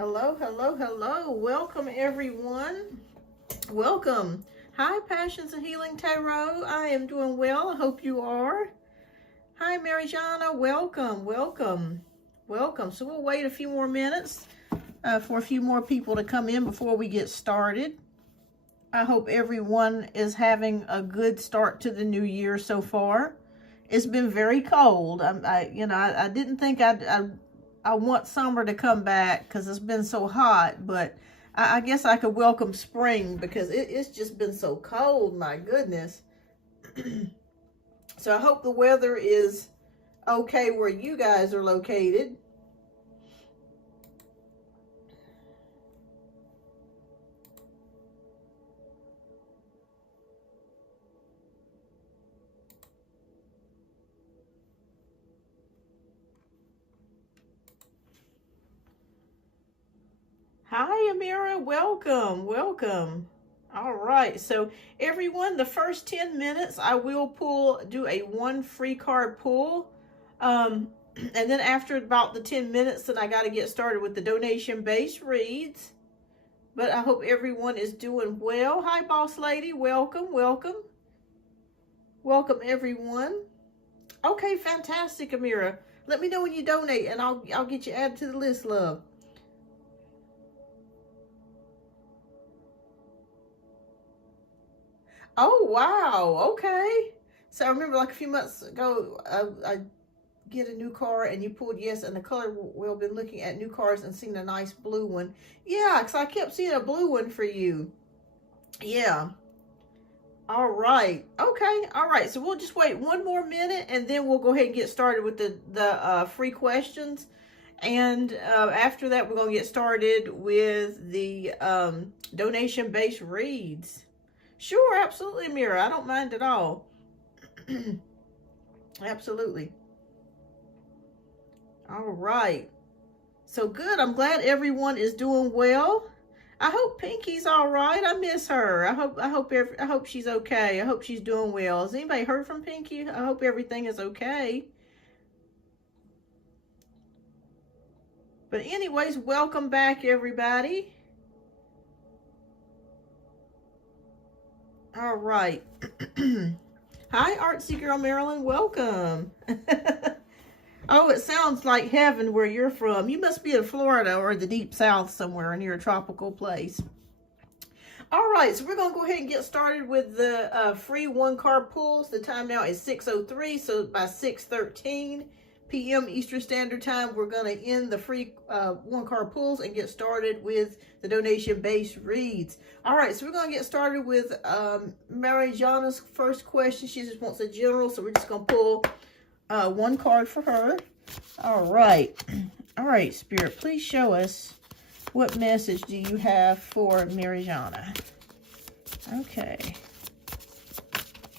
Hello, hello, hello. Welcome, everyone. Welcome. Hi, Passions and Healing Tarot. I am doing well. I hope you are. Hi, Marijana. Welcome, welcome, welcome. So we'll wait a few more minutes for a few more people to come in before we get started. I hope everyone is having a good start to the new year so far. It's been very cold. I didn't think I want summer to come back because it's been so hot, but I guess I could welcome spring because it's just been so cold. My goodness. So I hope the weather is okay where you guys are located. Hi, Amira. Welcome. Welcome. All right. So everyone, the first 10 minutes, I will do a one free card pull. And then after about the 10 minutes, then I got to get started with the donation-based reads. But I hope everyone is doing well. Hi, boss lady. Welcome. Welcome. Welcome, everyone. Okay, fantastic, Amira. Let me know when you donate, and I'll get you added to the list, love. Oh, wow. Okay. So I remember like a few months ago, I get a new car and you pulled yes, and the color, we've been looking at new cars and seen a nice blue one. Yeah, because I kept seeing a blue one for you. Yeah. All right. Okay. All right. So we'll just wait one more minute and then we'll go ahead and get started with the free questions. And after that, we're going to get started with the donation-based reads. Sure, absolutely, Mira. I don't mind at all. Absolutely. All right. So good. I'm glad everyone is doing well. I hope Pinky's all right. I miss her. I hope she's okay. I hope she's doing well. Has anybody heard from Pinky? I hope everything is okay. But anyways, welcome back, everybody. All right. Hi, Artsy Girl Marilyn. Welcome. Oh, it sounds like heaven where you're from. You must be in Florida or the deep south somewhere near a tropical place. All right, so we're going to go ahead and get started with the free one-card pulls. The time now is 6:03, so by 6:13 p.m. Eastern Standard Time, we're going to end the free one-card pulls and get started with the donation-based reads. All right, so we're going to get started with Marijana's first question. She just wants a general, so we're just going to pull one card for her. All right. All right, Spirit, please show us what message do you have for Marijana. Okay.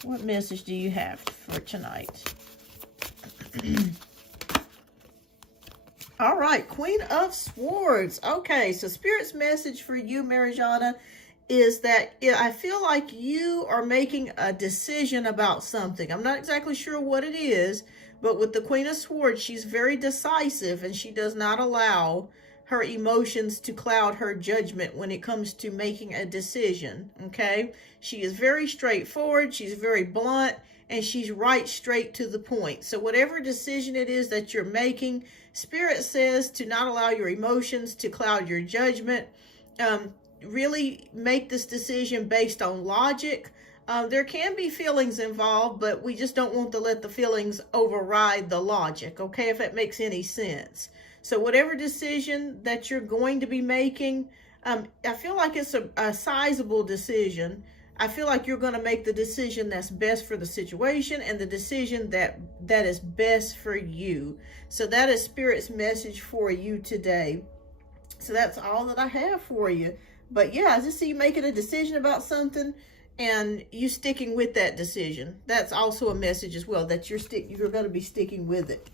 What message do you have for tonight? All right, Queen of Swords. Okay, so Spirit's message for you, Marijana, is that I feel like you are making a decision about something. I'm not exactly sure what it is, but with the Queen of Swords, she's very decisive and she does not allow her emotions to cloud her judgment when it comes to making a decision, okay? She is very straightforward, she's very blunt, and she's right straight to the point. So whatever decision it is that you're making, Spirit says to not allow your emotions to cloud your judgment. Really make this decision based on logic. There can be feelings involved, but we just don't want to let the feelings override the logic, okay, if it makes any sense. So whatever decision that you're going to be making, I feel like it's a sizable decision. I feel like you're going to make the decision that's best for the situation and the decision that is best for you. So that is Spirit's message for you today. So that's all that I have for you. But yeah, I just see you making a decision about something and you sticking with that decision. That's also a message as well, that you're going to be sticking with it.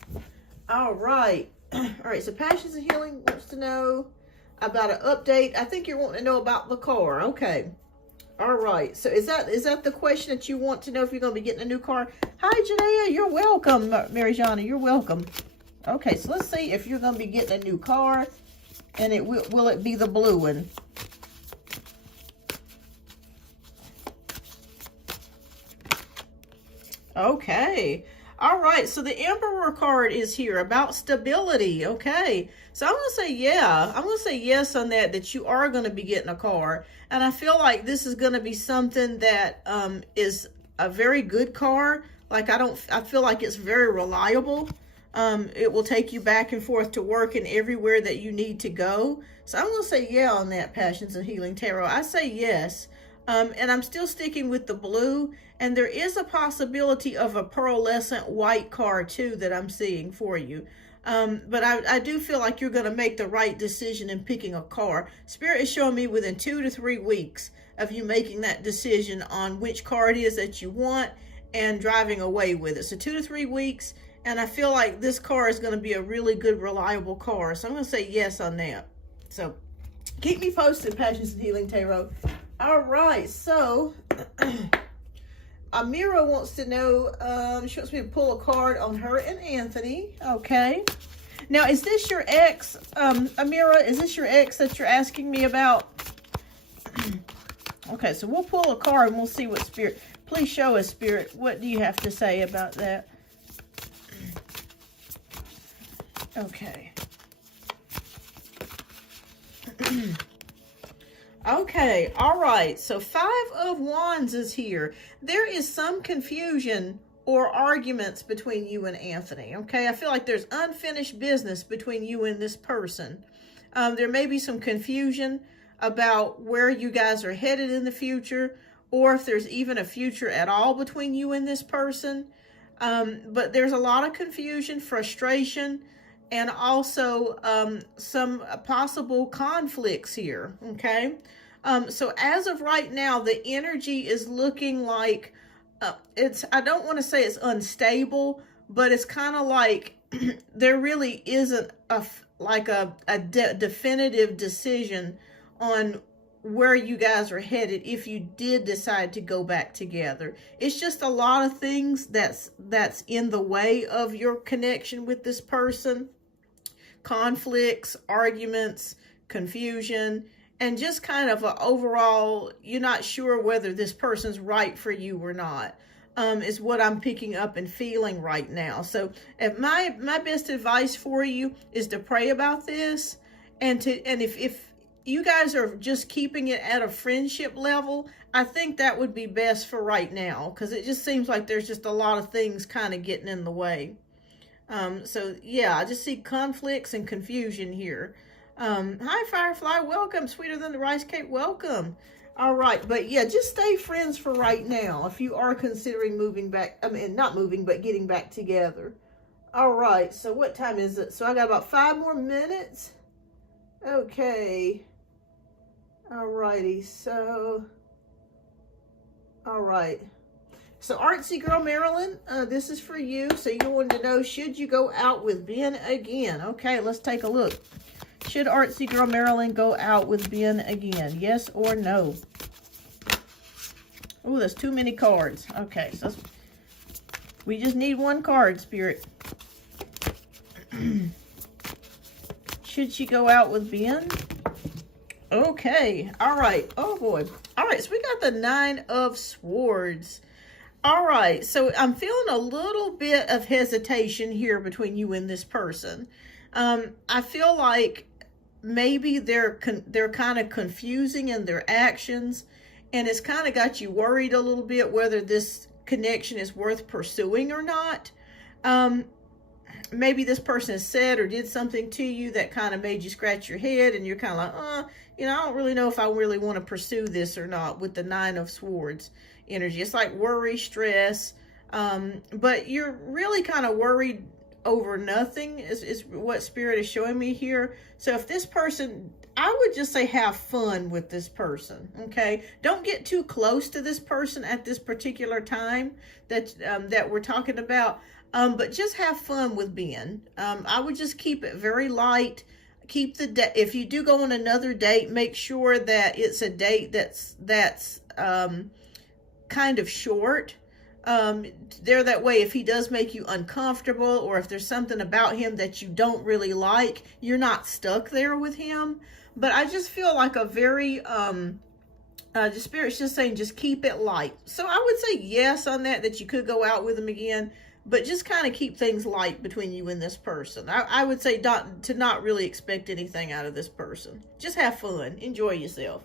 All right. All right, so Passions and Healing wants to know about an update. I think you're wanting to know about the car. Okay. All right. So is that the question that you want to know if you're going to be getting a new car? Hi, Janaea. You're welcome, Marijana. You're welcome. Okay, so let's see if you're going to be getting a new car. And will it be the blue one? Okay. All right. So the Emperor card is here about stability. Okay. So I'm going to say, yeah, I'm going to say yes on that you are going to be getting a car. And I feel like this is going to be something that is a very good car. Like I feel like it's very reliable. It will take you back and forth to work and everywhere that you need to go. So I'm going to say yeah on that, Passions and Healing Tarot. I say yes. And I'm still sticking with the blue. And there is a possibility of a pearlescent white card too that I'm seeing for you. But I do feel like you're going to make the right decision in picking a car. Spirit is showing me within 2 to 3 weeks of you making that decision on which car it is that you want and driving away with it. So 2 to 3 weeks. And I feel like this car is going to be a really good, reliable car. So I'm going to say yes on that. So keep me posted, Passions and Healing Tarot. All right. So Amira wants to know, she wants me to pull a card on her and Anthony. Okay. Now, is this your ex, Amira? Is this your ex that you're asking me about? Okay. So we'll pull a card and we'll see what Spirit, please show us, Spirit. What do you have to say about that? Okay. Okay, all right. So 5 of Wands is here. There is some confusion or arguments between you and Anthony, okay? I feel like there's unfinished business between you and this person. There may be some confusion about where you guys are headed in the future, or if there's even a future at all between you and this person. But there's a lot of confusion, frustration, and also some possible conflicts here, okay? So as of right now, the energy is looking like I don't want to say it's unstable, but it's kind of like there really isn't a definitive decision on where you guys are headed if you did decide to go back together. It's just a lot of things that's in the way of your connection with this person. Conflicts, arguments, confusion, and just kind of an overall, you're not sure whether this person's right for you or not, is what I'm picking up and feeling right now. So if my best advice for you is to pray about this, and if you guys are just keeping it at a friendship level, I think that would be best for right now, because it just seems like there's just a lot of things kind of getting in the way. So yeah, I just see conflicts and confusion here. Hi Firefly, welcome. Sweeter than the rice cake, welcome. All right, but yeah, just stay friends for right now if you are considering moving back. I mean, not moving, but getting back together. All right, so what time is it? So I got about 5 more minutes. Okay. All righty, so all right. So Artsy Girl Marilyn, this is for you. So you wanted to know, should you go out with Ben again? Okay, let's take a look. Should Artsy Girl Marilyn go out with Ben again? Yes or no? Oh, there's too many cards. Okay, so we just need one card, Spirit. Should she go out with Ben? Okay, all right. Oh boy. All right, so we got the 9 of Swords. All right, so I'm feeling a little bit of hesitation here between you and this person. I feel like maybe they're kind of confusing in their actions, and it's kind of got you worried a little bit whether this connection is worth pursuing or not. Maybe this person has said or did something to you that kind of made you scratch your head, and you're kind of like, I don't really know if I really want to pursue this or not with the 9 of Swords energy. It's like worry, stress, but you're really kind of worried over nothing is what Spirit is showing me here. So if this person, I would just say have fun with this person, okay? Don't get too close to this person at this particular time that we're talking about, but just have fun with Ben. I would just keep it very light. Keep if you do go on another date, make sure that it's a date that's kind of short, They're that way if he does make you uncomfortable, or if there's something about him that you don't really like, you're not stuck there with him. But I just feel like a very, the Spirit's just saying, just keep it light. So I would say yes on that you could go out with him again, but just kind of keep things light between you and this person. I would say not really expect anything out of this person. Just have fun. Enjoy yourself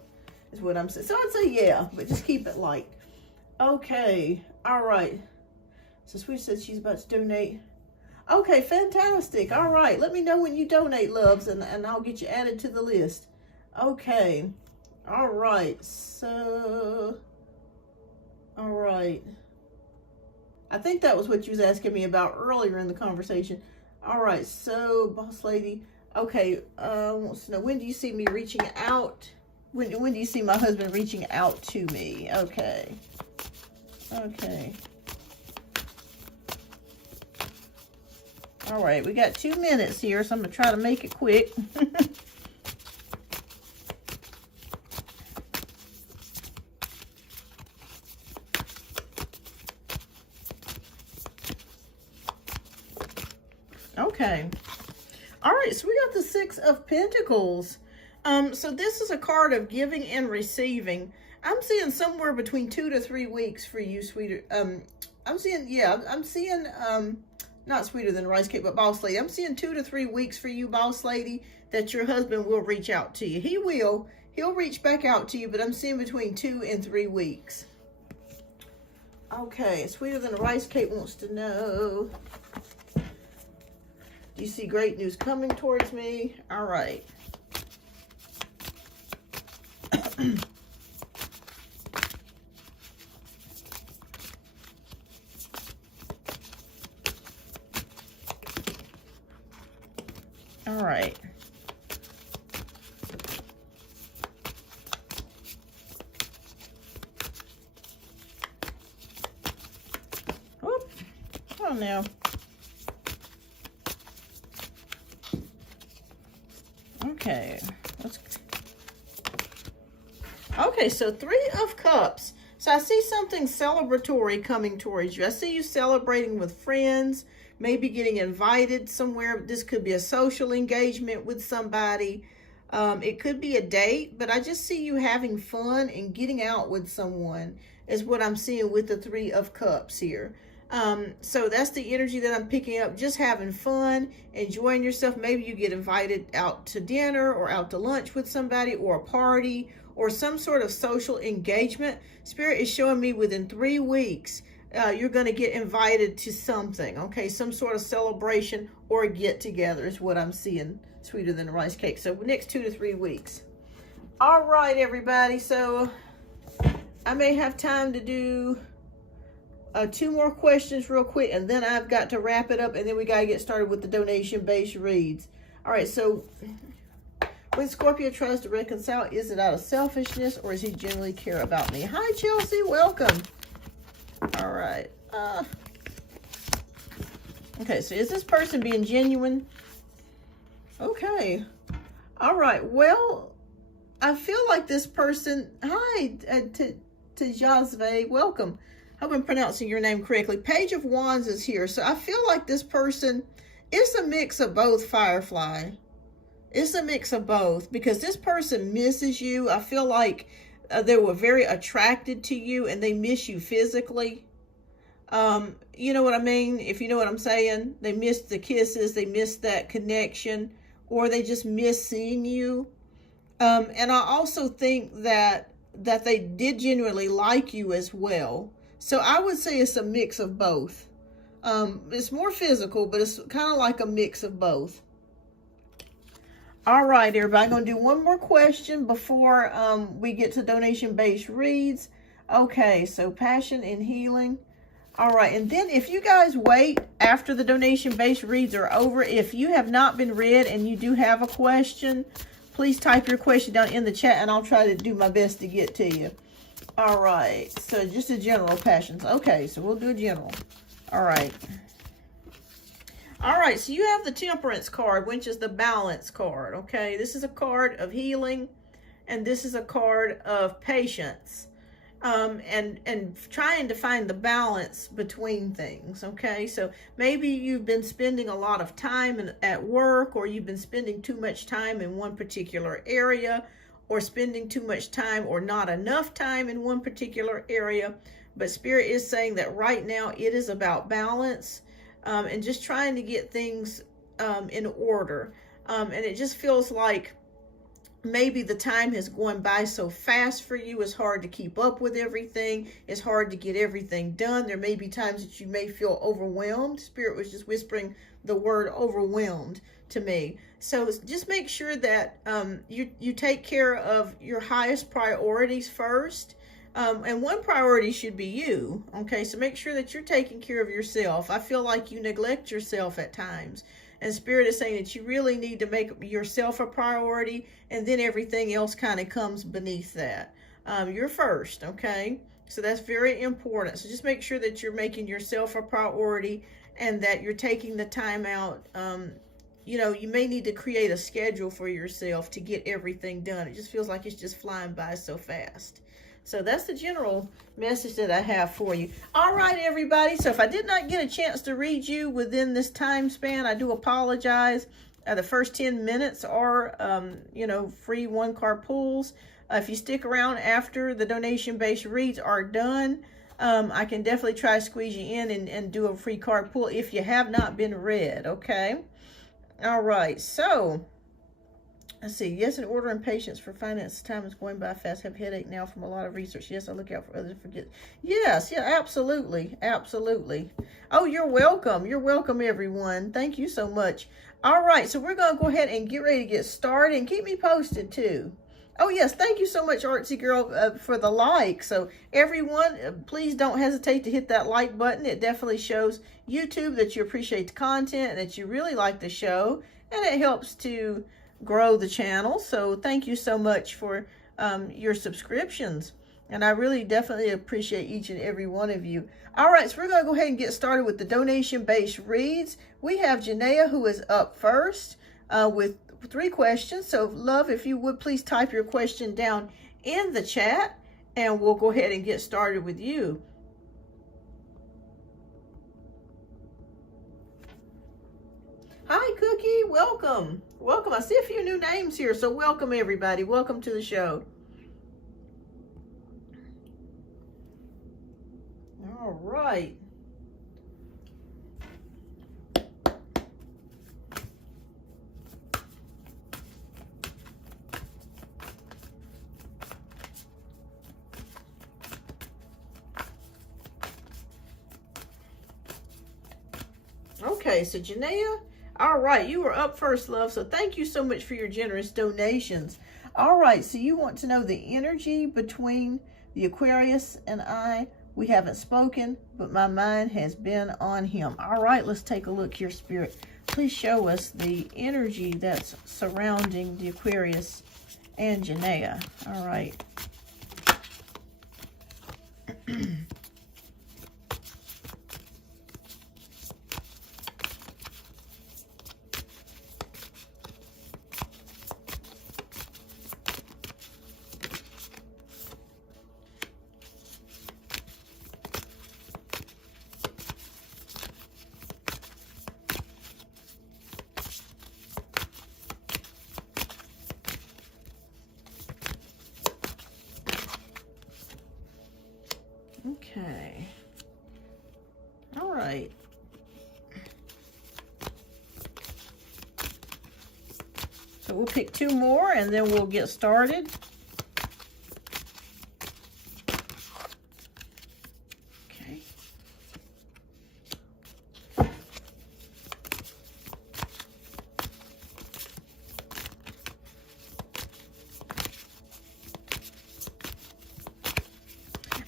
is what I'm saying. So I'd say yeah, but just keep it light. Okay. All right. So Sweet said she's about to donate. Okay, fantastic. All right. Let me know when you donate, loves, and I'll get you added to the list. Okay. All right. So, all right. I think that was what you was asking me about earlier in the conversation. All right. So, boss lady. Okay. Wants to know, when do you see me reaching out? When do you see my husband reaching out to me? Okay. Okay. All right, we got 2 minutes here, so I'm going to try to make it quick. Okay. All right, so we got the 6 of Pentacles. So this is a card of giving and receiving. I'm seeing somewhere between 2 to 3 weeks for you, sweeter. I'm seeing not sweeter than rice cake, but boss lady. I'm seeing 2 to 3 weeks for you, boss lady, that your husband will reach out to you. He'll reach back out to you, but I'm seeing between 2 and 3 weeks. Okay, sweeter than a rice cake wants to know, do you see great news coming towards me? All right. All right. Whoop. Oh, no. Okay. Okay, so 3 of Cups. So I see something celebratory coming towards you. I see you celebrating with friends, maybe getting invited somewhere. This could be a social engagement with somebody. It could be a date, but I just see you having fun and getting out with someone is what I'm seeing with the 3 of Cups here. So that's the energy that I'm picking up, just having fun, enjoying yourself. Maybe you get invited out to dinner or out to lunch with somebody, or a party, or some sort of social engagement. Spirit is showing me within 3 weeks, you're going to get invited to something, okay? Some sort of celebration or a get-together is what I'm seeing, sweeter than a rice cake. So next 2 to 3 weeks. All right, everybody. So I may have time to do 2 more questions real quick, and then I've got to wrap it up, and then we got to get started with the donation-based reads. All right, so when Scorpio tries to reconcile, is it out of selfishness, or does he genuinely care about me? Hi, Chelsea. Welcome. All right. Okay, so is this person being genuine? Okay. All right. Well, I feel like this person... Hi, to Jazve. Welcome. I hope I'm pronouncing your name correctly. Page of Wands is here. So I feel like this person... It's a mix of both, Firefly. It's a mix of both, because this person misses you. I feel like they were very attracted to you, and they miss you physically. You know what I mean? If you know what I'm saying. They missed the kisses. They missed that connection. Or they just miss seeing you. And I also think that they did genuinely like you as well. So I would say it's a mix of both. It's more physical, but it's kind of like a mix of both. All right, everybody, I'm going to do one more question before we get to donation-based reads. Okay, so passion and healing. All right, and then if you guys wait after the donation-based reads are over, if you have not been read and you do have a question, please type your question down in the chat, and I'll try to do my best to get to you. All right, so just a general passions. Okay, so we'll do a general. All right. All right, so you have the Temperance card, which is the Balance card, okay? This is a card of healing, and this is a card of patience. and trying to find the balance between things. Okay, so maybe you've been spending a lot of time at work, or you've been spending too much time in one particular area, or spending too much time or not enough time in one particular area. But Spirit is saying that right now it is about balance, and just trying to get things in order. And it just feels like maybe the time has gone by so fast for you. It's hard to keep up with everything. It's hard to get everything done. There may be times that you may feel overwhelmed. Spirit was just whispering the word overwhelmed to me. So just make sure that you take care of your highest priorities first. And one priority should be you. Okay, so make sure that you're taking care of yourself. I feel like you neglect yourself at times. And Spirit is saying that you really need to make yourself a priority, and then everything else kind of comes beneath that. You're first, okay? So that's very important. So just make sure that you're making yourself a priority, and that you're taking the time out. You know, you may need to create a schedule for yourself to get everything done. It just feels like it's just flying by so fast. So that's the general message that I have for you. All right, everybody. So if I did not get a chance to read you within this time span, I do apologize. The first 10 minutes are, you know, free one-card pulls. If you stick around after the donation-based reads are done, I can definitely try to squeeze you in and do a free card pull if you have not been read, okay? All right, so let's see. Yes, in order and patience for finance. Time is going by fast. Have headache now from a lot of research. Yes, I look out for others. Forget. Yes, yeah, absolutely, absolutely. Oh, you're welcome. You're welcome, everyone. Thank you so much. All right, so we're gonna go ahead and get ready to get started, and keep me posted too. Oh yes, thank you so much, Artsy Girl, for the like. So everyone, please don't hesitate to hit that like button. It definitely shows YouTube that you appreciate the content and that you really like the show, and it helps to grow the channel. So thank you so much for your subscriptions, and I really definitely appreciate each and every one of you. All right, so we're going to go ahead and get started with the donation-based reads. We have Janaea, who is up first with 3 questions. So love, if you would please type your question down in the chat, and we'll go ahead and get started with you. Hi, Cookie. Welcome. Welcome. I see a few new names here, so welcome, everybody. Welcome to the show. All right. Okay, so Janaea, all right, you were up first, love, so thank you so much for your generous donations. All right, so you want to know the energy between the Aquarius and I. We haven't spoken, but my mind has been on him. All right, let's take a look here, Spirit. Please show us the energy that's surrounding the Aquarius and Janaea. All right. Okay. All right. So we'll pick 2 more and then we'll get started. Okay.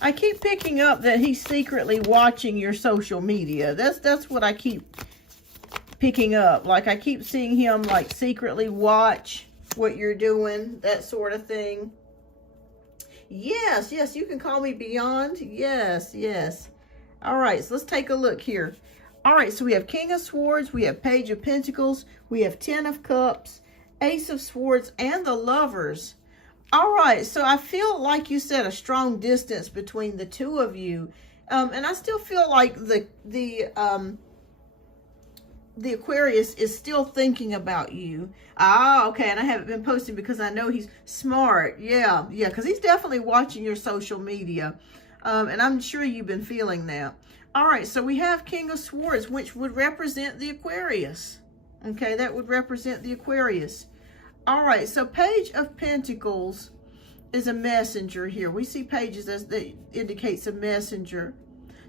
I keep picking up that he's secretly watching your social media. That's what I keep picking up. Like, I keep seeing him like secretly watch what you're doing, that sort of thing. Yes, yes, you can call me Beyond. Yes, yes. All right, so let's take a look here. All right, so we have King of Swords, we have Page of Pentacles, we have 10 of Cups, Ace of Swords, and the Lovers. All right, so I feel like you said a strong distance between the two of you, and I still feel like the Aquarius is still thinking about you. Ah, okay, and I haven't been posting because I know he's smart. Yeah, because he's definitely watching your social media, and I'm sure you've been feeling that. All right, so we have King of Swords, which would represent the Aquarius. Okay, that would represent the Aquarius. All right, so Page of Pentacles is a messenger here. We see pages as that indicates a messenger.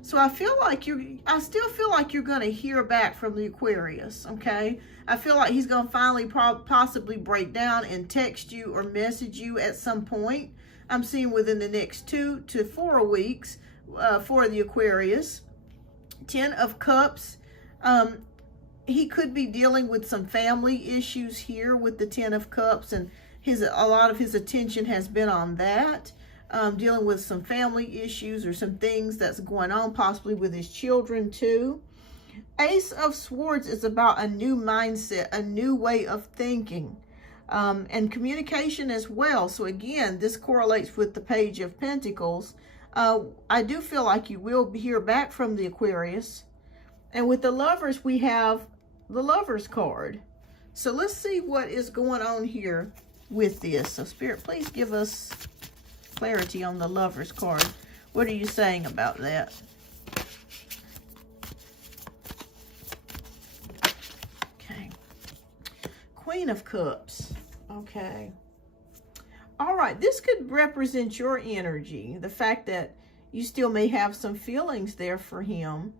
So I still feel like you're going to hear back from the Aquarius, okay? I feel like he's going to finally possibly break down and text you or message you at some point. I'm seeing within the next 2 to 4 weeks for the Aquarius. 10 of Cups. He could be dealing with some family issues here with the 10 of Cups, and a lot of his attention has been on that, dealing with some family issues or some things that's going on, possibly with his children too. Ace of Swords is about a new mindset, a new way of thinking, and communication as well. So again, this correlates with the Page of Pentacles. I do feel like you will hear back from the Aquarius. And with the Lovers, we have the Lovers card. So let's see what is going on here with this. So Spirit, please give us clarity on the Lovers card. What are you saying about that? Okay. Queen of Cups. Okay. All right. This could represent your energy. The fact that you still may have some feelings there for him.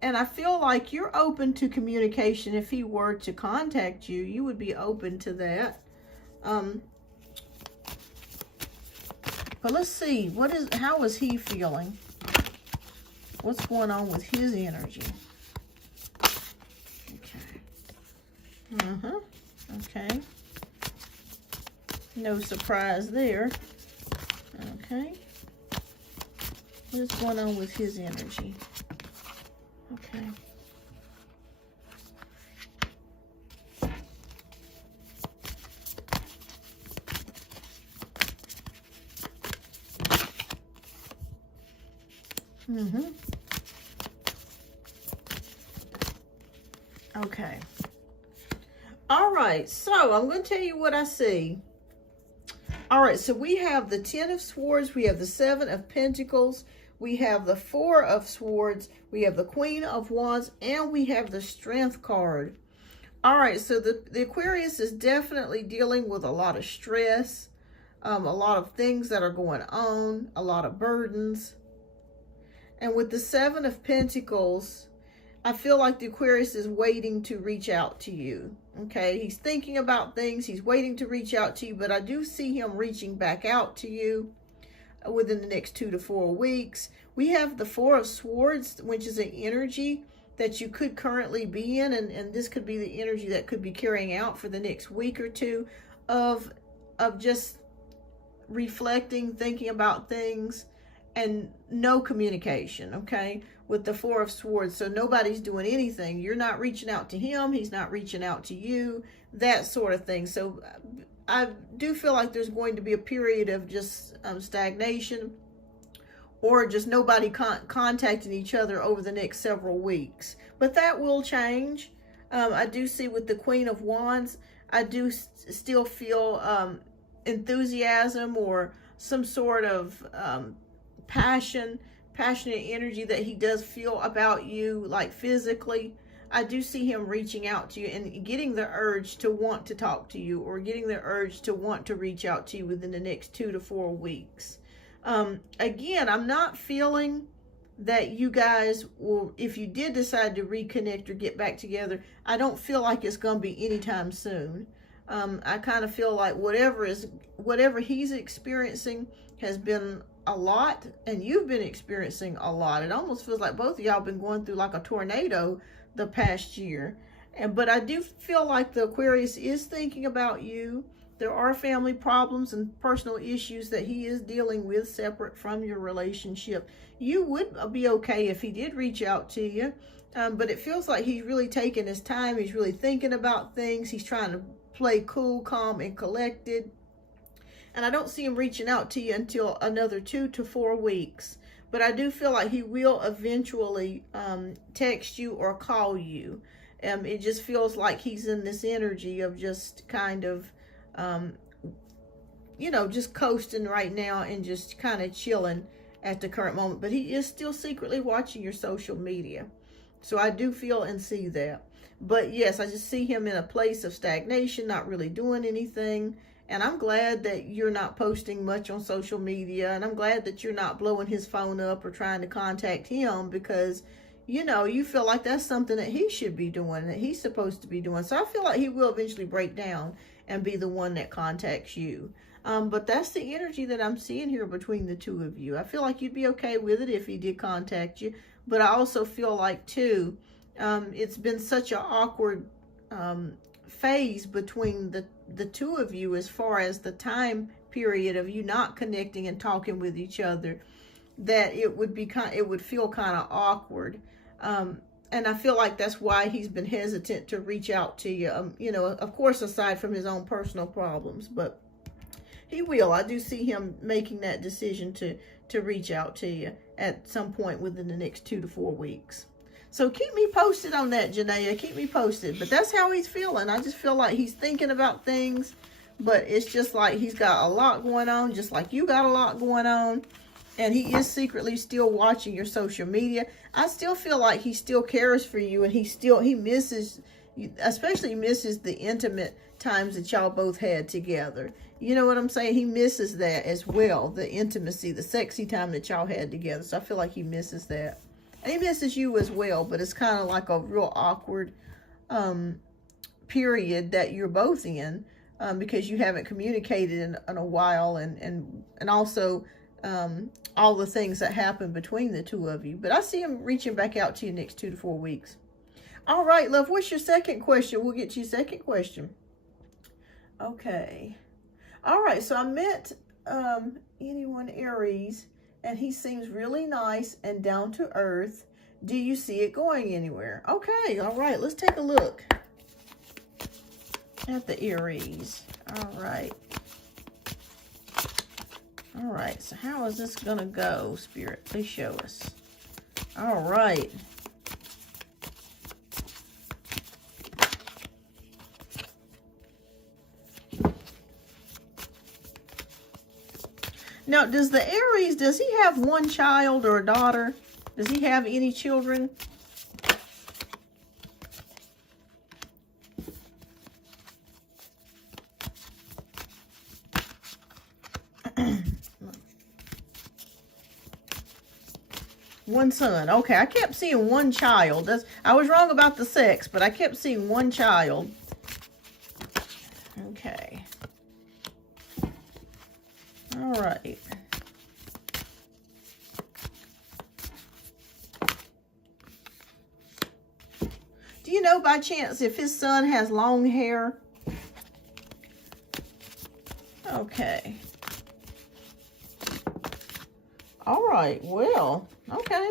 And I feel like you're open to communication. If he were to contact you, you would be open to that. But let's see, how is he feeling? What's going on with his energy? Okay. Okay. No surprise there. Okay. What is going on with his energy? Okay. Okay. All right. So I'm going to tell you what I see. All right. So we have the 10 of Swords. We have the 7 of Pentacles. We have the 4 of Swords, we have the Queen of Wands, and we have the Strength card. All right, so the Aquarius is definitely dealing with a lot of stress, a lot of things that are going on, a lot of burdens. And with the 7 of Pentacles, I feel like the Aquarius is waiting to reach out to you, okay? He's thinking about things, he's waiting to reach out to you, but I do see him reaching back out to you within the next 2 to 4 weeks. We have the 4 of Swords, which is an energy that you could currently be in, and this could be the energy that could be carrying out for the next week or two of just reflecting, thinking about things, and no communication, okay, with the 4 of Swords. So nobody's doing anything. You're not reaching out to him, he's not reaching out to you, that sort of thing. So I do feel like there's going to be a period of just stagnation, or just nobody contacting each other over the next several weeks. But that will change. I do see with the Queen of Wands, I do still feel enthusiasm or some sort of passionate energy that he does feel about you, like physically. I do see him reaching out to you and getting the urge to want to talk to you, or getting the urge to want to reach out to you within the next 2 to 4 weeks. Again, I'm not feeling that you guys will, if you did decide to reconnect or get back together, I don't feel like it's going to be anytime soon. I kind of feel like whatever he's experiencing has been a lot, and you've been experiencing a lot. It almost feels like both of y'all been going through like a tornado the past year. But I do feel like the Aquarius is thinking about you. There are family problems and personal issues that he is dealing with separate from your relationship. You would be okay if he did reach out to you, but it feels like he's really taking his time. He's really thinking about things. He's trying to play cool, calm, and collected. And I don't see him reaching out to you until another 2 to 4 weeks. But I do feel like he will eventually text you or call you. It just feels like he's in this energy of just kind of, just coasting right now and just kind of chilling at the current moment. But he is still secretly watching your social media. So I do feel and see that. But yes, I just see him in a place of stagnation, not really doing anything. And I'm glad that you're not posting much on social media. And I'm glad that you're not blowing his phone up or trying to contact him, because, you feel like that's something that he should be doing, that he's supposed to be doing. So I feel like he will eventually break down and be the one that contacts you. But that's the energy that I'm seeing here between the two of you. I feel like you'd be okay with it if he did contact you. But I also feel like, too, it's been such an awkward phase between the two of you, as far as the time period of you not connecting and talking with each other, that it would feel kind of awkward. And I feel like that's why he's been hesitant to reach out to you. Of course, aside from his own personal problems, but he will. I do see him making that decision to reach out to you at some point within the next 2 to 4 weeks. So keep me posted on that, Janaea. Keep me posted. But that's how he's feeling. I just feel like he's thinking about things, but it's just like he's got a lot going on, just like you got a lot going on. And he is secretly still watching your social media. I still feel like he still cares for you, and he misses, especially misses the intimate times that y'all both had together. You know what I'm saying? He misses that as well, the intimacy, the sexy time that y'all had together. So I feel like he misses that. And he misses you as well, but it's kind of like a real awkward period that you're both in, because you haven't communicated in a while, and also all the things that happen between the two of you. But I see him reaching back out to you next 2 to 4 weeks. All right, love, what's your second question? We'll get to your second question. Okay. All right, so I met anyone Aries, and he seems really nice and down to earth. Do you see it going anywhere? Okay, all right, let's take a look at the Aries. All right. All right, so how is this going to go, Spirit? Please show us. All right. Now, does the Aries, does he have one child or a daughter? Does he have any children? One son. Okay, I kept seeing one child. I was wrong about the sex, but I kept seeing one child. Okay. All right. Do you know by chance if his son has long hair? Okay. All right, well, okay.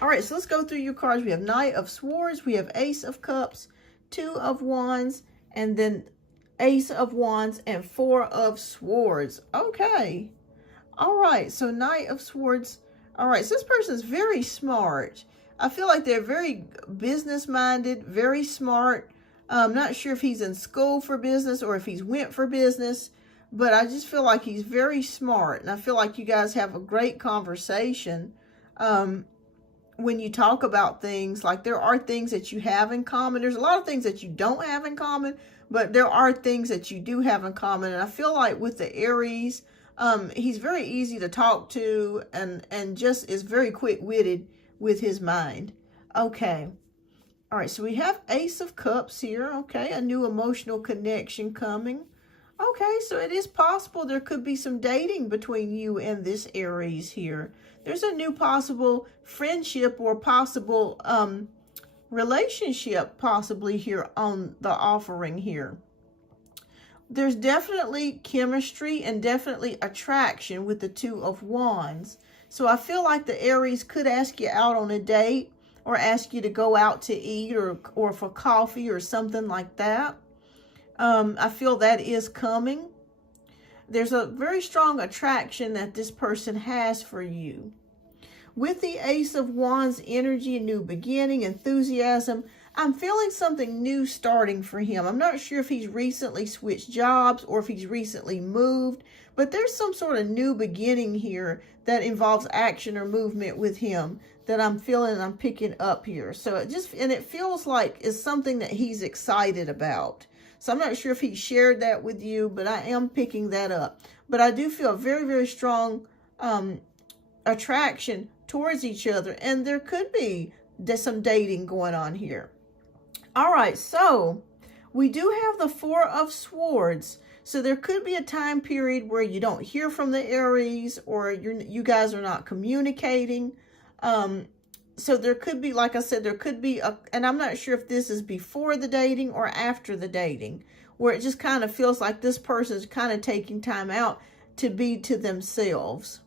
All right, so let's go through your cards. We have Knight of Swords, we have Ace of Cups, 2 of Wands, and then Ace of Wands and 4 of Swords. Okay. All right, so Knight of Swords. All right, so this person is very smart. I feel like they're very business-minded, very smart. I'm not sure if he's in school for business or if he's went for business, but I just feel like he's very smart. And I feel like you guys have a great conversation when you talk about things. Like, there are things that you have in common. There's a lot of things that you don't have in common, but there are things that you do have in common. And I feel like with the Aries, he's very easy to talk to and just is very quick-witted with his mind. Okay. All right, so we have Ace of Cups here. Okay, a new emotional connection coming. Okay, so it is possible there could be some dating between you and this Aries here. There's a new possible friendship or possible relationship possibly here on the offering here. There's definitely chemistry and definitely attraction with the 2 of Wands. So I feel like the Aries could ask you out on a date or ask you to go out to eat or for coffee or something like that. I feel that is coming. There's a very strong attraction that this person has for you. With the Ace of Wands energy, new beginning, enthusiasm, I'm feeling something new starting for him. I'm not sure if he's recently switched jobs or if he's recently moved, but there's some sort of new beginning here that involves action or movement with him that I'm feeling, I'm picking up here. So it feels like it's something that he's excited about. So I'm not sure if he shared that with you, but I am picking that up. But I do feel very, very strong attraction towards each other. And there could be some dating going on here. All right, so we do have the Four of Swords. So there could be a time period where you don't hear from the Aries, or you guys are not communicating. So there could be, like I said, there could be and I'm not sure if this is before the dating or after the dating, where it just kind of feels like this person is kind of taking time out to be to themselves.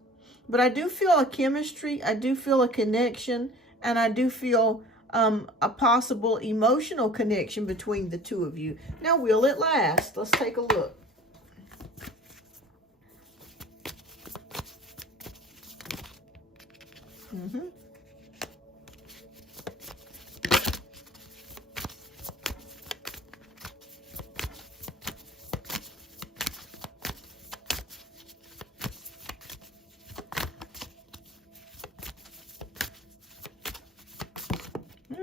But I do feel a chemistry, I do feel a connection, and I do feel a possible emotional connection between the two of you. Now, will it last? Let's take a look.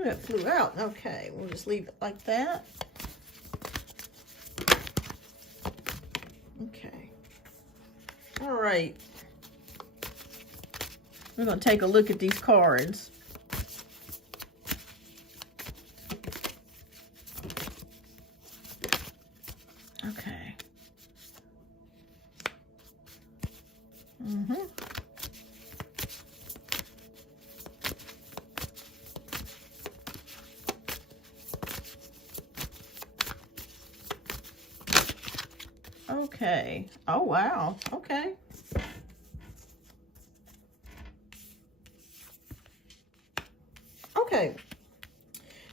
It flew out. Okay, we'll just leave it like that. Okay. All right. We're going to take a look at these cards. Okay. Okay. Oh, wow. Okay. Okay.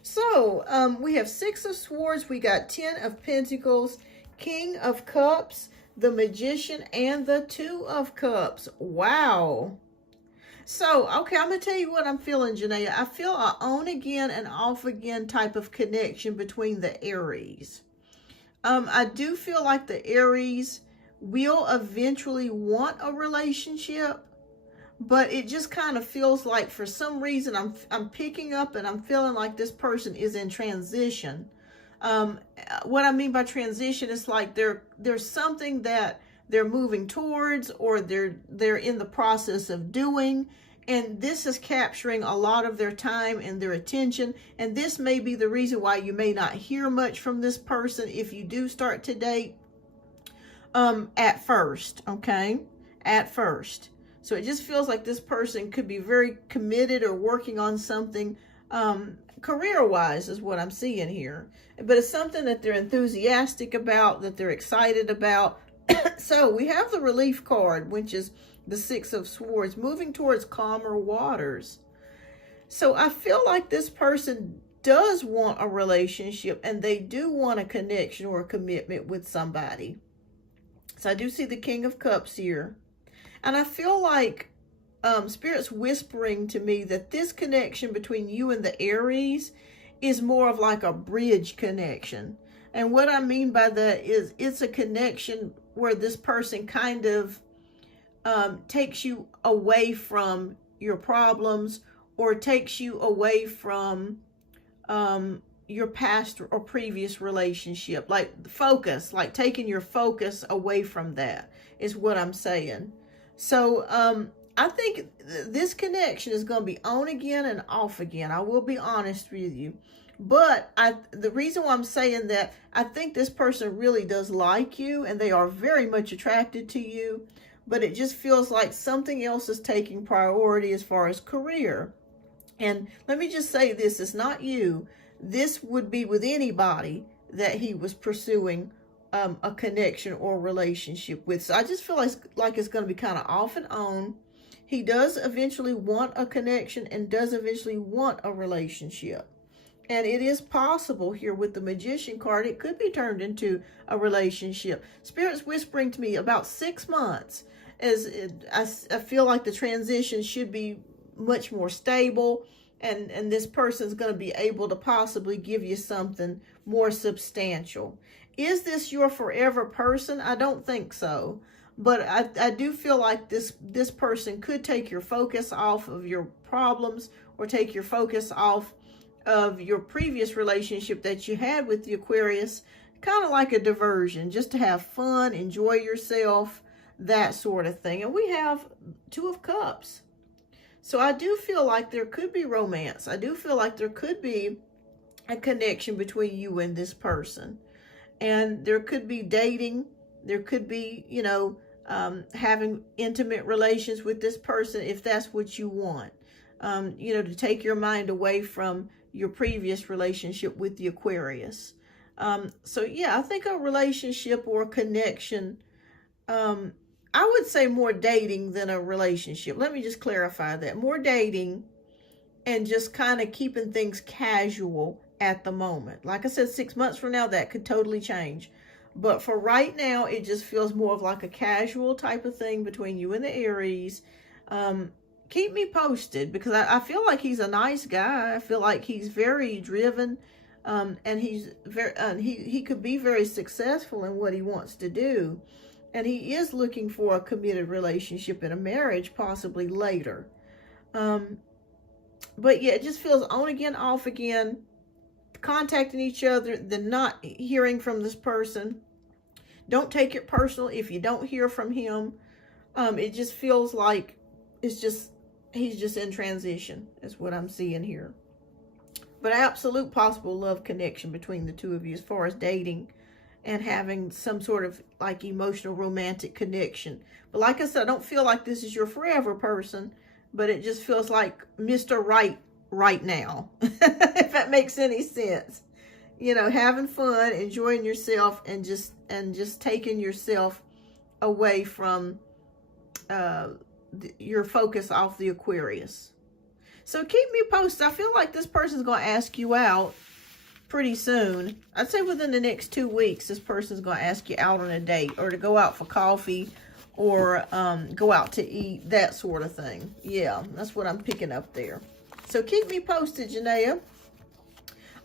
So, we have Six of Swords. We got 10 of Pentacles, King of Cups, the Magician, and the Two of Cups. Wow. So, okay, I'm going to tell you what I'm feeling, Janaea. I feel a on again and off again type of connection between the Aries. I do feel like the Aries will eventually want a relationship, but it just kind of feels like for some reason I'm picking up and I'm feeling like this person is in transition. What I mean by transition is like there's something that they're moving towards, or they're in the process of doing, and this is capturing a lot of their time and their attention. And this may be the reason why you may not hear much from this person if you do start to date at first, okay? At first. So it just feels like this person could be very committed or working on something career-wise is what I'm seeing here. But it's something that they're enthusiastic about, that they're excited about. So we have the relief card, which is the Six of Swords, moving towards calmer waters. So I feel like this person does want a relationship, and they do want a connection or a commitment with somebody. So I do see the King of Cups here. And I feel like Spirit's whispering to me that this connection between you and the Aries is more of like a bridge connection. And what I mean by that is it's a connection where this person kind of takes you away from your problems, or takes you away from your past or previous relationship. Like focus, like taking your focus away from that is what I'm saying. So I think this connection is going to be on again and off again. I will be honest with you. But the reason why I'm saying that, I think this person really does like you, and they are very much attracted to you. But it just feels like something else is taking priority as far as career. And let me just say this, it's not you. This would be with anybody that he was pursuing a connection or relationship with. So I just feel like it's going to be kind of off and on. He does eventually want a connection and does eventually want a relationship. And it is possible here with the Magician card, it could be turned into a relationship. Spirit's whispering to me about 6 months. I feel like the transition should be much more stable, and this person's going to be able to possibly give you something more substantial. Is this your forever person? I don't think so. But I do feel like this person could take your focus off of your problems, or take your focus off of your previous relationship that you had with the Aquarius, kind of like a diversion, just to have fun, enjoy yourself, that sort of thing. And we have Two of Cups. So I do feel like there could be romance. I do feel like there could be a connection between you and this person. And there could be dating. There could be, you know, having intimate relations with this person if that's what you want. You know, to take your mind away from your previous relationship with the Aquarius. So yeah, I think a relationship or a connection, I would say more dating than a relationship. Let me just clarify that. More dating and just kind of keeping things casual at the moment. Like I said, 6 months from now, that could totally change. But for right now, it just feels more of like a casual type of thing between you and the Aries. Keep me posted, because I feel like he's a nice guy. I feel like he's very driven, and he's very he could be very successful in what he wants to do, and he is looking for a committed relationship and a marriage possibly later. But yeah, it just feels on again, off again, contacting each other, then not hearing from this person. Don't take it personal if you don't hear from him. It just feels like he's just in transition, is what I'm seeing here. But absolute possible love connection between the two of you as far as dating and having some sort of like emotional romantic connection. But like I said, I don't feel like this is your forever person, but it just feels like Mr. Right now, if that makes any sense. You know, having fun, enjoying yourself, and just taking yourself away from your focus off the Aquarius. So keep me posted. I feel like this person's going to ask you out pretty soon. I'd say within the next 2 weeks, this person's going to ask you out on a date, or to go out for coffee, or go out to eat, that sort of thing. Yeah, that's what I'm picking up there. So keep me posted, Janaea.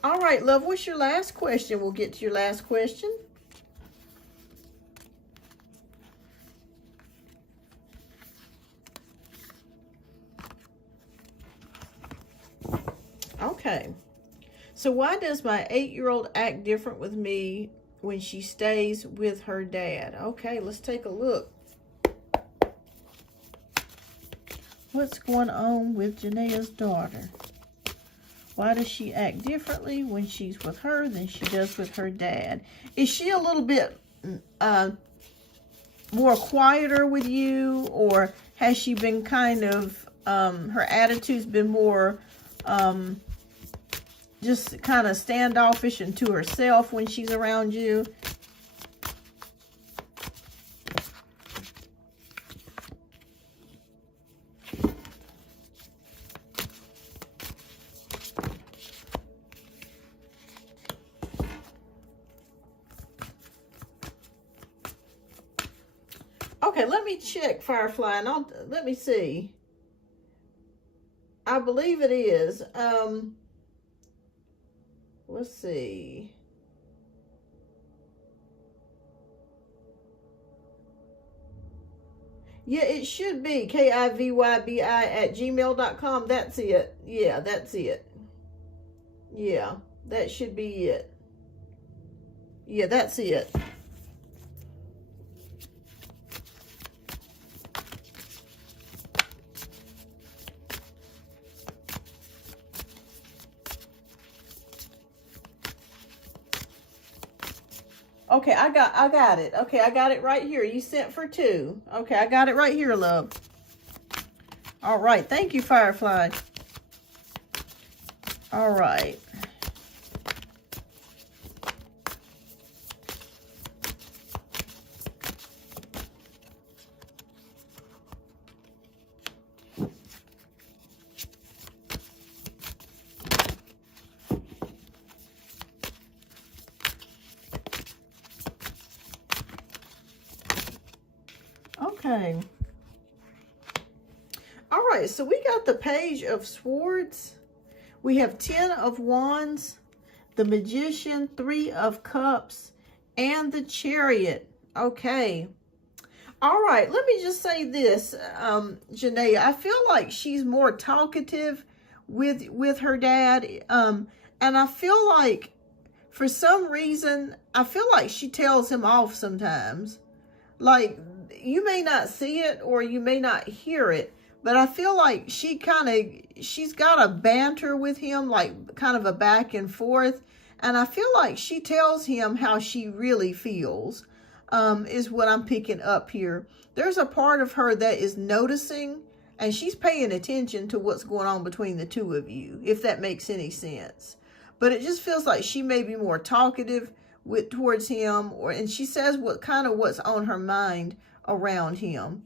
All right, love, what's your last question? We'll get to your last question. Okay. So why does my 8-year-old act different with me when she stays with her dad? Okay, let's take a look. What's going on with Janaea's daughter? Why does she act differently when she's with her than she does with her dad? Is she a little bit more quieter with you, or has she been kind of, her attitude's been more just kind of standoffish and to herself when she's around you? Okay, let me check, Firefly, and let me see. I believe it is. Let's see. Yeah, it should be KIVYBI@gmail.com. That's it. Yeah, that's it. Yeah, that should be it. Yeah, that's it. Okay, I got it. Okay, I got it right here. You sent for 2. Okay, I got it right here, love. All right, thank you, Firefly. All right. Okay. All right, so we got the Page of Swords. We have 10 of Wands, the Magician, 3 of Cups, and the Chariot. Okay. All right, let me just say this, Janae. I feel like she's more talkative with her dad. And I feel like, for some reason, I feel like she tells him off sometimes. Like, you may not see it or you may not hear it, but I feel like she's got a banter with him, like kind of a back and forth. And I feel like she tells him how she really feels, is what I'm picking up here. There's a part of her that is noticing, and she's paying attention to what's going on between the two of you, if that makes any sense. But it just feels like she may be more talkative towards him, and she says what's on her mind around him.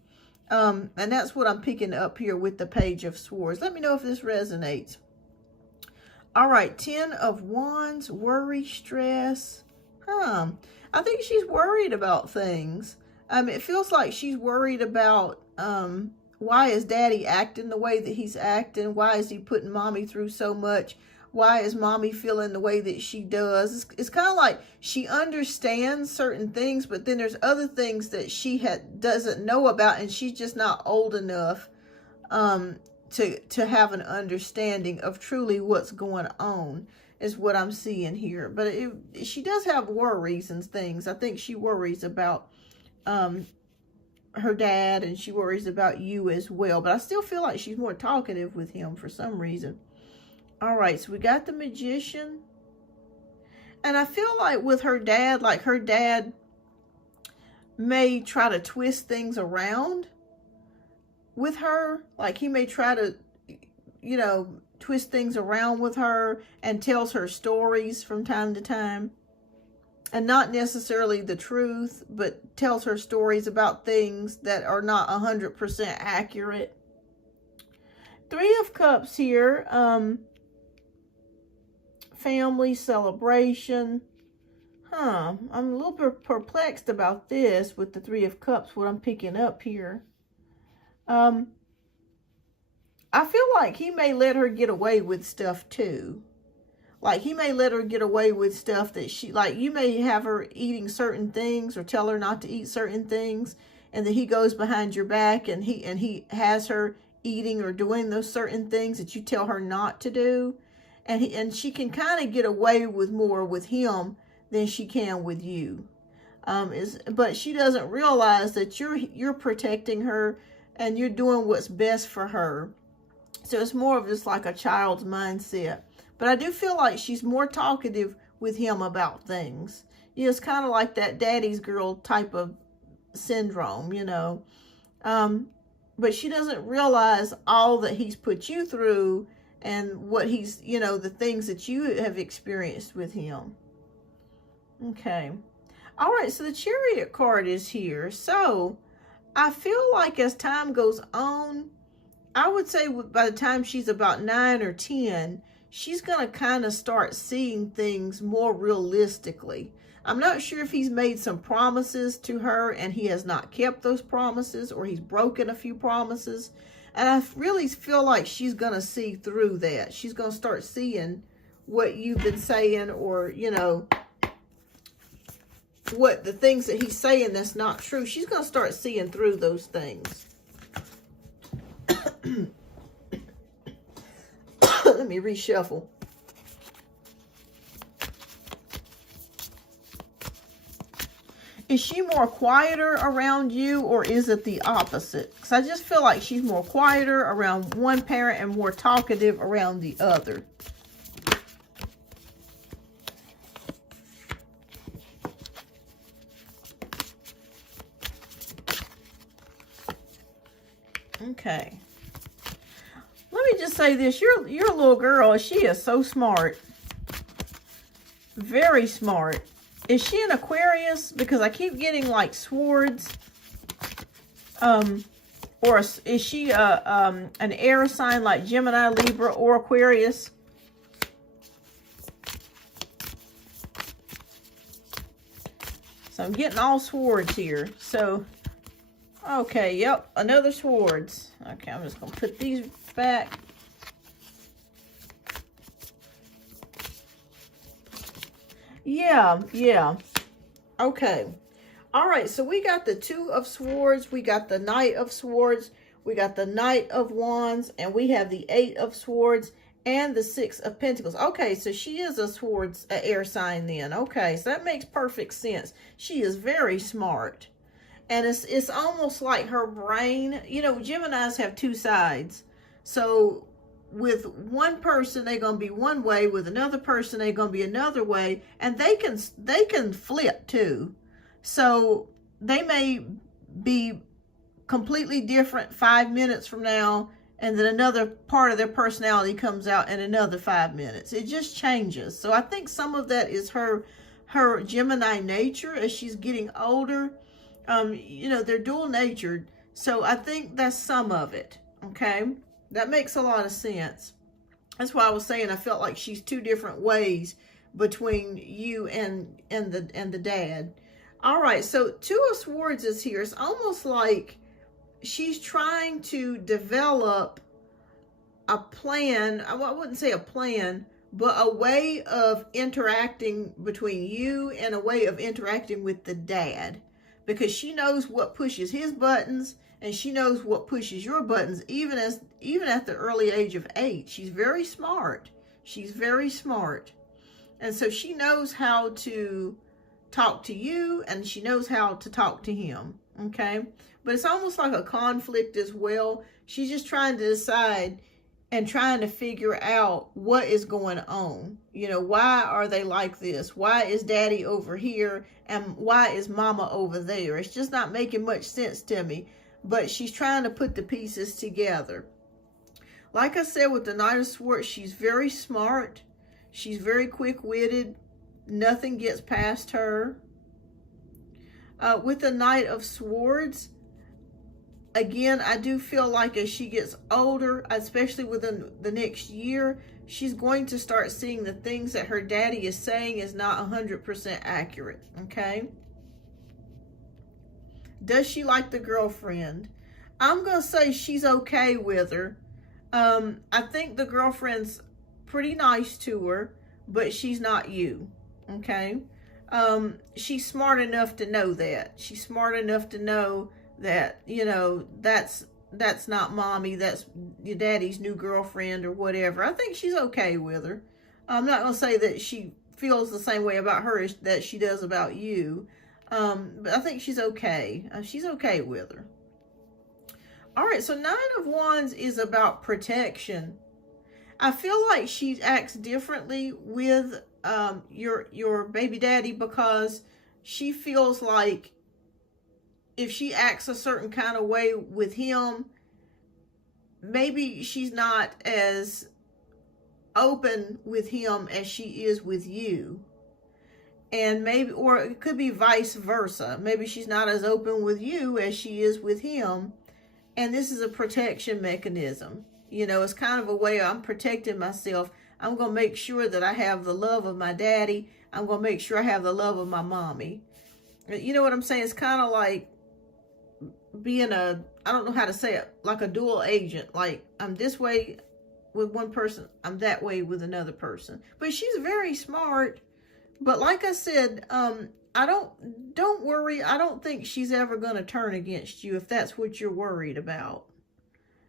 And that's what I'm picking up here with the Page of Swords. Let me know if this resonates. All right, 10 of Wands, worry, stress. I think she's worried about things. It feels like she's worried about why is Daddy acting the way that he's acting? Why is he putting Mommy through so much? Why is Mommy feeling the way that she does? It's kind of like she understands certain things, but then there's other things that she doesn't know about, and she's just not old enough to have an understanding of truly what's going on, is what I'm seeing here. But she does have worries and things. I think she worries about her dad, and she worries about you as well. But I still feel like she's more talkative with him for some reason. All right, so we got the Magician. And I feel like with her dad, like her dad may try to twist things around with her. Like he may try to, twist things around with her and tells her stories from time to time. And not necessarily the truth, but tells her stories about things that are not 100% accurate. 3 of Cups here. Family celebration. I'm a little bit perplexed about this with the 3 of Cups, what I'm picking up here. I feel like he may let her get away with stuff too. Like he may let her get away with stuff that you may have her eating certain things or tell her not to eat certain things, and then he goes behind your back and he has her eating or doing those certain things that you tell her not to do. And she can kind of get away with more with him than she can with you. But she doesn't realize that you're protecting her and you're doing what's best for her. So it's more of just like a child's mindset. But I do feel like she's more talkative with him about things. It's kind of like that daddy's girl type of syndrome, But she doesn't realize all that he's put you through and what he's, the things that you have experienced with him. Okay. All right, so the Chariot card is here. So I feel like as time goes on, I would say by the time she's about 9 or 10, she's going to kind of start seeing things more realistically. I'm not sure if he's made some promises to her and he has not kept those promises, or he's broken a few promises. And I really feel like she's going to see through that. She's going to start seeing what you've been saying, or, what the things that he's saying that's not true. She's going to start seeing through those things. Let me reshuffle. Is she more quieter around you, or is it the opposite? Because I just feel like she's more quieter around one parent and more talkative around the other. Okay. Let me just say this. Your little girl, she is so smart. Very smart. Is she an Aquarius? Because I keep getting like swords. Or is she an air sign like Gemini, Libra, or Aquarius? So I'm getting all swords here. So, Okay, yep, another swords. Okay, I'm just going to put these back. Yeah. Okay. All right, so we got the Two of Swords, we got the Knight of Swords, we got the Knight of Wands, and we have the Eight of Swords and the Six of Pentacles. Okay, so she is a swords, air sign then. Okay, so that makes perfect sense. She is very smart. And it's almost like her brain, you know, Geminis have two sides. So with one person, they're going to be one way. With another person, they're going to be another way. And they can flip too. So they may be completely different 5 minutes from now, and then another part of their personality comes out in another 5 minutes. It just changes. So I think some of that is her Gemini nature as she's getting older. You know, they're dual natured. So I think that's some of it. Okay. That makes a lot of sense. That's why I was saying I felt like she's two different ways between you and the dad. All right. So Two of Swords is here. It's almost like she's trying to develop a plan. I wouldn't say a plan, but a way of interacting between you and a way of interacting with the dad. Because she knows what pushes his buttons and she knows what pushes your buttons, even at the early age of 8. She's very smart. She's very smart. And so she knows how to talk to you and she knows how to talk to him. Okay. But it's almost like a conflict as well. She's just trying to decide and trying to figure out what is going on. You know, why are they like this? Why is daddy over here and why is mama over there? It's just not making much sense to me, but she's trying to put the pieces together. Like I said, with the Knight of Swords, she's very smart. She's very quick-witted. Nothing gets past her. With the Knight of Swords, again, I do feel like as she gets older, especially within the next year, she's going to start seeing the things that her daddy is saying is not 100% accurate, okay? Does she like the girlfriend? I'm going to say she's okay with her. I think the girlfriend's pretty nice to her, but she's not you, okay? She's smart enough to know that. She's smart enough to know that, you know, that's not mommy, that's your daddy's new girlfriend or whatever. I think she's okay with her. I'm not going to say that she feels the same way about her as that she does about you. But I think she's okay. She's okay with her. All right, so Nine of Wands is about protection. I feel like she acts differently with your baby daddy because she feels like if she acts a certain kind of way with him, maybe she's not as open with him as she is with you. And maybe, or it could be vice versa. Maybe she's not as open with you as she is with him. And this is a protection mechanism. You know, it's kind of a way I'm protecting myself. I'm going to make sure that I have the love of my daddy. I'm going to make sure I have the love of my mommy. You know what I'm saying? It's kind of like being I don't know how to say it, like a dual agent. Like I'm this way with one person, I'm that way with another person. But she's very smart. But like I said, don't worry. I don't think she's ever going to turn against you if that's what you're worried about.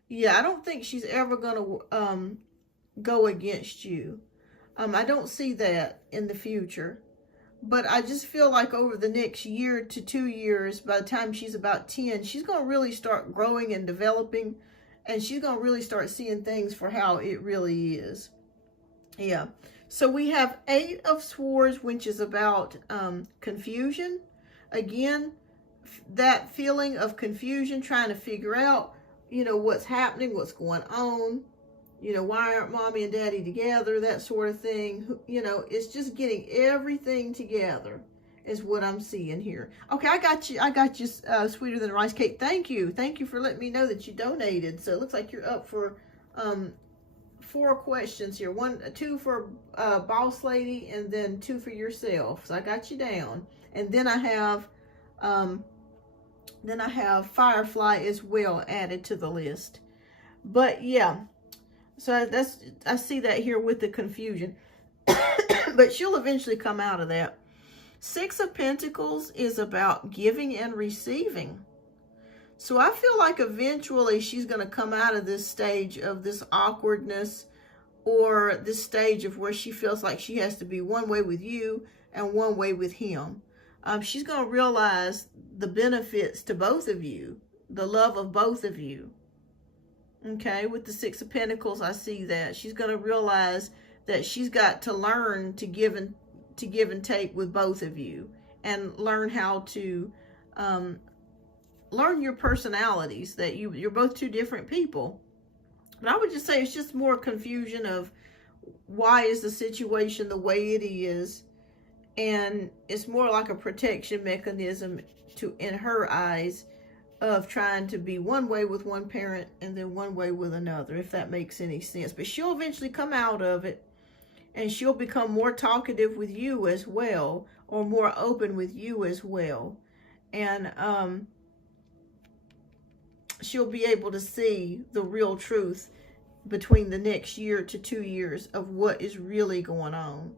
Yeah, I don't think she's ever going to go against you. I don't see that in the future. But I just feel like over the next year to 2 years, by the time she's about 10, she's going to really start growing and developing. And she's going to really start seeing things for how it really is. Yeah. So we have Eight of Swords, which is about confusion. Again, that feeling of confusion, trying to figure out, you know, what's happening, what's going on. You know, why aren't mommy and daddy together? That sort of thing. You know, it's just getting everything together is what I'm seeing here. Okay, I got you Sweeter Than a Rice Cake. Thank you. Thank you for letting me know that you donated. So it looks like you're up for 4 questions here. 2 for Boss Lady and then 2 for yourself. So I got you down. And then I have Then I have Firefly as well added to the list. But yeah, so I see that here with the confusion. But she'll eventually come out of that. Six of Pentacles is about giving and receiving. So I feel like eventually she's going to come out of this stage of this awkwardness, or this stage of where she feels like she has to be one way with you and one way with him. She's going to realize the benefits to both of you, the love of both of you. Okay, with the Six of Pentacles, I see that. She's going to realize that she's got to learn to give and take with both of you, and learn how to learn your personalities, that you're both two different people. But I would just say it's just more confusion of why is the situation the way it is, and it's more like a protection mechanism in her eyes, of trying to be one way with one parent and then one way with another, if that makes any sense. But she'll eventually come out of it, and she'll become more talkative with you as well, or more open with you as well. And she'll be able to see the real truth between the next year to 2 years of what is really going on.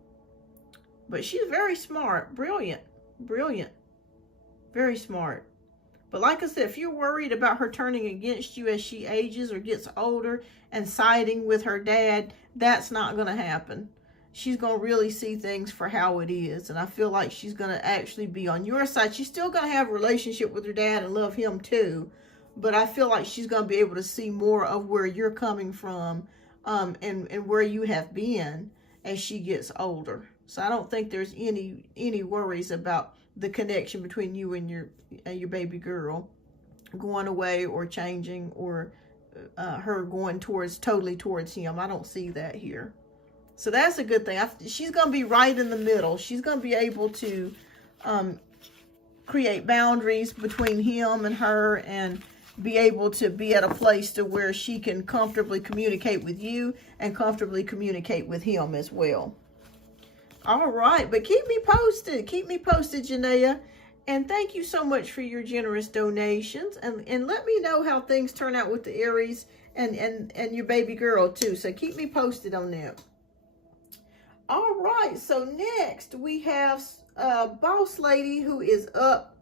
But she's very smart, brilliant, very smart. But like I said, if you're worried about her turning against you as she ages or gets older and siding with her dad, that's not going to happen. She's going to really see things for how it is. And I feel like she's going to actually be on your side. She's still going to have a relationship with her dad and love him too. But I feel like she's going to be able to see more of where you're coming from, and where you have been as she gets older. So I don't think there's any worries about the connection between you and your baby girl going away or changing, or her going totally towards him. I don't see that here. So that's a good thing. She's going to be right in the middle. She's going to be able to create boundaries between him and her, and be able to be at a place to where she can comfortably communicate with you and comfortably communicate with him as well. All right, but keep me posted. Keep me posted, Janaea. And thank you so much for your generous donations. And let me know how things turn out with the Aries and your baby girl too. So keep me posted on that. All right, so next we have Boss Lady, who is up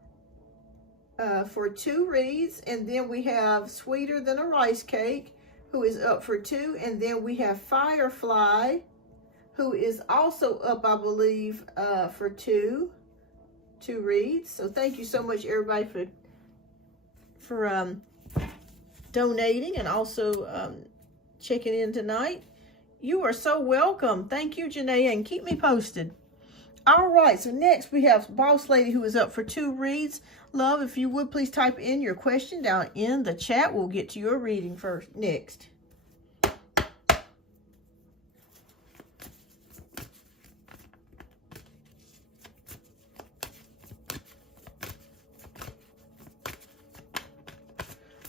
for 2 reads. And then we have Sweeter Than a Rice Cake, who is up for 2. And then we have Firefly, who is also up, I believe, for 2 reads. So thank you so much, everybody, for donating and also checking in tonight. You are so welcome. Thank you, Janaea, and keep me posted. All right, so next we have Boss Lady, who is up for 2 reads. Love, if you would please type in your question down in the chat. We'll get to your reading next.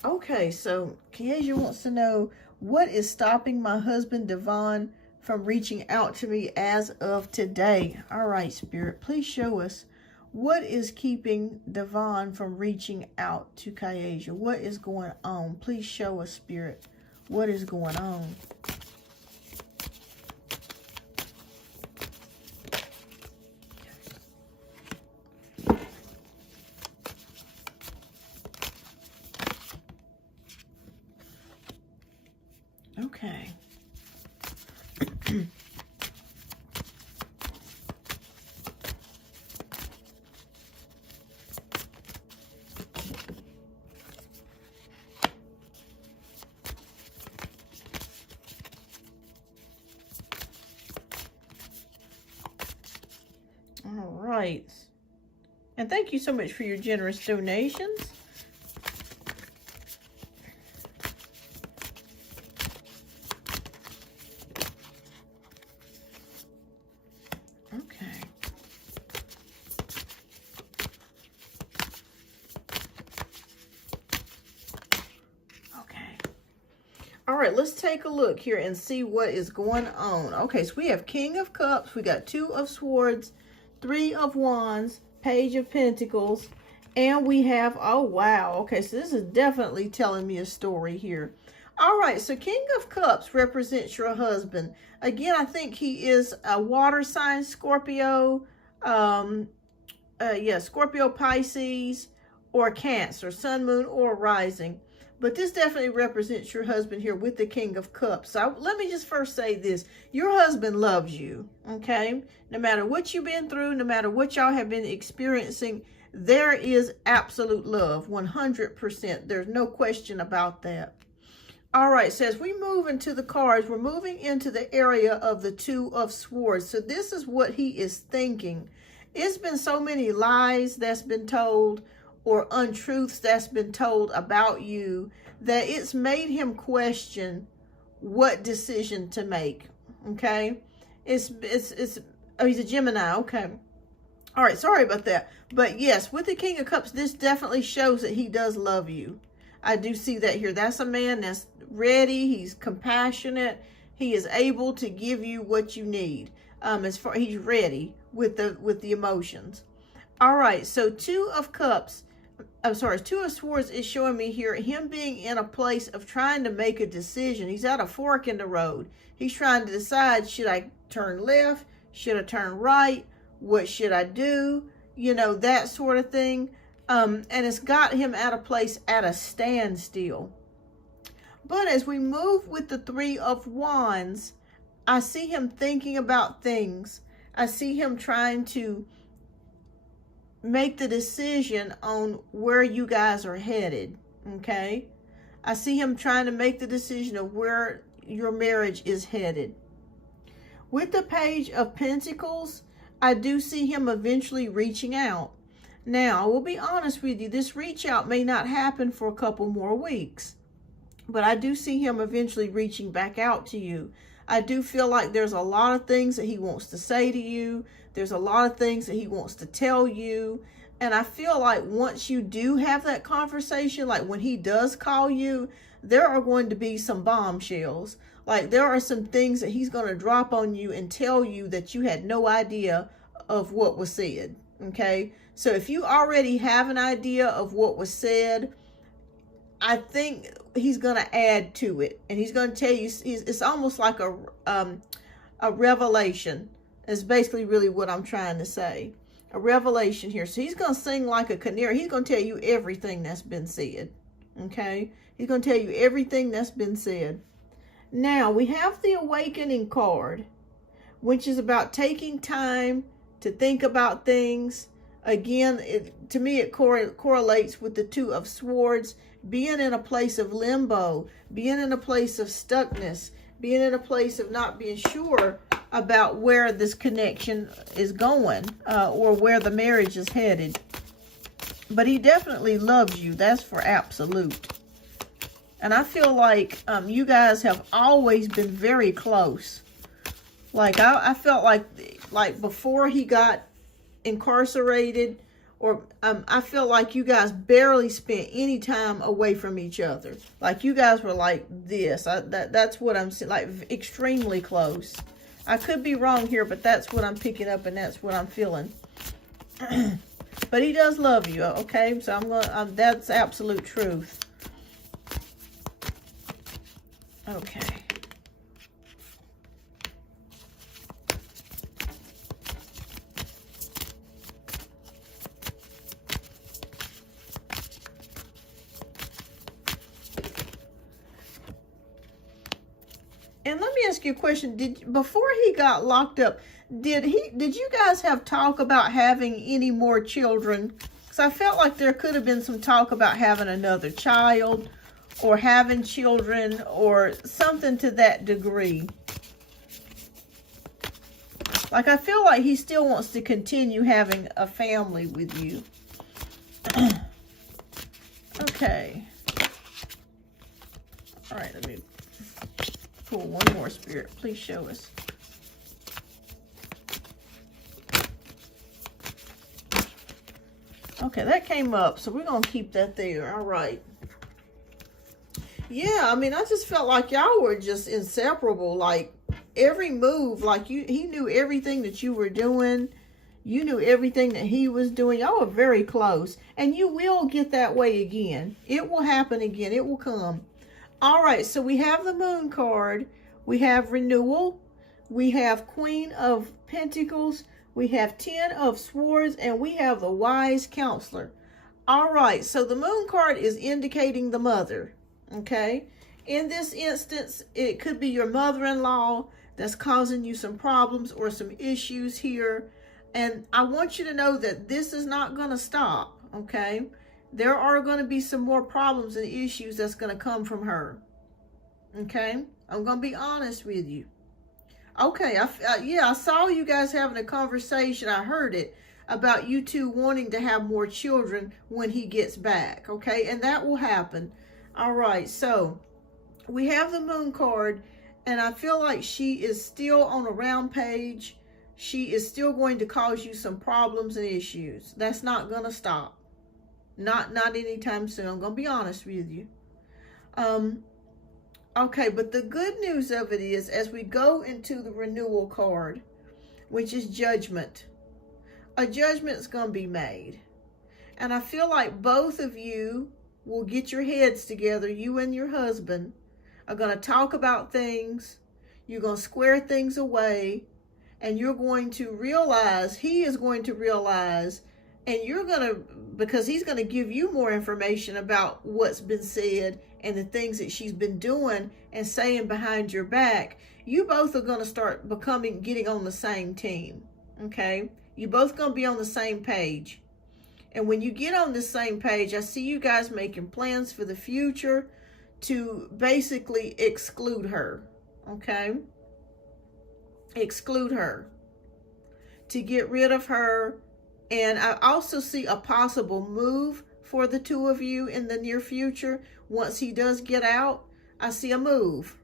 Okay, so Kiesia wants to know, what is stopping my husband Devon from reaching out to me as of today? All right, Spirit, please show us what is keeping Devon from reaching out to Kiesia. What is going on? Please show us, Spirit, what is going on. Okay. All right. And thank you so much for your generous donations. All right, let's take a look here and see what is going on. Okay, so we have King of Cups, we got 2 of Swords, 3 of Wands, Page of Pentacles, And we have, oh, wow. Okay, so this is definitely telling me a story here. All right, so King of Cups represents your husband. Again, I think he is a water sign, Scorpio, Scorpio, Pisces, or Cancer, Sun, Moon, or Rising. But this definitely represents your husband here with the King of Cups. So let me just first say this. Your husband loves you, okay? No matter what you've been through, no matter what y'all have been experiencing, there is absolute love, 100%. There's no question about that. All right, so as we move into the cards, we're moving into the area of the Two of Swords. So this is what he is thinking. It's been so many lies that's been told or untruths that's been told about you that it's made him question what decision to make, okay? Oh, he's a Gemini, okay. All right, sorry about that. But yes, with the King of Cups, this definitely shows that he does love you. I do see that here. That's a man that's ready. He's compassionate. He is able to give you what you need. He's ready with the emotions. All right, so Two of Swords is showing me here him being in a place of trying to make a decision. He's at a fork in the road. He's trying to decide, should I turn left? Should I turn right? What should I do? You know, that sort of thing. And it's got him at a place at a standstill. But as we move with the Three of Wands, I see him thinking about things. I see him trying to make the decision on where you guys are headed, okay? I see him trying to make the decision of where your marriage is headed. With the Page of Pentacles, I do see him eventually reaching out. Now, I will be honest with you, this reach out may not happen for a couple more weeks, but I do see him eventually reaching back out to you. I do feel like there's a lot of things that he wants to say to you. There's a lot of things that he wants to tell you. And I feel like once you do have that conversation, like when he does call you, there are going to be some bombshells. Like there are some things that he's going to drop on you and tell you that you had no idea of what was said. Okay. So if you already have an idea of what was said, I think he's going to add to it. And he's going to tell you, it's almost like a revelation is basically really what I'm trying to say. A revelation here. So he's going to sing like a canary. He's going to tell you everything that's been said. Okay. He's going to tell you everything that's been said. Now, we have the Awakening card, which is about taking time to think about things. Again, to me, it correlates with the Two of Swords, being in a place of limbo, being in a place of stuckness, being in a place of not being sure about where this connection is going or where the marriage is headed. But he definitely loves you. That's for absolute. And I feel like you guys have always been very close. Like I felt like before he got incarcerated, or I feel like you guys barely spent any time away from each other. Like you guys were like this. That's what I'm saying. Like extremely close. I could be wrong here, but that's what I'm picking up, and that's what I'm feeling. But he does love you. Okay, so that's absolute truth. Okay. And let me ask you a question. Before he got locked up, did you guys have talk about having any more children? Because I felt like there could have been some talk about having another child, or having children, or something to that degree. Like I feel like he still wants to continue having a family with you. Okay. All right, let me pull one more, Spirit. Please show us. Okay, that came up, so we're going to keep that there. All right. Yeah, I mean, I just felt like y'all were just inseparable. Like, every move, like he knew everything that you were doing. You knew everything that he was doing. Y'all were very close. And you will get that way again. It will happen again. It will come. All right, so we have the Moon card. We have renewal. We have Queen of Pentacles. We have 10 of Swords. And we have the Wise Counselor. All right, so the Moon card is indicating the mother. Okay? In this instance, it could be your mother-in-law that's causing you some problems or some issues here. And I want you to know that this is not going to stop, okay? There are going to be some more problems and issues that's going to come from her, okay? I'm going to be honest with you. Okay, I saw you guys having a conversation. I heard it about you two wanting to have more children when he gets back, okay? And that will happen. All right, so we have the Moon card, and I feel like she is still on a rampage. She is still going to cause you some problems and issues. That's not going to stop. Not anytime soon. I'm going to be honest with you. Okay, but the good news of it is, as we go into the renewal card, which is judgment, a judgment is going to be made. And I feel like both of you will get your heads together. You and your husband are going to talk about things. You're going to square things away. And you're going to realize, he is going to realize, and you're going to, because he's going to give you more information about what's been said and the things that she's been doing and saying behind your back. You both are going to start getting on the same team, okay? You both going to be on the same page. And when you get on the same page, I see you guys making plans for the future to basically exclude her, okay? Exclude her, to get rid of her. And I also see a possible move for the two of you in the near future. Once he does get out, I see a move.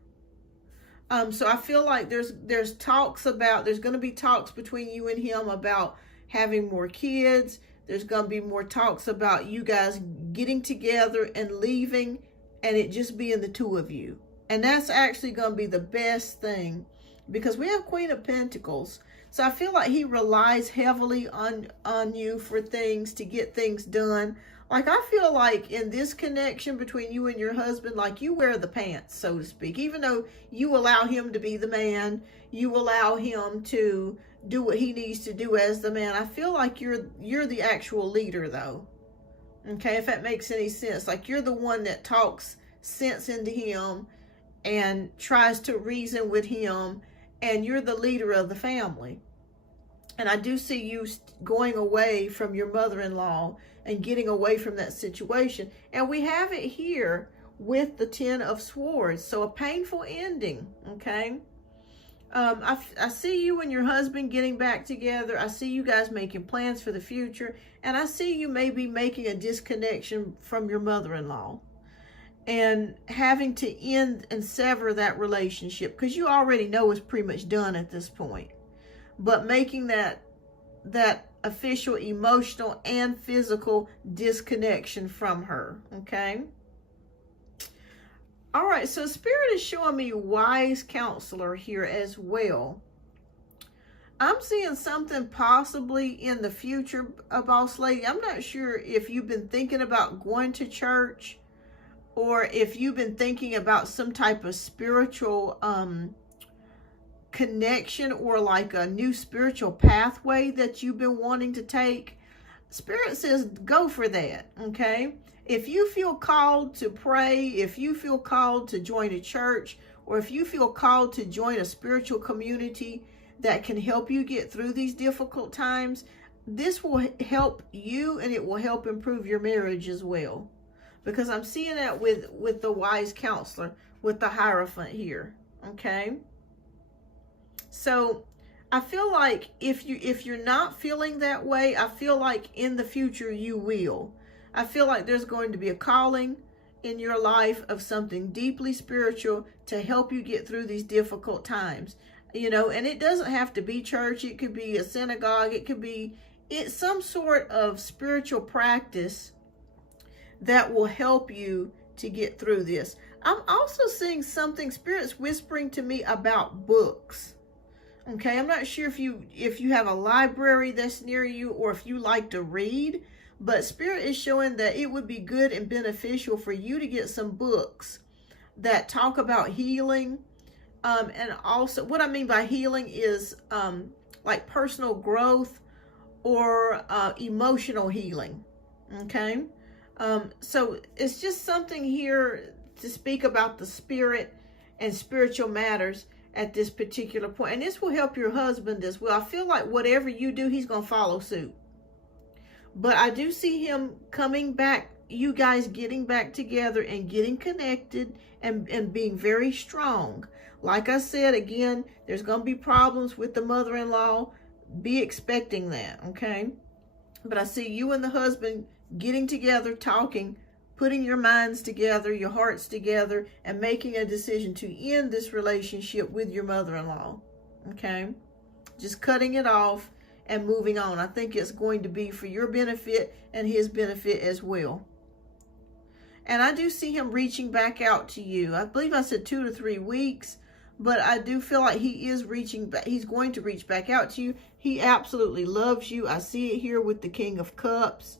So I feel like there's going to be talks between you and him about having more kids. There's going to be more talks about you guys getting together and leaving, and it just being the two of you. And that's actually going to be the best thing, because we have Queen of Pentacles. So I feel like he relies heavily on you for things, to get things done. Like, I feel like in this connection between you and your husband, like you wear the pants, so to speak. Even though you allow him to be the man, you allow him to do what he needs to do as the man. I feel like you're the actual leader, though. Okay, if that makes any sense. Like, you're the one that talks sense into him and tries to reason with him, and you're the leader of the family. And I do see you going away from your mother-in-law and getting away from that situation. And we have it here with the 10 of Swords. So a painful ending, okay? I see you and your husband getting back together. I see you guys making plans for the future. And I see you maybe making a disconnection from your mother-in-law and having to end and sever that relationship, because you already know it's pretty much done at this point. But making that official emotional and physical disconnection from her, okay? All right, so Spirit is showing me Wise Counselor here as well. I'm seeing something possibly in the future, Boss Lady. I'm not sure if you've been thinking about going to church, or if you've been thinking about some type of spiritual connection, or like a new spiritual pathway that you've been wanting to take. Spirit says go for that, okay? If you feel called to pray, if you feel called to join a church, or if you feel called to join a spiritual community that can help you get through these difficult times, this will help you, and it will help improve your marriage as well. Because I'm seeing that with the Wise Counselor, with the Hierophant here, okay? So I feel like if you're not feeling that way, I feel like in the future you will. I feel like there's going to be a calling in your life of something deeply spiritual to help you get through these difficult times. You know, and it doesn't have to be church. It could be a synagogue. It could be some sort of spiritual practice that will help you to get through this. I'm also seeing something, Spirit's whispering to me about books. Okay, I'm not sure if you have a library that's near you or if you like to read, but Spirit is showing that it would be good and beneficial for you to get some books that talk about healing. And also, what I mean by healing is like personal growth or emotional healing. Okay, so it's just something here to speak about the spirit and spiritual matters at this particular point. And this will help your husband as well. I feel like whatever you do, he's going to follow suit. But I do see him coming back, you guys getting back together and getting connected and being very strong. Like I said, again, there's going to be problems with the mother-in-law. Be expecting that, okay? But I see you and the husband getting together, talking, putting your minds together, your hearts together, and making a decision to end this relationship with your mother-in-law, okay? Just cutting it off and moving on. I think it's going to be for your benefit and his benefit as well. And I do see him reaching back out to you. I believe I said 2 to 3 weeks, but I do feel like he is reaching back. He's going to reach back out to you. He absolutely loves you. I see it here with the King of Cups.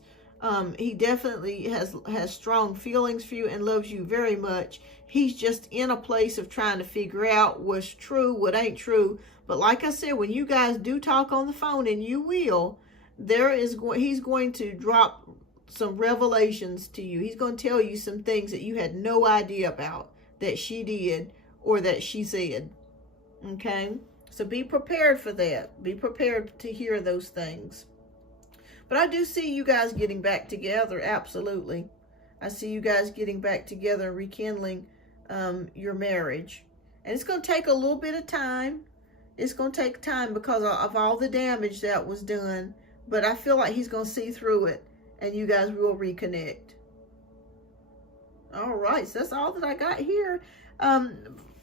He definitely has strong feelings for you and loves you very much. He's just in a place of trying to figure out what's true, what ain't true. But like I said, when you guys do talk on the phone, and you will, he's going to drop some revelations to you. He's going to tell you some things that you had no idea about that she did or that she said. Okay? So be prepared for that. Be prepared to hear those things. But I do see you guys getting back together, absolutely. I see you guys getting back together and rekindling your marriage. And it's going to take a little bit of time. It's going to take time because of all the damage that was done. But I feel like he's going to see through it and you guys will reconnect. All right, so that's all that I got here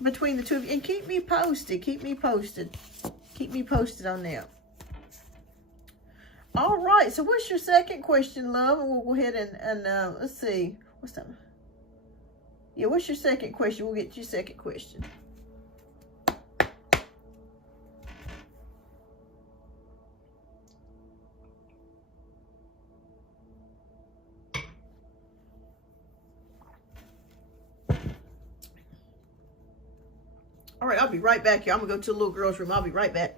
between the two of you. And keep me posted. Keep me posted. Keep me posted on that. All right, so what's your second question, love? And we'll go ahead and let's see. What's that? Yeah, what's your second question? We'll get to your second question. All right, I'll be right back here. I'm going to go to the little girl's room. I'll be right back.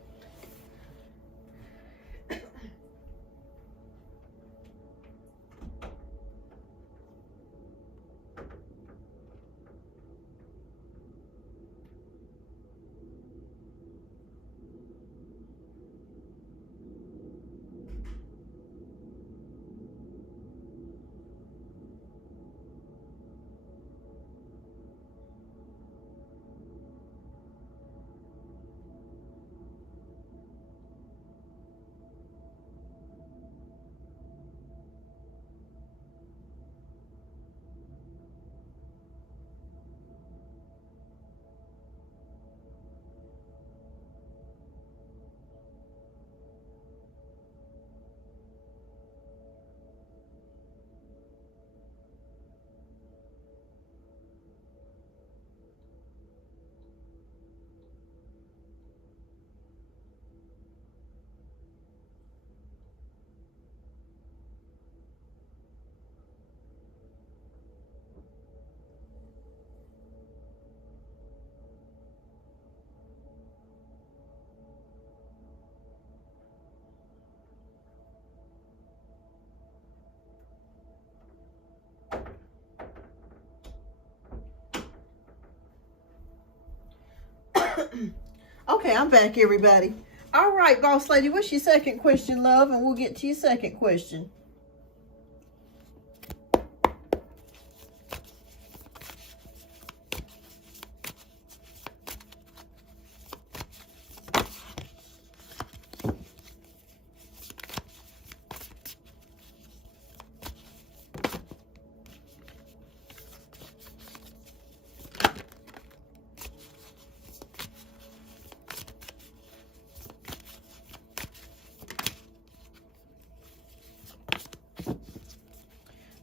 Okay, I'm back, everybody. All right, boss lady, what's your second question, love? And we'll get to your second question.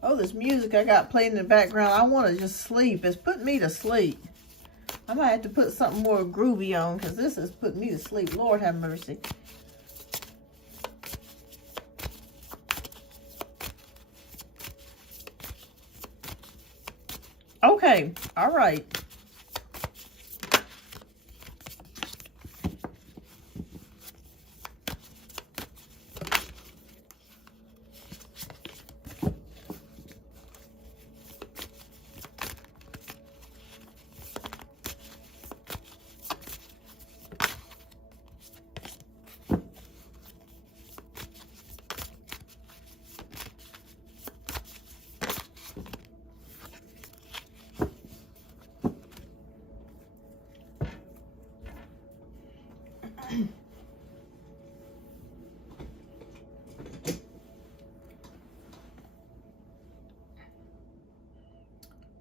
Oh, this music I got playing in the background, I want to just sleep. It's putting me to sleep. I might have to put something more groovy on because this is putting me to sleep. Lord have mercy. Okay, all right.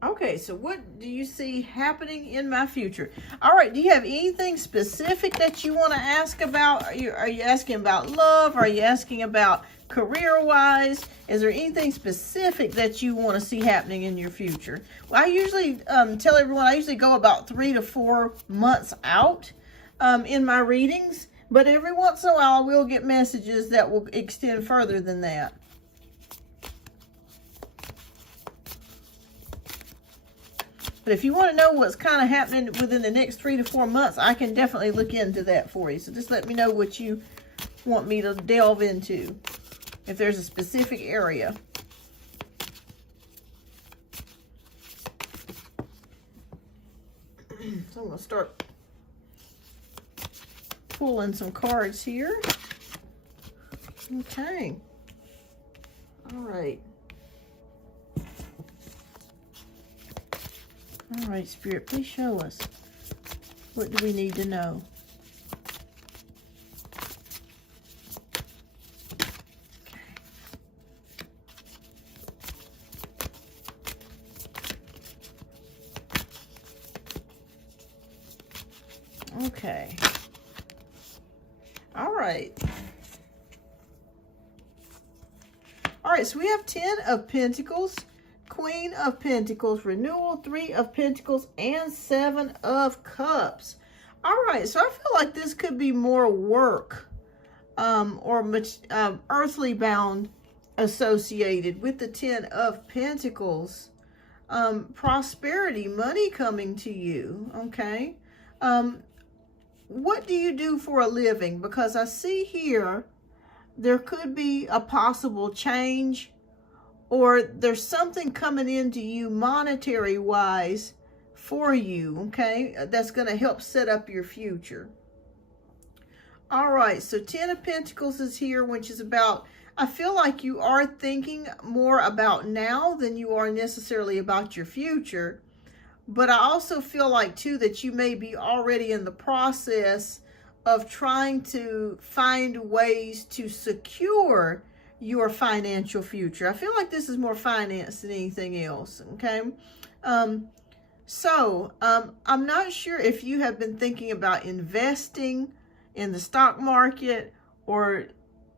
Okay, so what do you see happening in my future? All right, do you have anything specific that you want to ask about? Are you asking about love? Are you asking about career-wise? Is there anything specific that you want to see happening in your future? Well, I usually tell everyone I usually go about 3 to 4 months out in my readings, but every once in a while I will get messages that will extend further than that. But if you want to know what's kind of happening within the next 3 to 4 months, I can definitely look into that for you. So just let me know what you want me to delve into, if there's a specific area. So I'm going to start pulling some cards here. Okay. All right. All right, Spirit, please show us. What do we need to know? Okay. All right. All right, so we have 10 of Pentacles, Queen of Pentacles, Renewal, 3 of Pentacles, and 7 of Cups. All right, so I feel like this could be more work or earthly bound associated with the 10 of Pentacles. Prosperity, money coming to you, okay? What do you do for a living? Because I see here there could be a possible change, or there's something coming into you monetary wise for you, okay? That's going to help set up your future. All right, so 10 of Pentacles is here, which is about, I feel like you are thinking more about now than you are necessarily about your future. But I also feel like, too, that you may be already in the process of trying to find ways to secure your financial future. I feel like this is more finance than anything else, okay? I'm not sure if you have been thinking about investing in the stock market or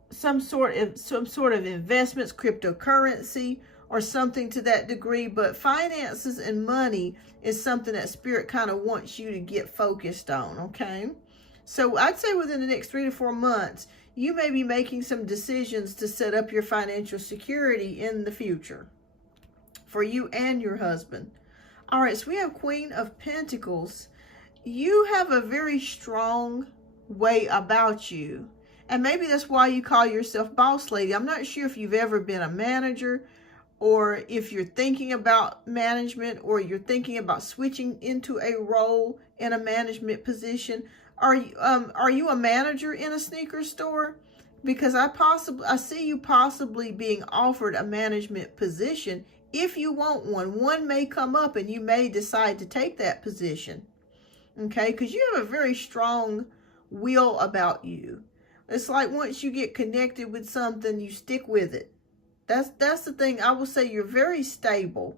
some sort of investments, cryptocurrency, or something to that degree, but finances and money is something that Spirit kind of wants you to get focused on, okay? So I'd say within the next 3 to 4 months, you may be making some decisions to set up your financial security in the future for you and your husband. All right, so we have Queen of Pentacles. You have a very strong way about you, and maybe that's why you call yourself boss lady. I'm not sure if you've ever been a manager, or if you're thinking about management, or you're thinking about switching into a role in a management position. Are you a manager in a sneaker store? Because I see you possibly being offered a management position. If you want one may come up and you may decide to take that position. Okay, because you have a very strong will about you. It's like once you get connected with something, you stick with it. That's the thing. I will say you're very stable,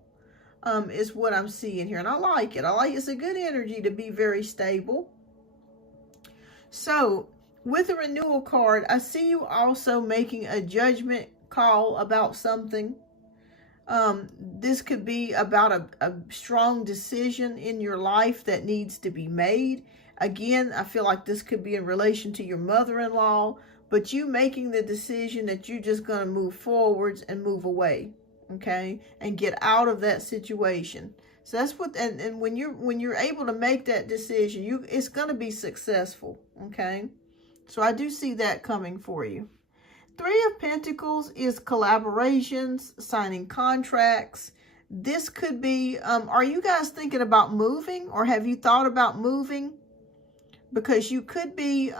is what I'm seeing here. And I like it. It's a good energy to be very stable. So with the renewal card, I see you also making a judgment call about something. This could be about a strong decision in your life that needs to be made. Again, I feel like this could be in relation to your mother-in-law, but you making the decision that you're just going to move forwards and move away, okay, and get out of that situation. So that's what, and when you're able to make that decision, it's going to be successful, okay. So I do see that coming for you. Three of Pentacles is collaborations, signing contracts. This could be, are you guys thinking about moving, or have you thought about moving? Because you could be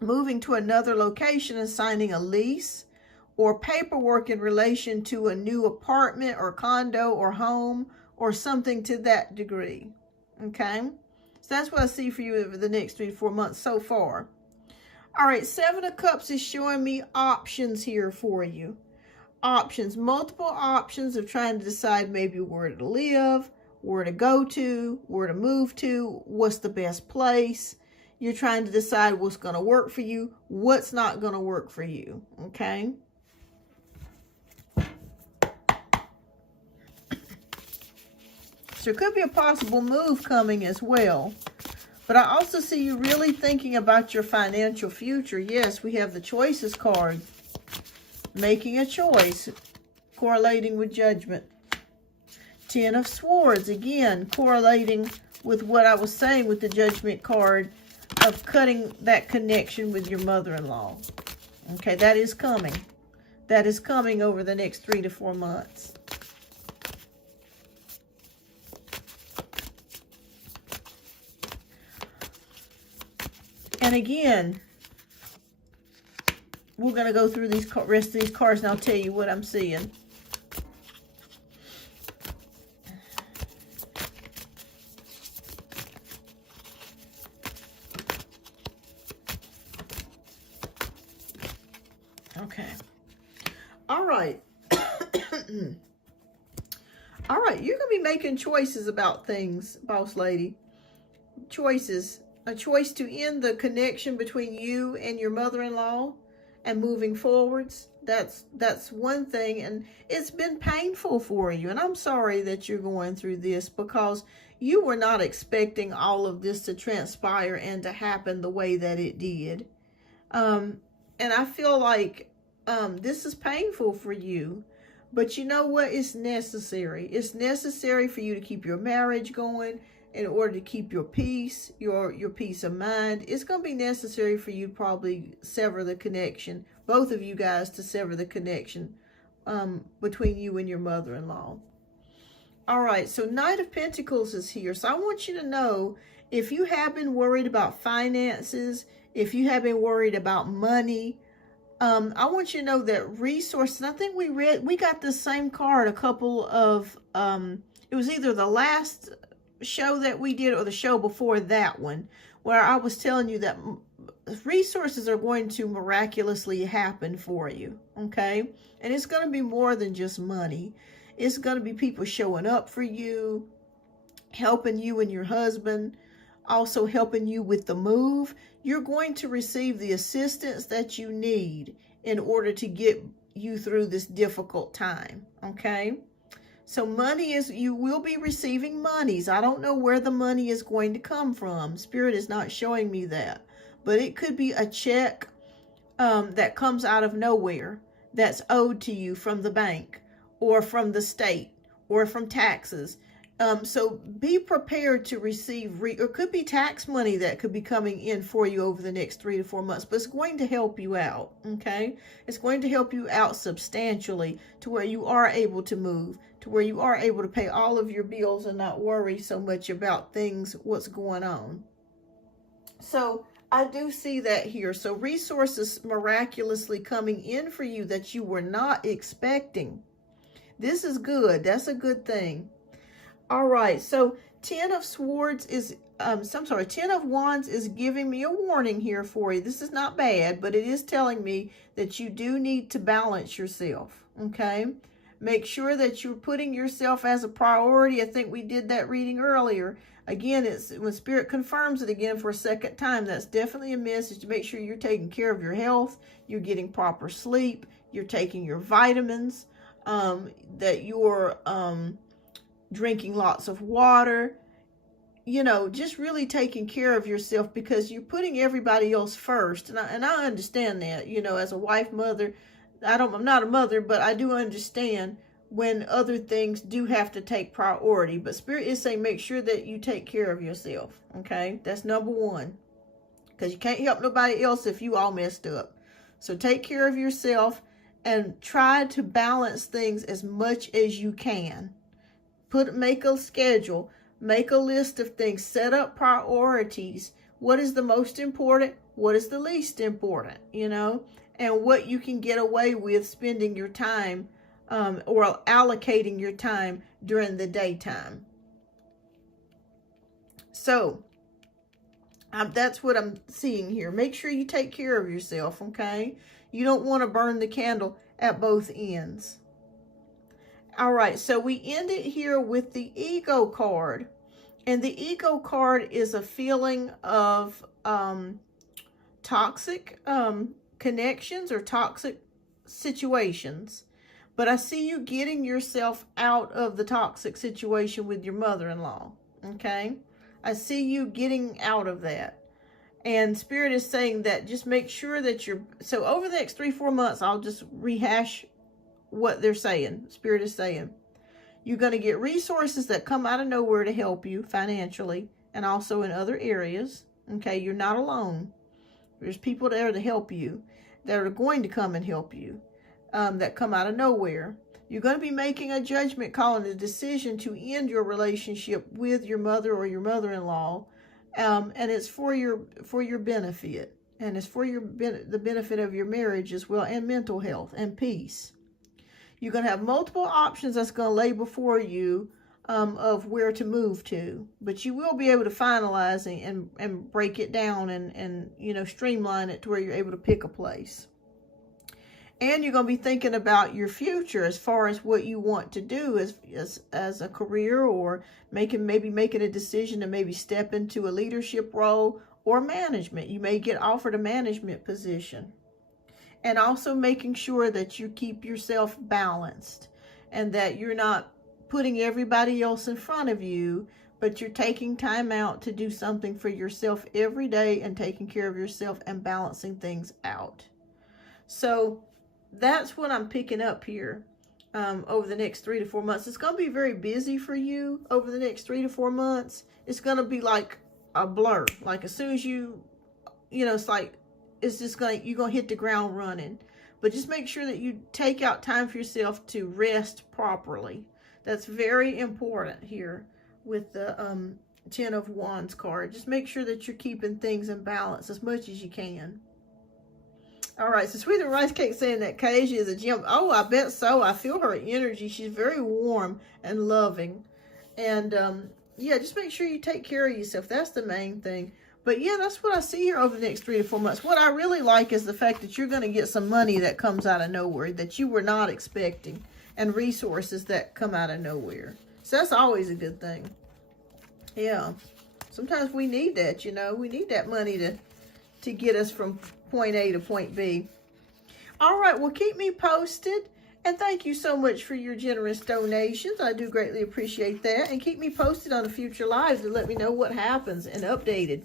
moving to another location and signing a lease or paperwork in relation to a new apartment or condo or home or something to that degree. Okay? So that's what I see for you over the next 3 to 4 months so far. All right, Seven of Cups is showing me options here for you. Options, multiple options of trying to decide maybe where to live, where to go to, where to move to, what's the best place. You're trying to decide what's going to work for you, what's not going to work for you, okay? So there could be a possible move coming as well. But I also see you really thinking about your financial future. Yes, we have the Choices card. Making a choice, correlating with Judgment. Ten of Swords, again, correlating with what I was saying with the Judgment card of cutting that connection with your mother-in-law. Okay, that is coming. That is coming over the next 3 to 4 months. And again, we're going to go through these rest of these cards and I'll tell you what I'm seeing. Okay. All right. All right. You're going to be making choices about things, boss lady. Choices. A choice to end the connection between you and your mother-in-law and moving forwards. That's one thing, and it's been painful for you, and I'm sorry that you're going through this because you were not expecting all of this to transpire and to happen the way that it did. And I feel like this is painful for you, but you know what? It's necessary. It's necessary for you to keep your marriage going. In order to keep your peace, your peace of mind. It's going to be necessary for you to probably sever the connection, both of you guys to sever the connection between you and your mother-in-law. All right, so Knight of Pentacles is here. So I want you to know, if you have been worried about finances, if you have been worried about money, I want you to know that resources, I think we got the same card a couple of, it was either the last show that we did or the show before that one, where I was telling you that resources are going to miraculously happen for you, okay? And it's going to be more than just money. It's going to be people showing up for you, helping you and your husband, also helping you with the move. You're going to receive the assistance that you need in order to get you through this difficult time, okay? So money is, you will be receiving monies. I don't know where the money is going to come from. Spirit is not showing me that. But it could be a check that comes out of nowhere that's owed to you from the bank or from the state or from taxes. So be prepared to receive, or it could be tax money that could be coming in for you over the next 3 to 4 months, but it's going to help you out, okay? It's going to help you out substantially to where you are able to move, to where you are able to pay all of your bills and not worry so much about things, what's going on. So I do see that here. So resources miraculously coming in for you that you were not expecting. This is good. That's a good thing. All right, so 10 of Swords is, 10 of Wands is giving me a warning here for you. This is not bad, but it is telling me that you do need to balance yourself, okay? Make sure that you're putting yourself as a priority. I think we did that reading earlier. Again, it's when Spirit confirms it again for a second time, that's definitely a message to make sure you're taking care of your health, you're getting proper sleep, you're taking your vitamins, that you're drinking lots of water, just really taking care of yourself, because you're putting everybody else first. And I understand that, as a wife, mother, I'm not a mother, but I do understand when other things do have to take priority. But Spirit is saying, make sure that you take care of yourself. Okay. That's number one, because you can't help nobody else if you all messed up. So take care of yourself and try to balance things as much as you can. Make a schedule, make a list of things, set up priorities. What is the most important? What is the least important? And what you can get away with spending your time or allocating your time during the daytime. So that's what I'm seeing here. Make sure you take care of yourself, okay? You don't want to burn the candle at both ends. All right, so we end it here with the ego card. And the ego card is a feeling of toxic connections or toxic situations. But I see you getting yourself out of the toxic situation with your mother-in-law, okay? I see you getting out of that. And Spirit is saying that just make sure that so over the next 3-4 months, I'll just rehash what they're saying. Spirit is saying, you're going to get resources that come out of nowhere to help you financially and also in other areas, okay? You're not alone. There's people there to help you that are going to come and help you. That come out of nowhere. You're going to be making a judgment call and a decision to end your relationship with your mother or your mother-in-law, and it's for your benefit, and it's for the benefit of your marriage as well, and mental health and peace. You're going to have multiple options that's going to lay before you of where to move to, but you will be able to finalize and break it down and streamline it to where you're able to pick a place. And you're going to be thinking about your future as far as what you want to do as a career, or maybe making a decision to maybe step into a leadership role or management. You may get offered a management position. And also making sure that you keep yourself balanced and that you're not putting everybody else in front of you, but you're taking time out to do something for yourself every day and taking care of yourself and balancing things out. So that's what I'm picking up here over the next 3 to 4 months. It's going to be very busy for you over the next 3 to 4 months. It's going to be like a blur. Like as soon as it's like, you're going to hit the ground running. But just make sure that you take out time for yourself to rest properly. That's very important here with the 10 of Wands card. Just make sure that you're keeping things in balance as much as you can. All right, so Sweet and Rice Cake saying that Kasia is a gem. Oh, I bet so. I feel her energy. She's very warm and loving. And, yeah, just make sure you take care of yourself. That's the main thing. But, yeah, that's what I see here over the next 3 to 4 months. What I really like is the fact that you're going to get some money that comes out of nowhere that you were not expecting, and resources that come out of nowhere. So that's always a good thing. Yeah. Sometimes we need that, We need that money to get us from point A to point B. All right, well, keep me posted. And thank you so much for your generous donations. I do greatly appreciate that. And keep me posted on the future lives and let me know what happens and updated.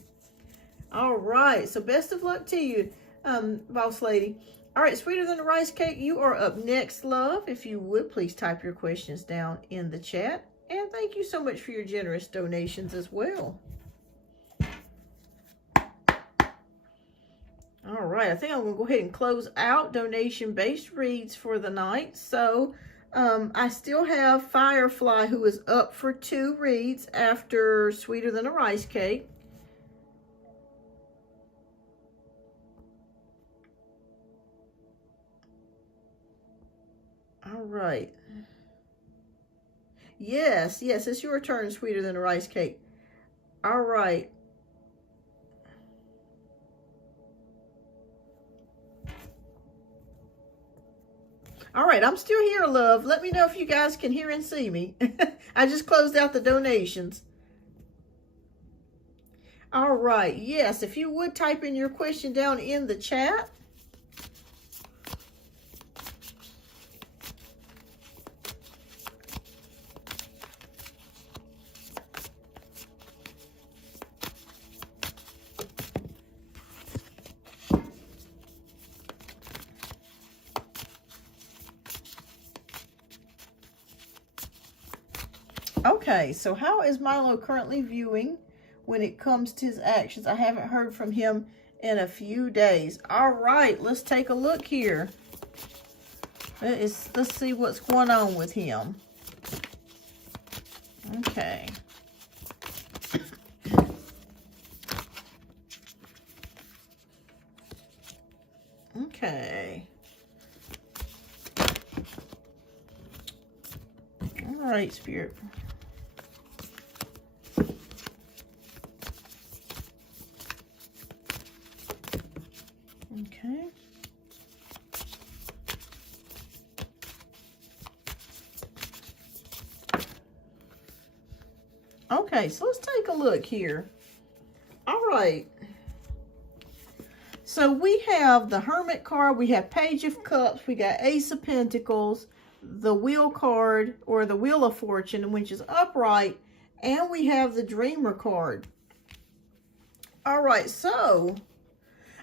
All right, so best of luck to you, boss lady. All right, Sweeter Than a Rice Cake, you are up next, love. If you would, please type your questions down in the chat. And thank you so much for your generous donations as well. All right, I think I'm going to go ahead and close out donation-based reads for the night. So I still have Firefly, who is up for 2 reads after Sweeter Than a Rice Cake. All right. Yes, it's your turn, Sweeter Than a Rice Cake. All right. All right, I'm still here, love. Let me know if you guys can hear and see me. I just closed out the donations. All right, yes, if you would type in your question down in the chat. Okay, so how is Milo currently viewing when it comes to his actions? I haven't heard from him in a few days. All right, let's take a look here. Let's see what's going on with him. Okay. Okay. All right, Spirit. Okay. Okay, so let's take a look here. All right. So we have the Hermit card, we have Page of Cups, we got Ace of Pentacles, the Wheel card, or the Wheel of Fortune, which is upright, and we have the Dreamer card. All right, so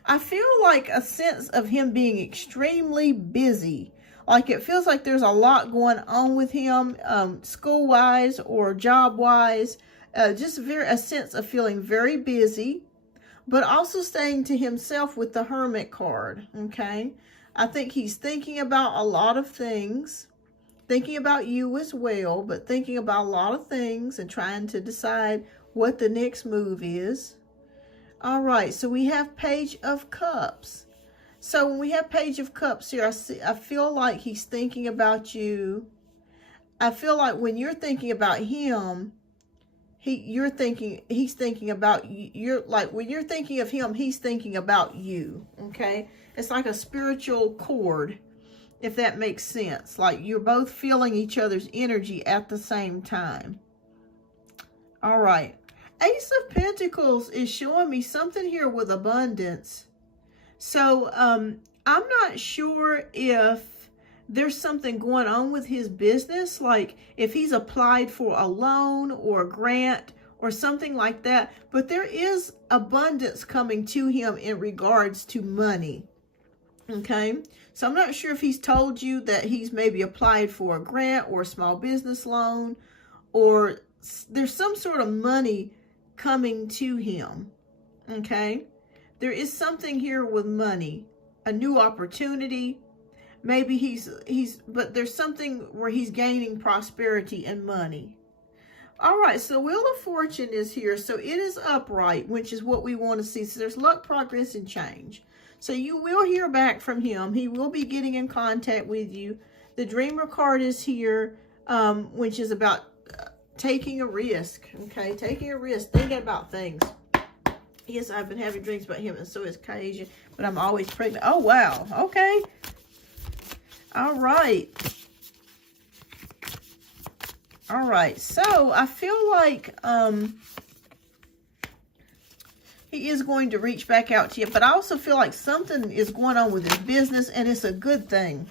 I feel like a sense of him being extremely busy. Like it feels like there's a lot going on with him, school-wise or job-wise. Just a sense of feeling very busy, but also staying to himself with the Hermit card, okay? I think he's thinking about a lot of things, thinking about you as well, but thinking about a lot of things and trying to decide what the next move is. All right, so we have Page of Cups. So when we have Page of Cups here, I feel like he's thinking about you. I feel like when you're thinking about him, he's thinking about you. You're like, when you're thinking of him, he's thinking about you, okay? It's like a spiritual cord, if that makes sense. Like you're both feeling each other's energy at the same time. All right. Ace of Pentacles is showing me something here with abundance. So I'm not sure if there's something going on with his business, like if he's applied for a loan or a grant or something like that, but there is abundance coming to him in regards to money, okay? So I'm not sure if he's told you that he's maybe applied for a grant or a small business loan, or there's some sort of money coming to him, okay? There is something here with money, a new opportunity. Maybe but there's something where he's gaining prosperity and money. All right, so Wheel of Fortune is here. So it is upright, which is what we want to see. So there's luck, progress, and change. So you will hear back from him. He will be getting in contact with you. The Dreamer card is here, which is about taking a risk, okay? Taking a risk, thinking about things. Yes, I've been having dreams about him, and so is Cashapp, but I'm always pregnant. Oh, wow. Okay. All right. All right. So I feel like he is going to reach back out to you, but I also feel like something is going on with his business, and it's a good thing.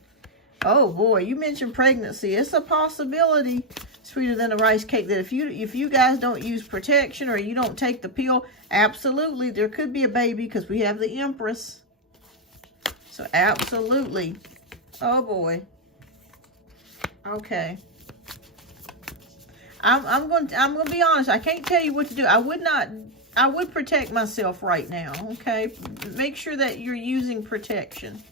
Oh, boy. You mentioned pregnancy. It's a possibility, sweeter than a rice cake, that if you guys don't use protection or you don't take the pill, absolutely, there could be a baby, because we have the Empress. So absolutely. Oh boy. Okay. I'm going to be honest. I can't tell you what to do. I would protect myself right now, okay? Make sure that you're using protection.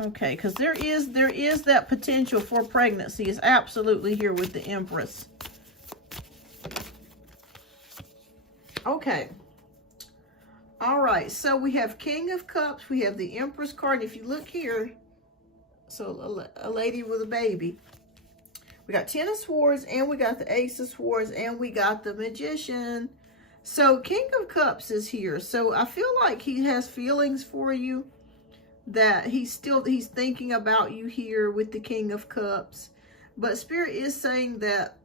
Okay, because there is that potential for pregnancy is absolutely here with the Empress. Okay. All right, so we have King of Cups. We have the Empress card. If you look here, so a lady with a baby. We got Ten of Swords, and we got the Ace of Swords, and we got the Magician. So King of Cups is here. So I feel like he has feelings for you, that he's thinking about you here with the King of Cups. But Spirit is saying that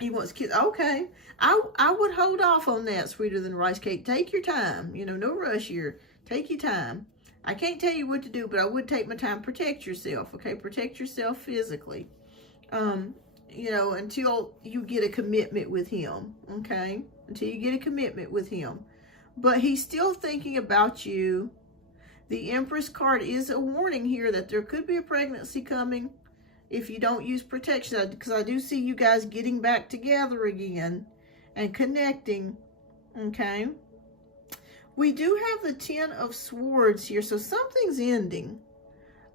he wants kids. Okay. I would hold off on that, sweeter than rice cake. Take your time. You know, no rush here. Take your time. I can't tell you what to do, but I would take my time. Protect yourself, okay? Protect yourself physically. You know, until you get a commitment with him, okay? Until you get a commitment with him. But he's still thinking about you. The Empress card is a warning here that there could be a pregnancy coming if you don't use protection, because I do see you guys getting back together again and connecting, okay? We do have the Ten of Swords here, so something's ending.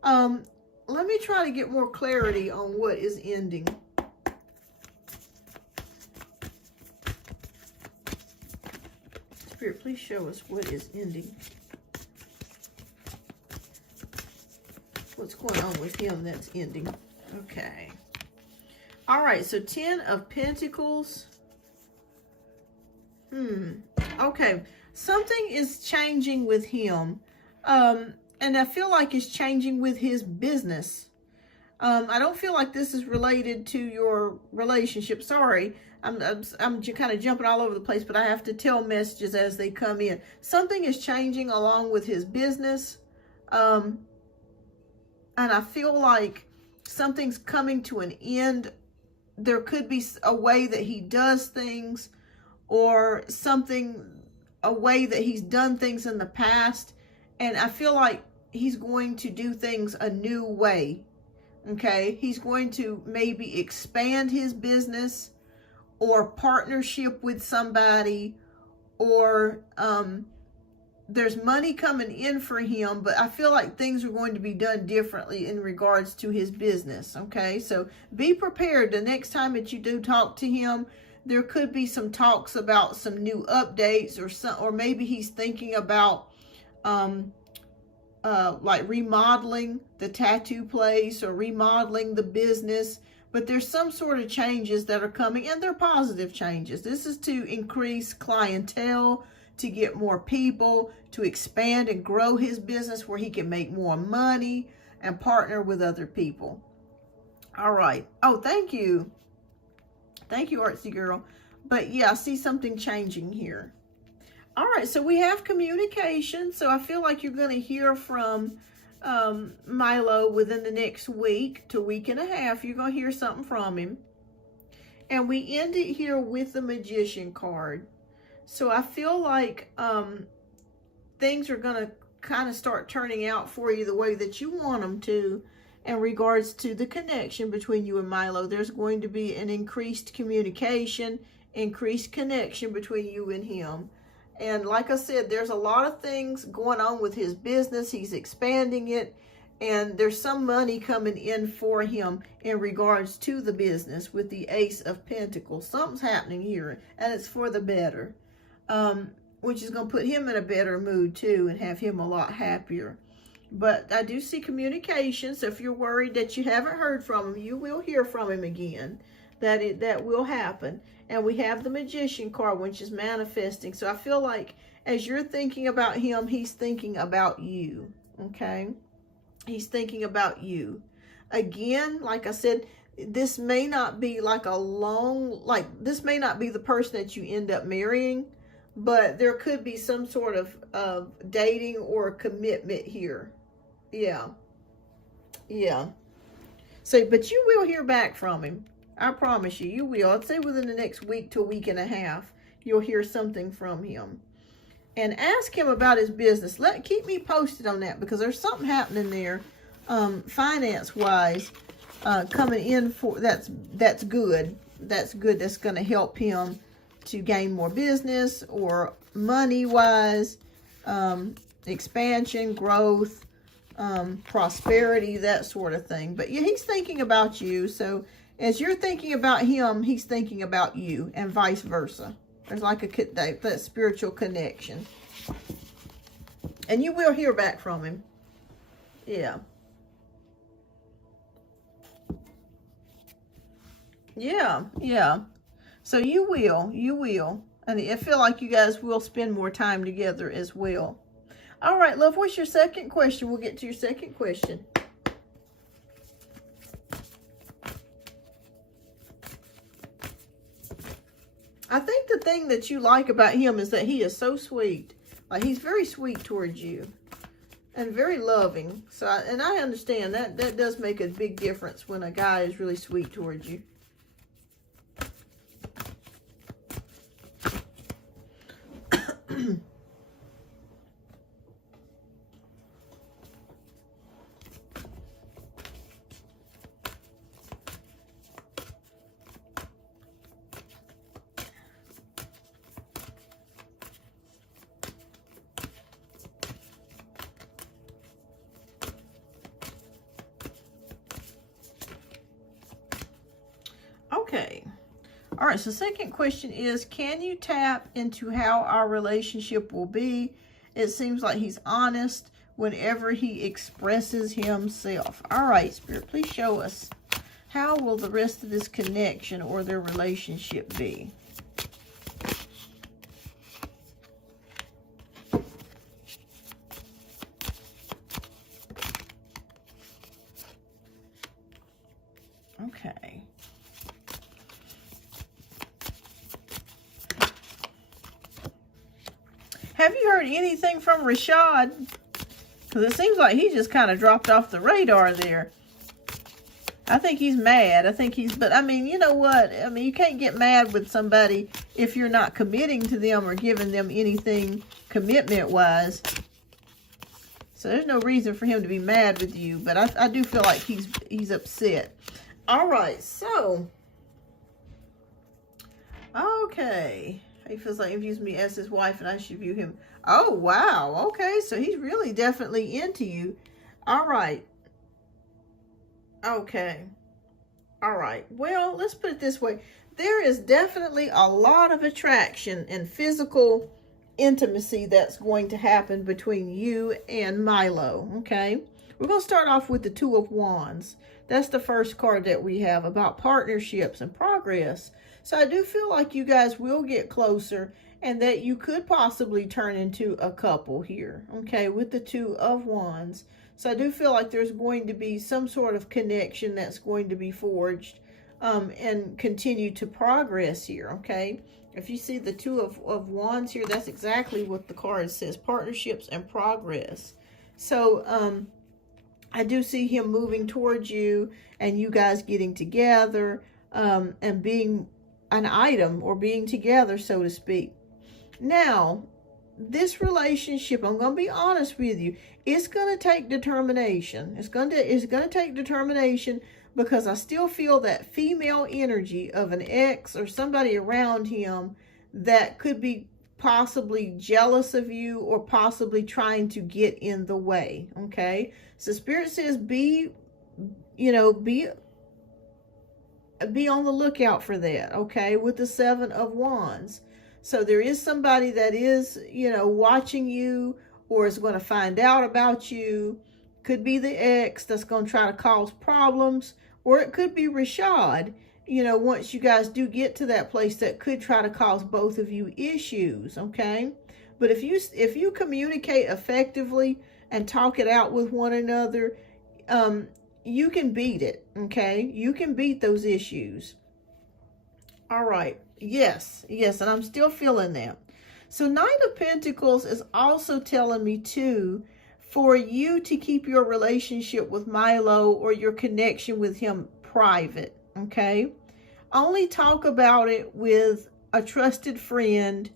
Let me try to get more clarity on what is ending. Spirit, please show us what is ending. What's going on with him that's ending? Okay. All right, so 10 of Pentacles. Okay. Something is changing with him. And I feel like it's changing with his business. I don't feel like this is related to your relationship. Sorry. I'm kind of jumping all over the place, but I have to tell messages as they come in. Something is changing along with his business. And I feel like something's coming to an end. There could be a way that he does things, or a way that he's done things in the past. And I feel like he's going to do things a new way. Okay. He's going to maybe expand his business, or partnership with somebody, or there's money coming in for him, but I feel like things are going to be done differently in regards to his business, okay? So be prepared the next time that you do talk to him. There could be some talks about some new updates, or maybe he's thinking about like remodeling the tattoo place or remodeling the business. But there's some sort of changes that are coming, and they're positive changes. This is to increase clientele, to get more people, to expand and grow his business where he can make more money and partner with other people. All right. Oh, thank you. Thank you, Artsy Girl. But yeah, I see something changing here. All right, so we have communication. So I feel like you're going to hear from Milo within the next week to week and a half. You're going to hear something from him. And we end it here with the Magician card. So I feel like things are going to kind of start turning out for you the way that you want them to in regards to the connection between you and Milo. There's going to be an increased communication, increased connection between you and him. And like I said, there's a lot of things going on with his business. He's expanding it. And there's some money coming in for him in regards to the business with the Ace of Pentacles. Something's happening here, and it's for the better. Which is going to put him in a better mood too and have him a lot happier. But I do see communication. So if you're worried that you haven't heard from him, you will hear from him again. That will happen. And we have the Magician card, which is manifesting. So I feel like as you're thinking about him, he's thinking about you. Okay? He's thinking about you. Again, like I said, this may not be like this may not be the person that you end up marrying, but there could be some sort of dating or commitment here. Yeah. Yeah. So, but you will hear back from him. I promise you, you will. I'd say within the next week to a week and a half, you'll hear something from him. And ask him about his business. Keep me posted on that, because there's something happening there, finance-wise, coming in for that's good. That's good. That's going to help him to gain more business, or money-wise, expansion, growth, prosperity, that sort of thing. But yeah, he's thinking about you. So as you're thinking about him, he's thinking about you, and vice versa. There's like that spiritual connection. And you will hear back from him. Yeah. Yeah, yeah. So you will. And I feel like you guys will spend more time together as well. All right, love, what's your second question? We'll get to your second question. I think the thing that you like about him is that he is so sweet. Like, he's very sweet towards you and very loving. So, and I understand that does make a big difference when a guy is really sweet towards you. All right, so second question is, can you tap into how our relationship will be? It seems like he's honest whenever he expresses himself. All right, Spirit, please show us. How will the rest of this connection or their relationship be? Okay. Have you heard anything from Rashad? Because it seems like he just kind of dropped off the radar there. I think he's mad. But I mean, you know what? I mean, you can't get mad with somebody if you're not committing to them or giving them anything commitment-wise. So there's no reason for him to be mad with you. But I do feel like he's upset. All right, so. Okay. He feels like he views me as his wife and I should view him. Oh, wow. Okay, so he's really definitely into you. All right. Okay. All right. Well, let's put it this way. There is definitely a lot of attraction and physical intimacy that's going to happen between you and Milo. Okay. We're going to start off with the Two of Wands. That's the first card that we have about partnerships and progress. So I do feel like you guys will get closer and that you could possibly turn into a couple here. Okay. With the Two of Wands. So I do feel like there's going to be some sort of connection that's going to be forged and continue to progress here, okay? If you see the Two of Wands here, that's exactly what the card says, partnerships and progress. So I do see him moving towards you and you guys getting together and being an item or being together, so to speak. Now, this relationship, I'm going to be honest with you, it's going to take determination. It's going to take determination because I still feel that female energy of an ex or somebody around him that could be possibly jealous of you or possibly trying to get in the way, okay? So Spirit says be on the lookout for that, okay, with the Seven of Wands. So there is somebody that is, watching you or is going to find out about you. Could be the ex that's going to try to cause problems, or it could be Rashad, once you guys do get to that place that could try to cause both of you issues, okay? But if you communicate effectively and talk it out with one another, you can beat it, okay? You can beat those issues. All right. Yes, and I'm still feeling that. So Knight of Pentacles is also telling me too, for you to keep your relationship with Milo or your connection with him private, okay? Only talk about it with a trusted friend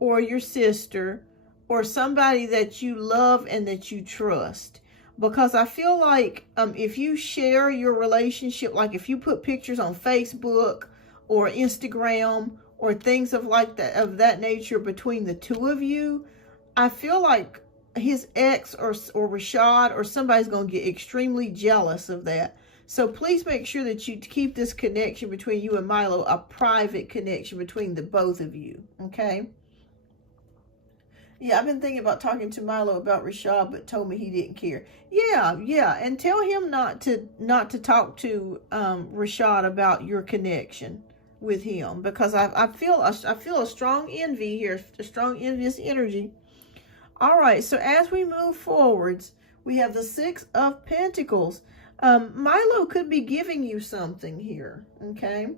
or your sister or somebody that you love and that you trust. Because I feel like if you share your relationship, like if you put pictures on Facebook or Instagram or things of that nature between the two of you, I feel like his ex or Rashad or somebody's going to get extremely jealous of that. So please make sure that you keep this connection between you and Milo a private connection between the both of you, okay? Yeah, I've been thinking about talking to Milo about Rashad, but told me he didn't care. Yeah, and tell him not to talk to Rashad about your connection with him, because I feel a strong envy here, a strong envious energy. All right, so as we move forwards, we have the Six of Pentacles. Milo could be giving you something here, okay?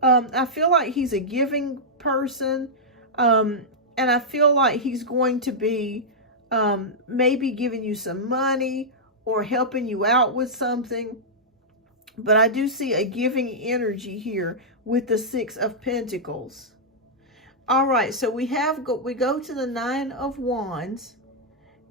I feel like he's a giving person, and I feel like he's going to be maybe giving you some money or helping you out with something. But I do see a giving energy here with the Six of Pentacles. All right, so we go to the Nine of Wands,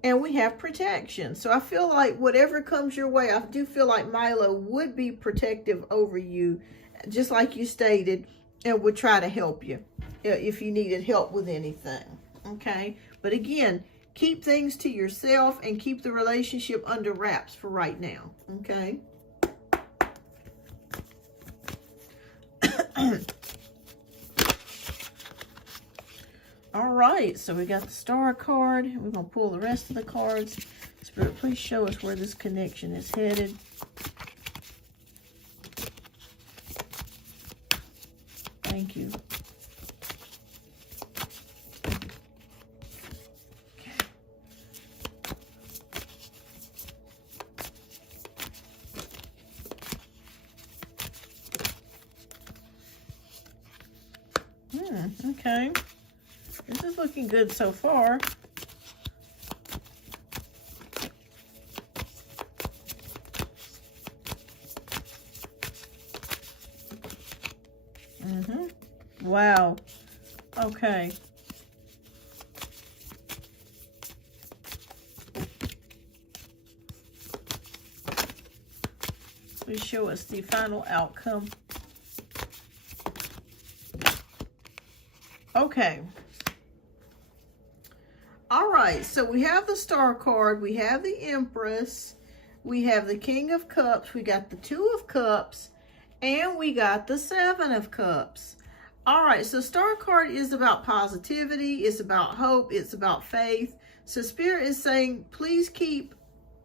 and we have protection. So I feel like whatever comes your way, I do feel like Milo would be protective over you, just like you stated, and would try to help you if you needed help with anything, okay? But again, keep things to yourself and keep the relationship under wraps for right now, okay? All right, so we got the Star card. We're going to pull the rest of the cards. Spirit, please show us where this connection is headed. Thank you. Okay. This is looking good so far. Wow. Okay. Please show us the final outcome. Okay. All right, so we have the Star card, we have the Empress, we have the King of Cups, we got the Two of Cups, and we got the Seven of Cups. All right, so Star card is about positivity, it's about hope, it's about faith. So Spirit is saying, please keep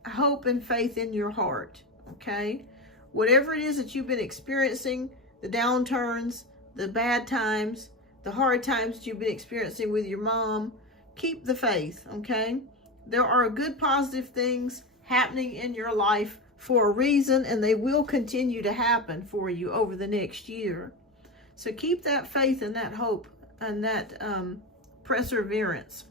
hope and faith in your heart, okay? Whatever it is that you've been experiencing, the downturns, the bad times, the hard times that you've been experiencing with your mom, keep the faith, okay? There are good, positive things happening in your life for a reason, and they will continue to happen for you over the next year. So keep that faith and that hope and that perseverance.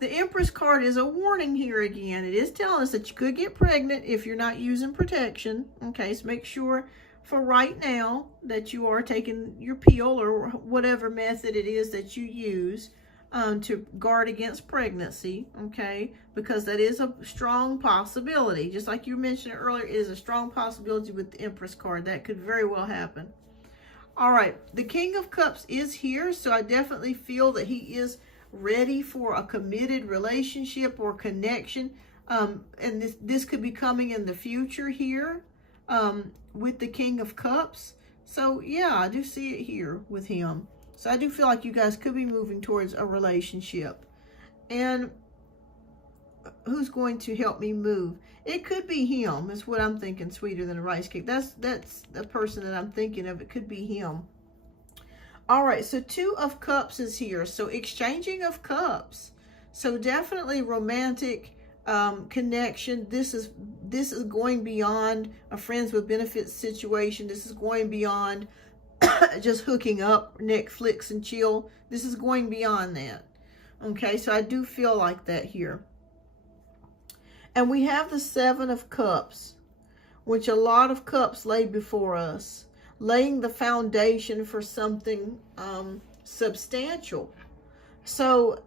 The Empress card is a warning here again. It is telling us that you could get pregnant if you're not using protection. Okay, so make sure for right now that you are taking your pill or whatever method it is that you use to guard against pregnancy, okay? Because that is a strong possibility. Just like you mentioned earlier, it is a strong possibility with the Empress card. That could very well happen. All right, the King of Cups is here, so I definitely feel that he is ready for a committed relationship or connection. And this could be coming in the future here with the King of Cups. So yeah, I do see it here with him. So I do feel like you guys could be moving towards a relationship. And who's going to help me move? It could be him, is what I'm thinking, sweeter than a rice cake. That's the person that I'm thinking of. It could be him. All right, so Two of Cups is here. So exchanging of cups. So definitely romantic connection. This is going beyond a friends with benefits situation. This is going beyond just hooking up, Netflix and chill. This is going beyond that. Okay, so I do feel like that here. And we have the Seven of Cups, which a lot of cups lay before us, laying the foundation for something substantial. So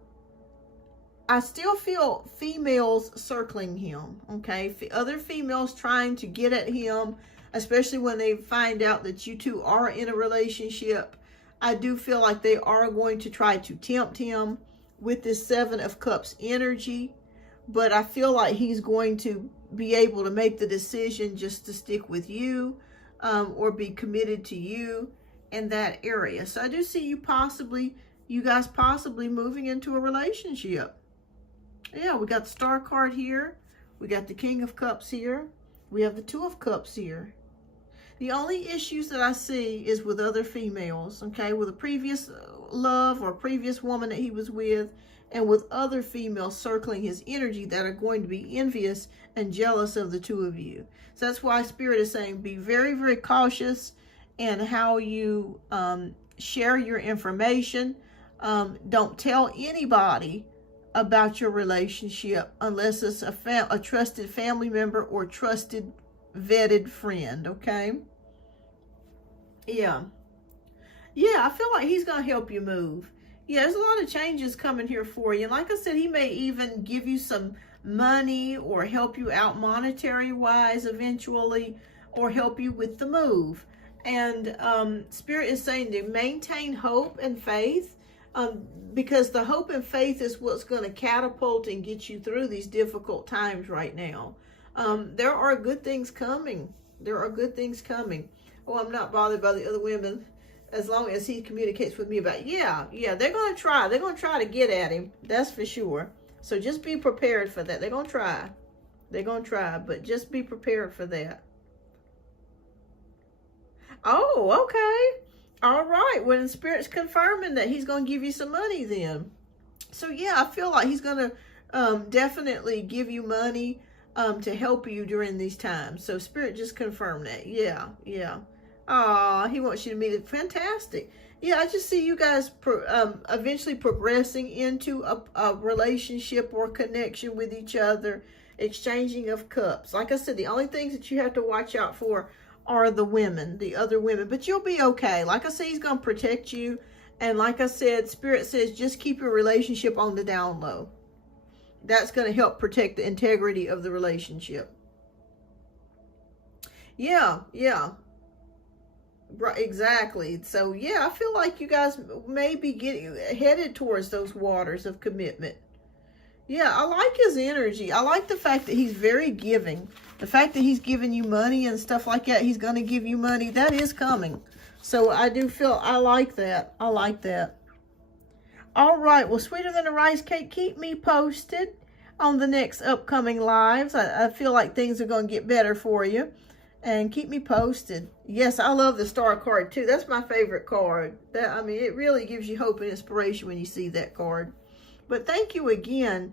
I still feel females circling him, okay? Other females trying to get at him, especially when they find out that you two are in a relationship. I do feel like they are going to try to tempt him with this Seven of Cups energy. But I feel like he's going to be able to make the decision just to stick with you or be committed to you in that area. So I do see you guys possibly moving into a relationship. Yeah, we got the Star card here. We got the King of Cups here. We have the Two of Cups here. The only issues that I see is with other females, okay? With a previous love or previous woman that he was with, and with other females circling his energy that are going to be envious and jealous of the two of you. So that's why Spirit is saying be very, very cautious in how you share your information. Don't tell anybody about your relationship unless it's a trusted family member or trusted vetted friend, okay? Yeah, I feel like he's going to help you move. Yeah, there's a lot of changes coming here for you. And like I said, he may even give you some money or help you out monetary-wise eventually, or help you with the move. And Spirit is saying to maintain hope and faith, because the hope and faith is what's going to catapult and get you through these difficult times right now. There are good things coming. There are good things coming. Oh, I'm not bothered by the other women. as long as he communicates with me about, yeah, they're going to try. They're going to try to get at him. That's for sure. So just be prepared for that. They're going to try. They're going to try, but just be prepared for that. Oh, okay. All right. When the Spirit's confirming that he's going to give you some money then. So yeah, I feel like he's going to definitely give you money to help you during these times. So Spirit just confirmed that. Yeah. He wants you to meet it. Fantastic. Yeah, I just see you guys eventually progressing into a relationship or connection with each other, exchanging of cups. Like I said, the only things that you have to watch out for are the other women. But you'll be okay. Like I said, he's going to protect you. And like I said, Spirit says just keep your relationship on the down low. That's going to help protect the integrity of the relationship. Yeah. Right, exactly. So yeah, I feel like you guys may be headed towards those waters of commitment. Yeah, I like his energy. I like the fact that he's very giving. The fact that he's giving you money and stuff like that, he's going to give you money. That is coming. So I do feel, I like that. I like that. All right. Well, Sweeter Than a Rice Cake, keep me posted on the next upcoming lives. I feel like things are going to get better for you. And keep me posted. Yes, I love the star card too. That's my favorite card. I mean, it really gives you hope and inspiration when you see that card. But thank you again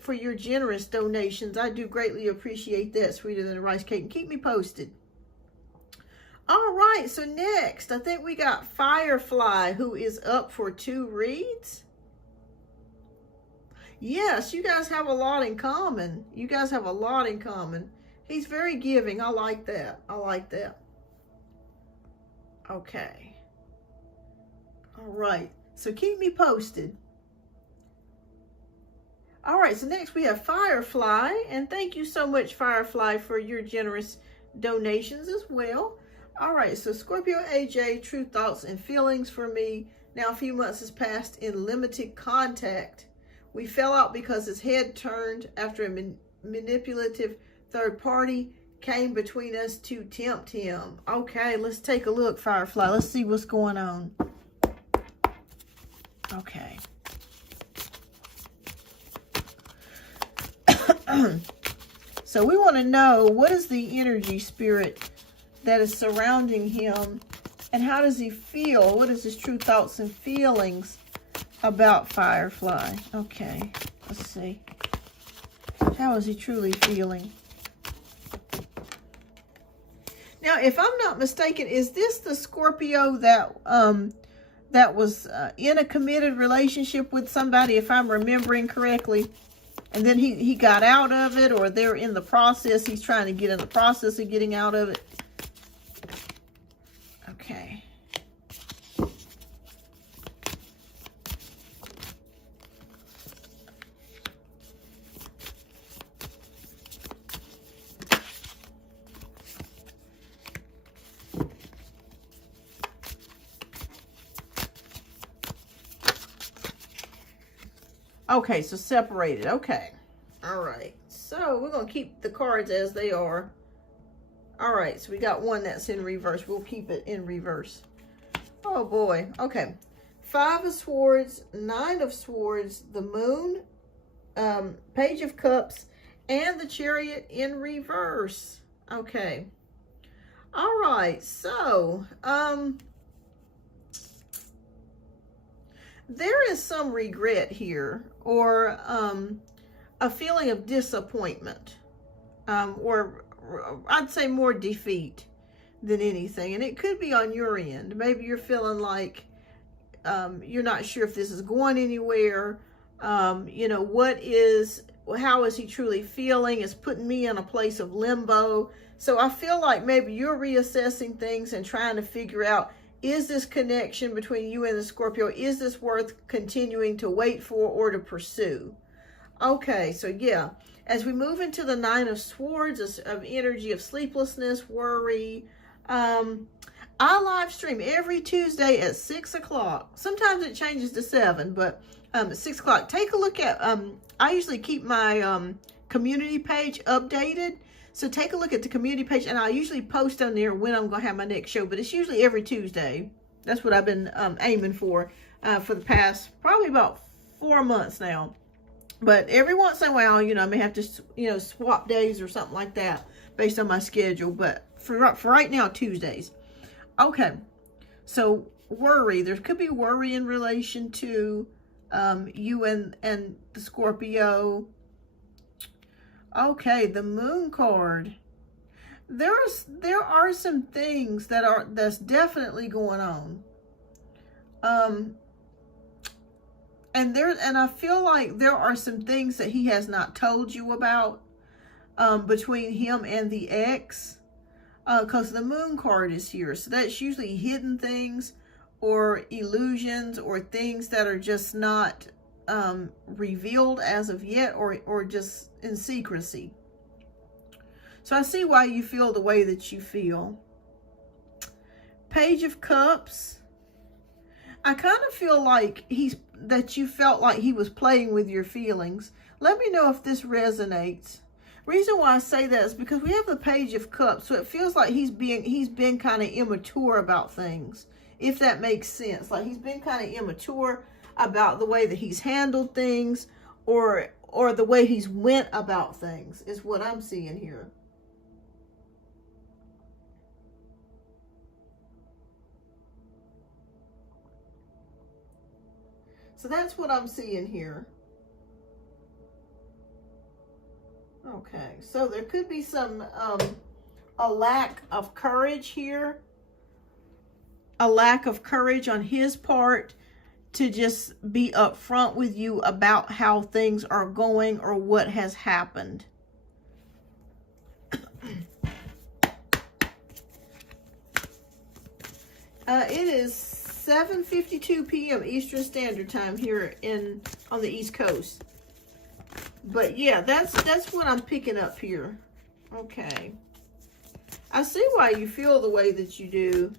for your generous donations. I do greatly appreciate that, Sweeter Than a Rice Cake. And keep me posted. All right, so next, I think we got Firefly, who is up for 2 reads. Yes, you guys have a lot in common. He's very giving. I like that. Okay. All right. So keep me posted. All right. So next we have Firefly. And thank you so much, Firefly, for your generous donations as well. All right. So Scorpio AJ, true thoughts and feelings for me. Now a few months has passed in limited contact. We fell out because his head turned after a manipulative third party came between us to tempt him. Okay, let's take a look, Firefly. Let's see what's going on. Okay. So we want to know, what is the energy, Spirit, that is surrounding him, and how does he feel? What is his true thoughts and feelings about Firefly? Okay, let's see. How is he truly feeling? Now, if I'm not mistaken, is this the Scorpio that was in a committed relationship with somebody, if I'm remembering correctly, and then he got out of it, or they're in the process, he's trying to get in the process of getting out of it? Okay. Okay, so separated. Okay. All right. So we're going to keep the cards as they are. All right. So we got one that's in reverse. We'll keep it in reverse. Oh, boy. Okay. 5 of Swords, 9 of Swords, the Moon, Page of Cups, and the Chariot in reverse. Okay. All right. So, there is some regret here, or a feeling of disappointment, or I'd say more defeat than anything. And it could be on your end. Maybe you're feeling like you're not sure if this is going anywhere. You know, how is he truly feeling? It's putting me in a place of limbo. So I feel like maybe you're reassessing things and trying to figure out, is this connection between you and the Scorpio, is this worth continuing to wait for or to pursue? Okay, so yeah, as we move into the 9 of Swords, of energy of sleeplessness, worry, I live stream every Tuesday at 6 o'clock. Sometimes it changes to 7, but at 6 o'clock. Take a look at, I usually keep my community page updated. So take a look at the community page, and I usually post on there when I'm going to have my next show, but it's usually every Tuesday. That's what I've been aiming for the past probably about 4 months now. But every once in a while, I may have to, swap days or something like that based on my schedule. But for right now, Tuesdays. Okay. So worry. There could be worry in relation to you and the Scorpio. Okay, the Moon card. There are some things that's definitely going on. And I feel like there are some things that he has not told you about between him and the ex, because the Moon card is here. So that's usually hidden things or illusions or things that are just not revealed as of yet, or just in secrecy. So I see why you feel the way that you feel. Page of Cups. I kind of feel like that you felt like he was playing with your feelings. Let me know if this resonates. Reason why I say that is because we have the Page of Cups, so it feels like he's been kind of immature about things, if that makes sense. Like he's been kind of immature about the way that he's handled things, or the way he's went about things, is what I'm seeing here. So that's what I'm seeing here. Okay, so there could be some a lack of courage here. A lack of courage on his part to just be upfront with you about how things are going or what has happened. It is 7:52 p.m. Eastern Standard Time here on the East Coast. But yeah, that's what I'm picking up here. Okay. I see why you feel the way that you do.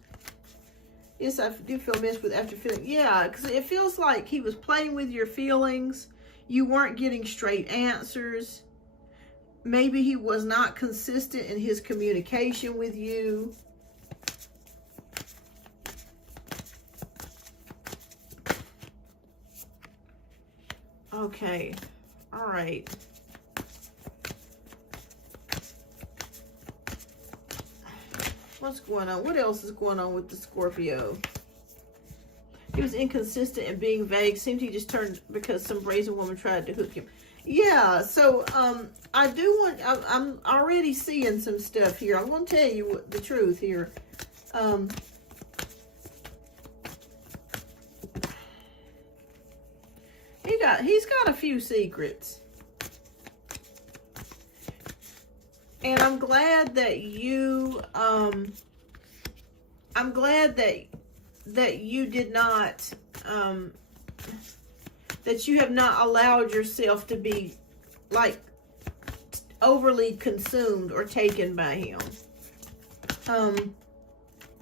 Yes, I do feel messed with after feeling. Yeah, because it feels like he was playing with your feelings. You weren't getting straight answers. Maybe he was not consistent in his communication with you. Okay. All right. What's going on? What else is going on with the Scorpio? He was inconsistent and being vague. Seems he just turned because some brazen woman tried to hook him. Yeah, so I'm already seeing some stuff here. I'm going to tell you the truth here. He's got a few secrets. And I'm glad that you did not that you have not allowed yourself to be like overly consumed or taken by him.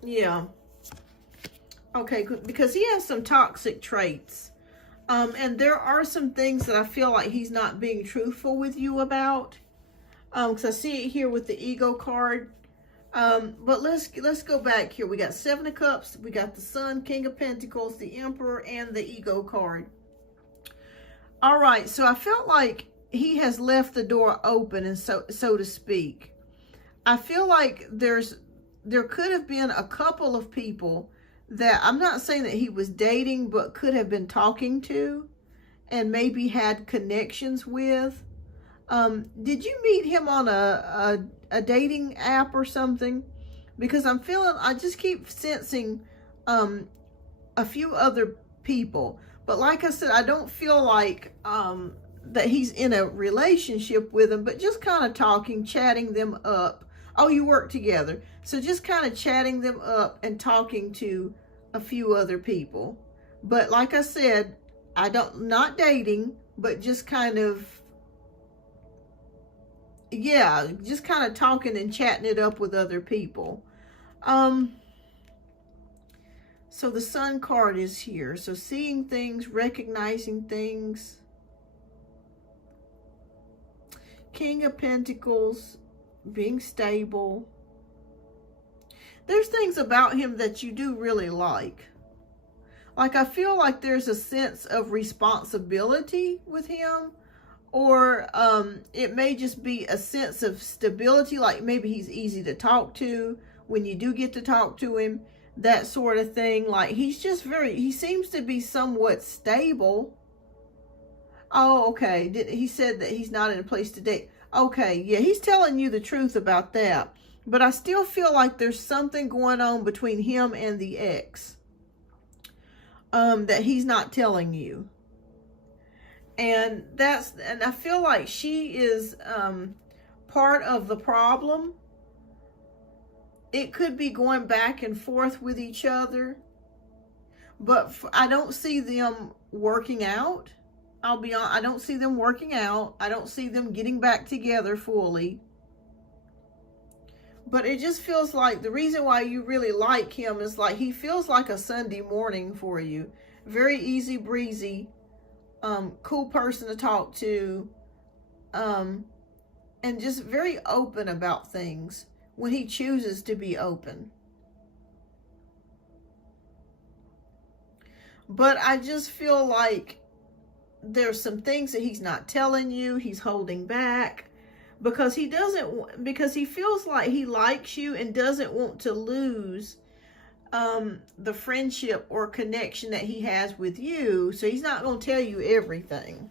Yeah. Okay, because he has some toxic traits. And there are some things that I feel like he's not being truthful with you about. Because I see it here with the Ego card. But let's go back here. We got Seven of Cups. We got the Sun, King of Pentacles, the Emperor, and the Ego card. All right. So I felt like he has left the door open, and so to speak. I feel like there could have been a couple of people that I'm not saying that he was dating, but could have been talking to and maybe had connections with. Did you meet him on a dating app or something? Because I just keep sensing a few other people. But like I said, I don't feel like that he's in a relationship with them, but just kind of talking, chatting them up. Oh, you work together. So just kind of chatting them up and talking to a few other people. But like I said, not dating, but just kind of, yeah, just kind of talking and chatting it up with other people. So the Sun card is here. So seeing things, recognizing things. King of Pentacles, being stable. There's things about him that you do really like. Like, I feel like there's a sense of responsibility with him, or it may just be a sense of stability, like maybe he's easy to talk to when you do get to talk to him, that sort of thing. Like, he's just he seems to be somewhat stable. Oh, okay. He said that he's not in a place to date. Okay, yeah, he's telling you the truth about that. But I still feel like there's something going on between him and the ex that he's not telling you. And I feel like she is part of the problem. It could be going back and forth with each other, but I don't see them working out. I'll be honest, I don't see them working out. I don't see them getting back together fully. But it just feels like the reason why you really like him is like he feels like a Sunday morning for you. Very easy breezy, cool person to talk to, and just very open about things when he chooses to be open. But I just feel like there's some things that he's not telling you, he's holding back. Because he feels like he likes you and doesn't want to lose the friendship or connection that he has with you. So he's not going to tell you everything.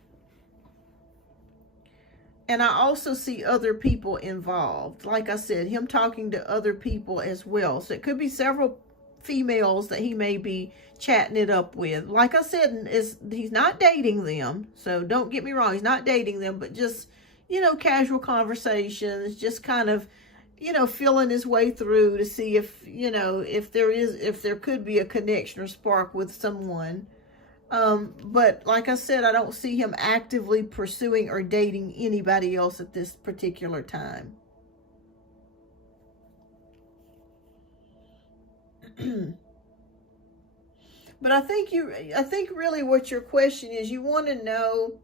And I also see other people involved. Like I said, him talking to other people as well. So it could be several females that he may be chatting it up with. Like I said, he's not dating them. So don't get me wrong, he's not dating them, but just, casual conversations, just kind of, feeling his way through to see if, if there could be a connection or spark with someone. But like I said, I don't see him actively pursuing or dating anybody else at this particular time. But I think really what your question is, you want to know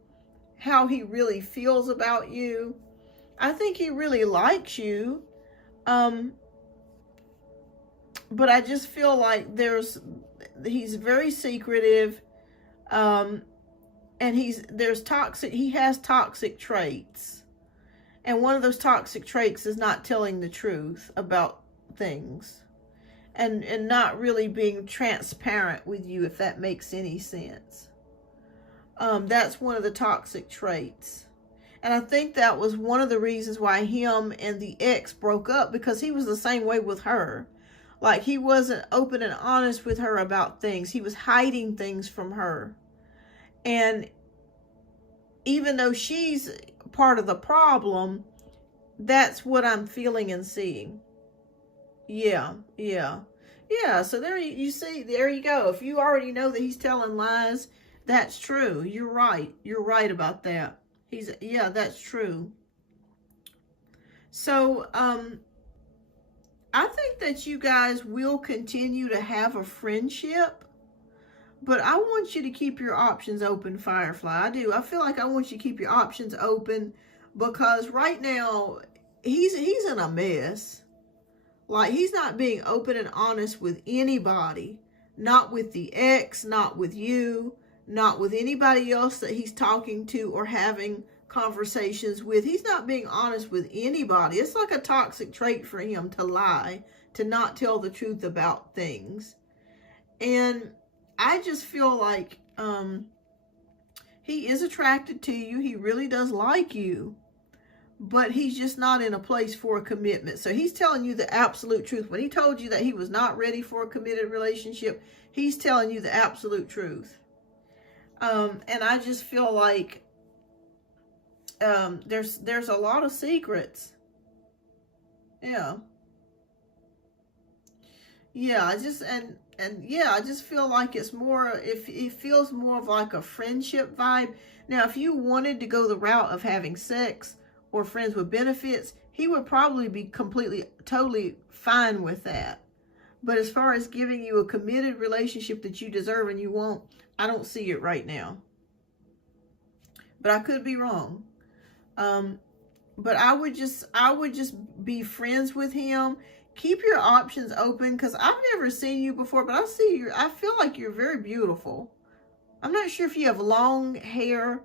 how he really feels about you. I think he really likes you. But I just feel like he's very secretive. And he has toxic traits. And one of those toxic traits is not telling the truth about things. And not really being transparent with you, if that makes any sense. That's one of the toxic traits. And I think that was one of the reasons why him and the ex broke up, because he was the same way with her. Like, he wasn't open and honest with her about things. He was hiding things from her. And even though she's part of the problem, that's what I'm feeling and seeing. Yeah. So there you see, there you go. If you already know that he's telling lies, that's true. You're right. You're right about that. That's true. So, I think that you guys will continue to have a friendship, but I want you to keep your options open, Firefly. I do. I feel like I want you to keep your options open, because right now he's in a mess. Like, he's not being open and honest with anybody. Not with the ex, not with you, not with anybody else that he's talking to or having conversations with. He's not being honest with anybody. It's like a toxic trait for him to lie, to not tell the truth about things. And I just feel like he is attracted to you. He really does like you. But he's just not in a place for a commitment. So he's telling you the absolute truth. When he told you that he was not ready for a committed relationship, he's telling you the absolute truth. And I just feel like there's a lot of secrets. Yeah. I just feel like it's more, if it feels more of like a friendship vibe. Now, if you wanted to go the route of having sex or friends with benefits, he would probably be totally fine with that. But as far as giving you a committed relationship that you deserve and you want, I don't see it right now. But I could be wrong. But I would just be friends with him. Keep your options open, because I've never seen you before, but I feel like you're very beautiful. I'm not sure if you have long hair,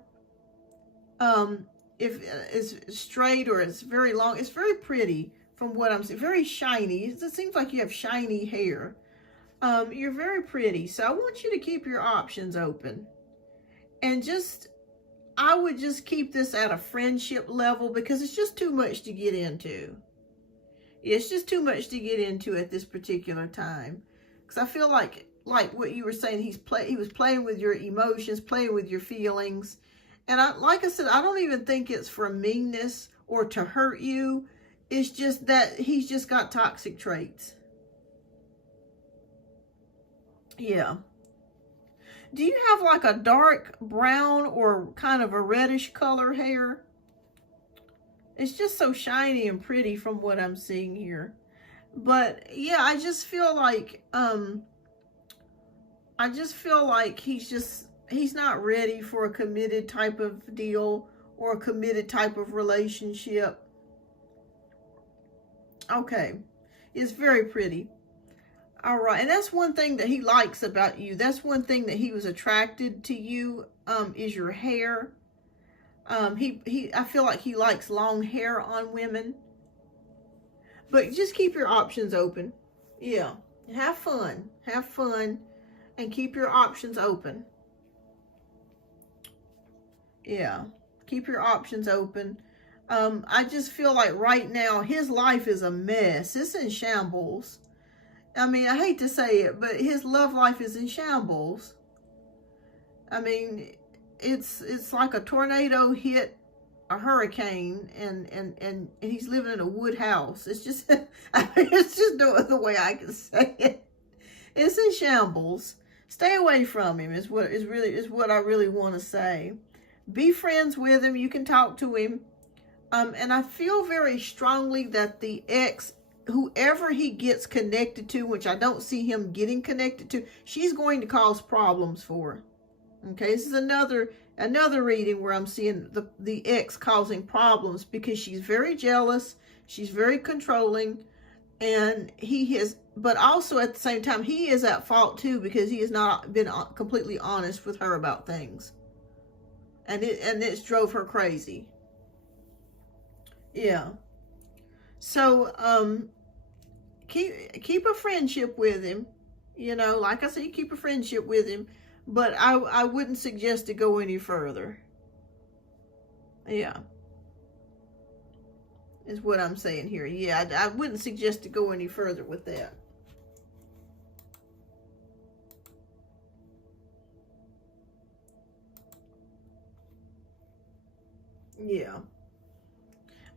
if it's straight or it's very long. It's very pretty from what I'm seeing. Very shiny. It seems like you have shiny hair. You're very pretty. So I want you to keep your options open. And I would just keep this at a friendship level, because it's just too much to get into. It's just too much to get into at this particular time. Because I feel like what you were saying, he was playing with your emotions, playing with your feelings. And like I said, I don't even think it's for meanness or to hurt you. It's just that he's just got toxic traits. Yeah. Do you have like a dark brown or kind of a reddish color hair? It's just so shiny and pretty from what I'm seeing here. But yeah, I just feel like he's not ready for a committed type of deal or a committed type of relationship. Okay. It's very pretty. All right. And that's one thing that he likes about you. That's one thing that he was attracted to you, is your hair. I feel like he likes long hair on women. But just keep your options open. Yeah. Have fun. Have fun. And keep your options open. Yeah. Keep your options open. I just feel like right now his life is a mess. It's in shambles. I mean, I hate to say it, but his love life is in shambles. I mean, it's like a tornado hit a hurricane, and he's living in a wood house. It's just it's just no other way I can say it. It's in shambles. Stay away from him is what I really want to say. Be friends with him. You can talk to him. And I feel very strongly that the ex, whoever he gets connected to, which I don't see him getting connected to, she's going to cause problems for her. Okay, this is another reading where I'm seeing the ex causing problems, because she's very jealous, she's very controlling, and but also at the same time, he is at fault too, because he has not been completely honest with her about things. And it's drove her crazy. Yeah. So, keep a friendship with him. You know, like I said, keep a friendship with him. But I wouldn't suggest to go any further. Yeah. Is what I'm saying here. Yeah, I wouldn't suggest to go any further with that. Yeah.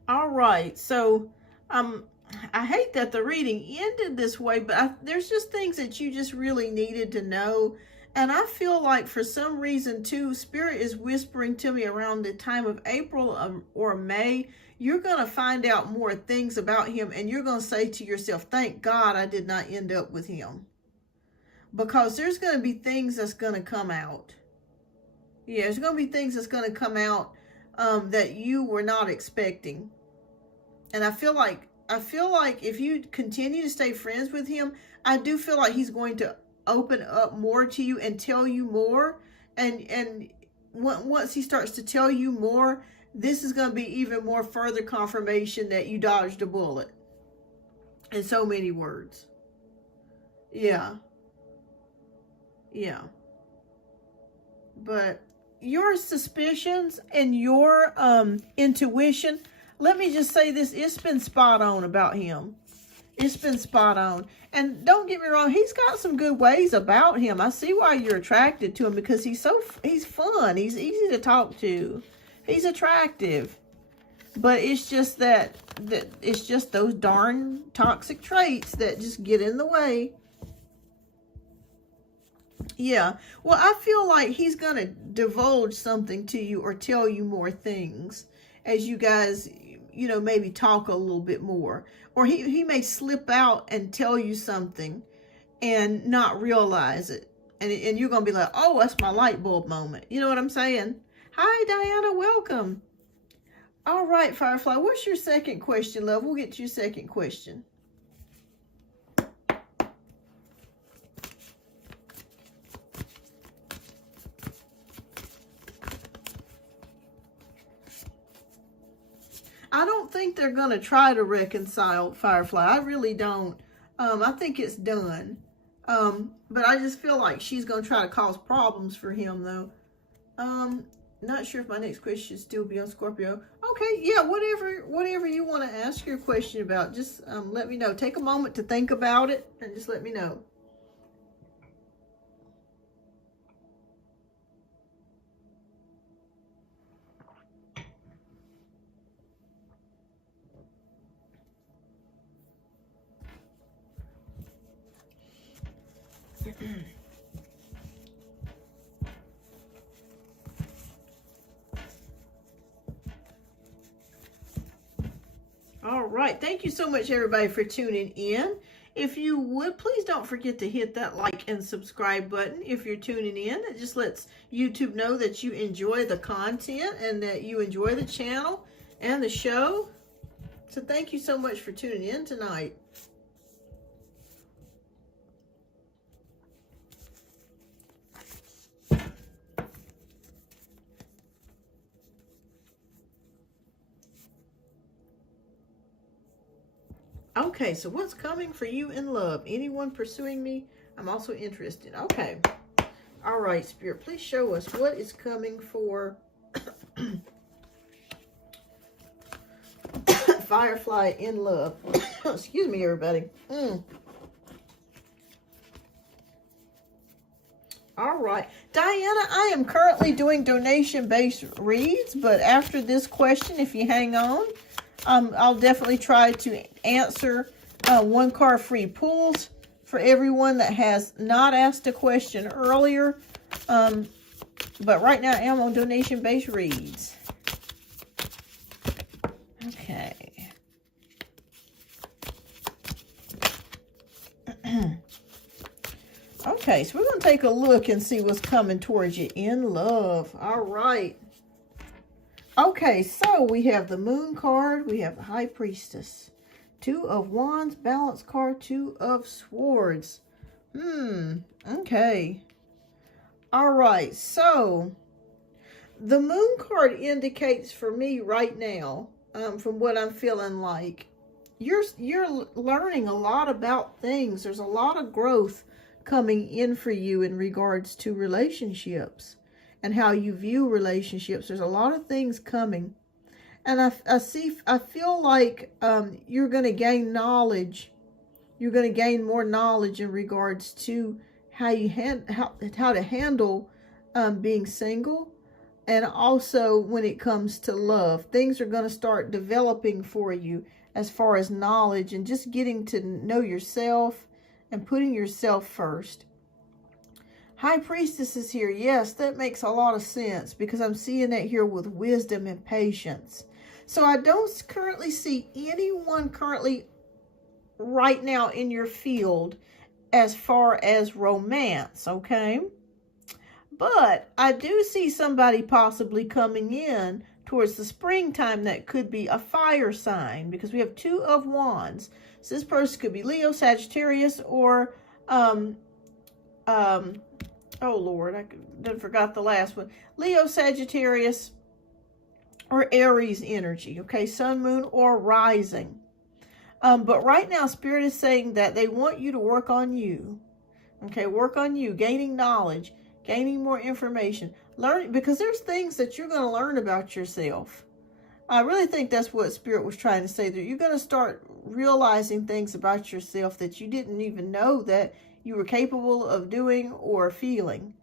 All right. So, I hate that the reading ended this way, but there's just things that you just really needed to know. And I feel like for some reason too, Spirit is whispering to me around the time of April or May, you're going to find out more things about him, and you're going to say to yourself, thank God I did not end up with him. Because there's going to be things that's going to come out. Yeah, there's going to be things that's going to come out that you were not expecting. And I feel like if you continue to stay friends with him, I do feel like he's going to open up more to you and tell you more. And once he starts to tell you more, this is going to be even more further confirmation that you dodged a bullet. In so many words. Yeah. Yeah. But your suspicions and your intuition, let me just say this, it's been spot on about him. It's been spot on. And don't get me wrong, he's got some good ways about him. I see why you're attracted to him, because he's fun. He's easy to talk to. He's attractive. But it's just that it's just those darn toxic traits that just get in the way. Yeah. Well, I feel like he's going to divulge something to you or tell you more things as you guys, you know, maybe talk a little bit more. Or he may slip out and tell you something and not realize it. And you're going to be like, oh, that's my light bulb moment. You know what I'm saying? Hi, Diana. Welcome. All right, Firefly, what's your second question, love? We'll get to your second question. I don't think they're going to try to reconcile, Firefly. I really don't. I think it's done. But I just feel like she's going to try to cause problems for him, though. Not sure if my next question should still be on Scorpio. Okay, yeah, whatever you want to ask your question about, just let me know. Take a moment to think about it and just let me know. All right. Thank you so much, everybody, for tuning in. If you would, please don't forget to hit that like and subscribe button if you're tuning in. It just lets YouTube know that you enjoy the content and that you enjoy the channel and the show. So thank you so much for tuning in tonight. Okay, so what's coming for you in love? Anyone pursuing me? I'm also interested. Okay. All right, Spirit, please show us what is coming for Firefly in love. Excuse me, everybody. All right. Diana, I am currently doing donation-based reads, but after this question, if you hang on, I'll definitely try to answer one card free pulls for everyone that has not asked a question earlier. But right now I am on donation-based reads. Okay. Okay, so we're going to take a look and see what's coming towards you in love. All right. Okay, so we have the Moon card. We have the High Priestess. Two of Wands, Balance card, Two of Swords. Okay. All right, so the Moon card indicates for me right now, from what I'm feeling like, you're learning a lot about things. There's a lot of growth coming in for you in regards to relationships and how you view relationships. There's a lot of things coming. And I feel like you're going to gain knowledge. You're going to gain more knowledge in regards to how to handle being single. And also when it comes to love, things are going to start developing for you as far as knowledge and just getting to know yourself and putting yourself first. High Priestess is here. Yes, that makes a lot of sense because I'm seeing that here with wisdom and patience. So I don't currently see anyone currently right now in your field as far as romance, okay? But I do see somebody possibly coming in towards the springtime that could be a fire sign because we have Two of Wands. So this person could be Leo, Sagittarius, or oh, Lord, I forgot the last one. Leo, Sagittarius, or Aries energy, okay? Sun, Moon, or Rising. But right now, Spirit is saying that they want you to work on you, okay? Work on you, gaining knowledge, gaining more information. Learn, because there's things that you're going to learn about yourself. I really think that's what Spirit was trying to say, that you're going to start realizing things about yourself that you didn't even know that you were capable of doing or feeling.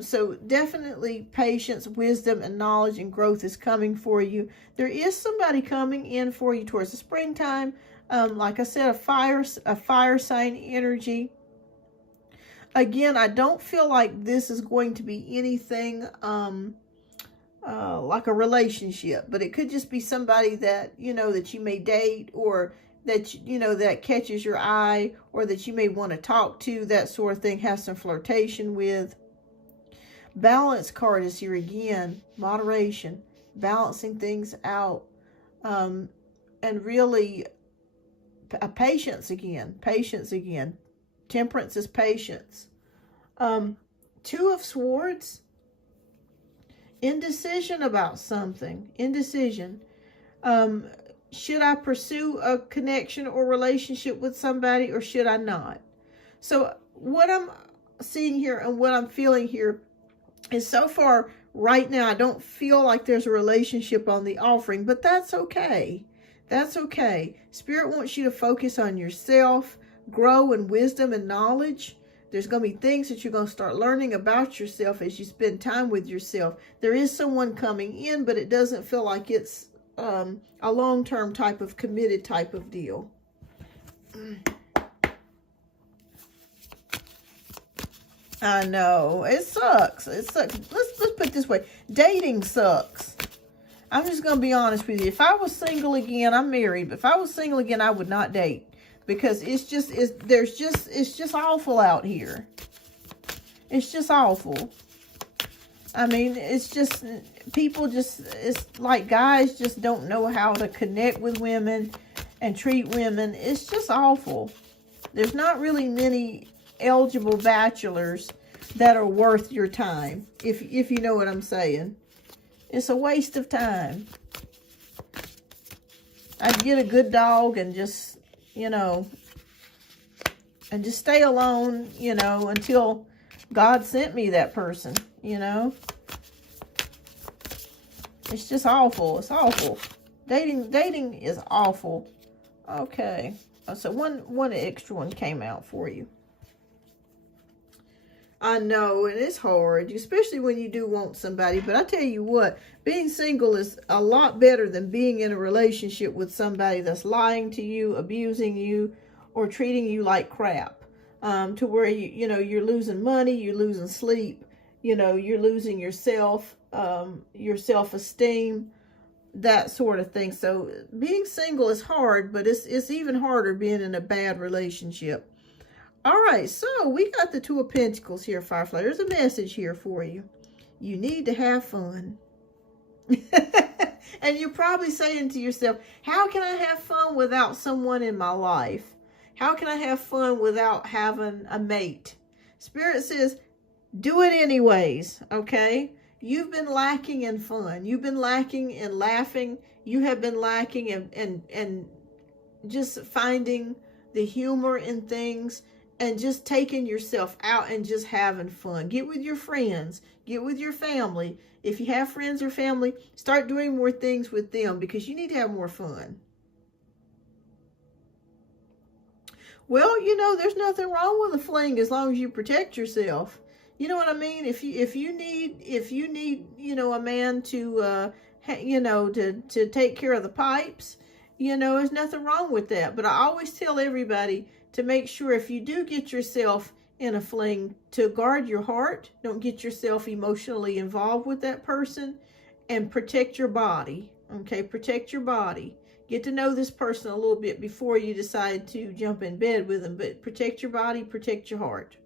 So definitely patience, wisdom, and knowledge and growth is coming for you. There is somebody coming in for you towards the springtime. Like I said, a fire sign energy. Again, I don't feel like this is going to be anything like a relationship, but it could just be somebody that, that you may date, or that, that catches your eye, or that you may want to talk to, that sort of thing, have some flirtation with. Balance card is here again. Moderation. balancing things out, and really patience again. Temperance is patience. Two of Swords, indecision about something. Indecision. Should I pursue a connection or relationship with somebody, or should I not? So what I'm seeing here and what I'm feeling here is, so far right now, I don't feel like there's a relationship on the offering, but that's okay. That's okay. Spirit wants you to focus on yourself, grow in wisdom and knowledge. There's going to be things that you're going to start learning about yourself as you spend time with yourself. There is someone coming in, but it doesn't feel like it's a long-term type of committed type of deal. I know. It sucks. It sucks. Let's put it this way. Dating sucks. I'm just going to be honest with you. If I was single again, I'm married, but if I was single again, I would not date. Because it's just awful out here. It's just awful. I mean, it's just, it's like guys just don't know how to connect with women and treat women. It's just awful. There's not really many eligible bachelors that are worth your time, if you know what I'm saying. It's a waste of time. I'd get a good dog and just, and just stay alone, until God sent me that person, It's just awful. It's awful. Dating is awful. Okay. So one extra one came out for you. I know, and it's hard, especially when you do want somebody. But I tell you what, being single is a lot better than being in a relationship with somebody that's lying to you, abusing you, or treating you like crap. To where you're losing money, you're losing sleep, you're losing yourself, your self-esteem, that sort of thing. So being single is hard, but it's even harder being in a bad relationship. All right, so we got the Two of Pentacles here, Firefly. There's a message here for you. You need to have fun. And you're probably saying to yourself, how can I have fun without someone in my life? How can I have fun without having a mate? Spirit says, do it anyways, okay? You've been lacking in fun. You've been lacking in laughing. You have been lacking in just finding the humor in things, and just taking yourself out and just having fun. Get with your friends. Get with your family. If you have friends or family, start doing more things with them, because you need to have more fun. Well, there's nothing wrong with a fling as long as you protect yourself. You know what I mean? If you need a man to to take care of the pipes, there's nothing wrong with that. But I always tell everybody to make sure, if you do get yourself in a fling, to guard your heart. Don't get yourself emotionally involved with that person, and protect your body. Okay, protect your body. Get to know this person a little bit before you decide to jump in bed with them. But protect your body, protect your heart.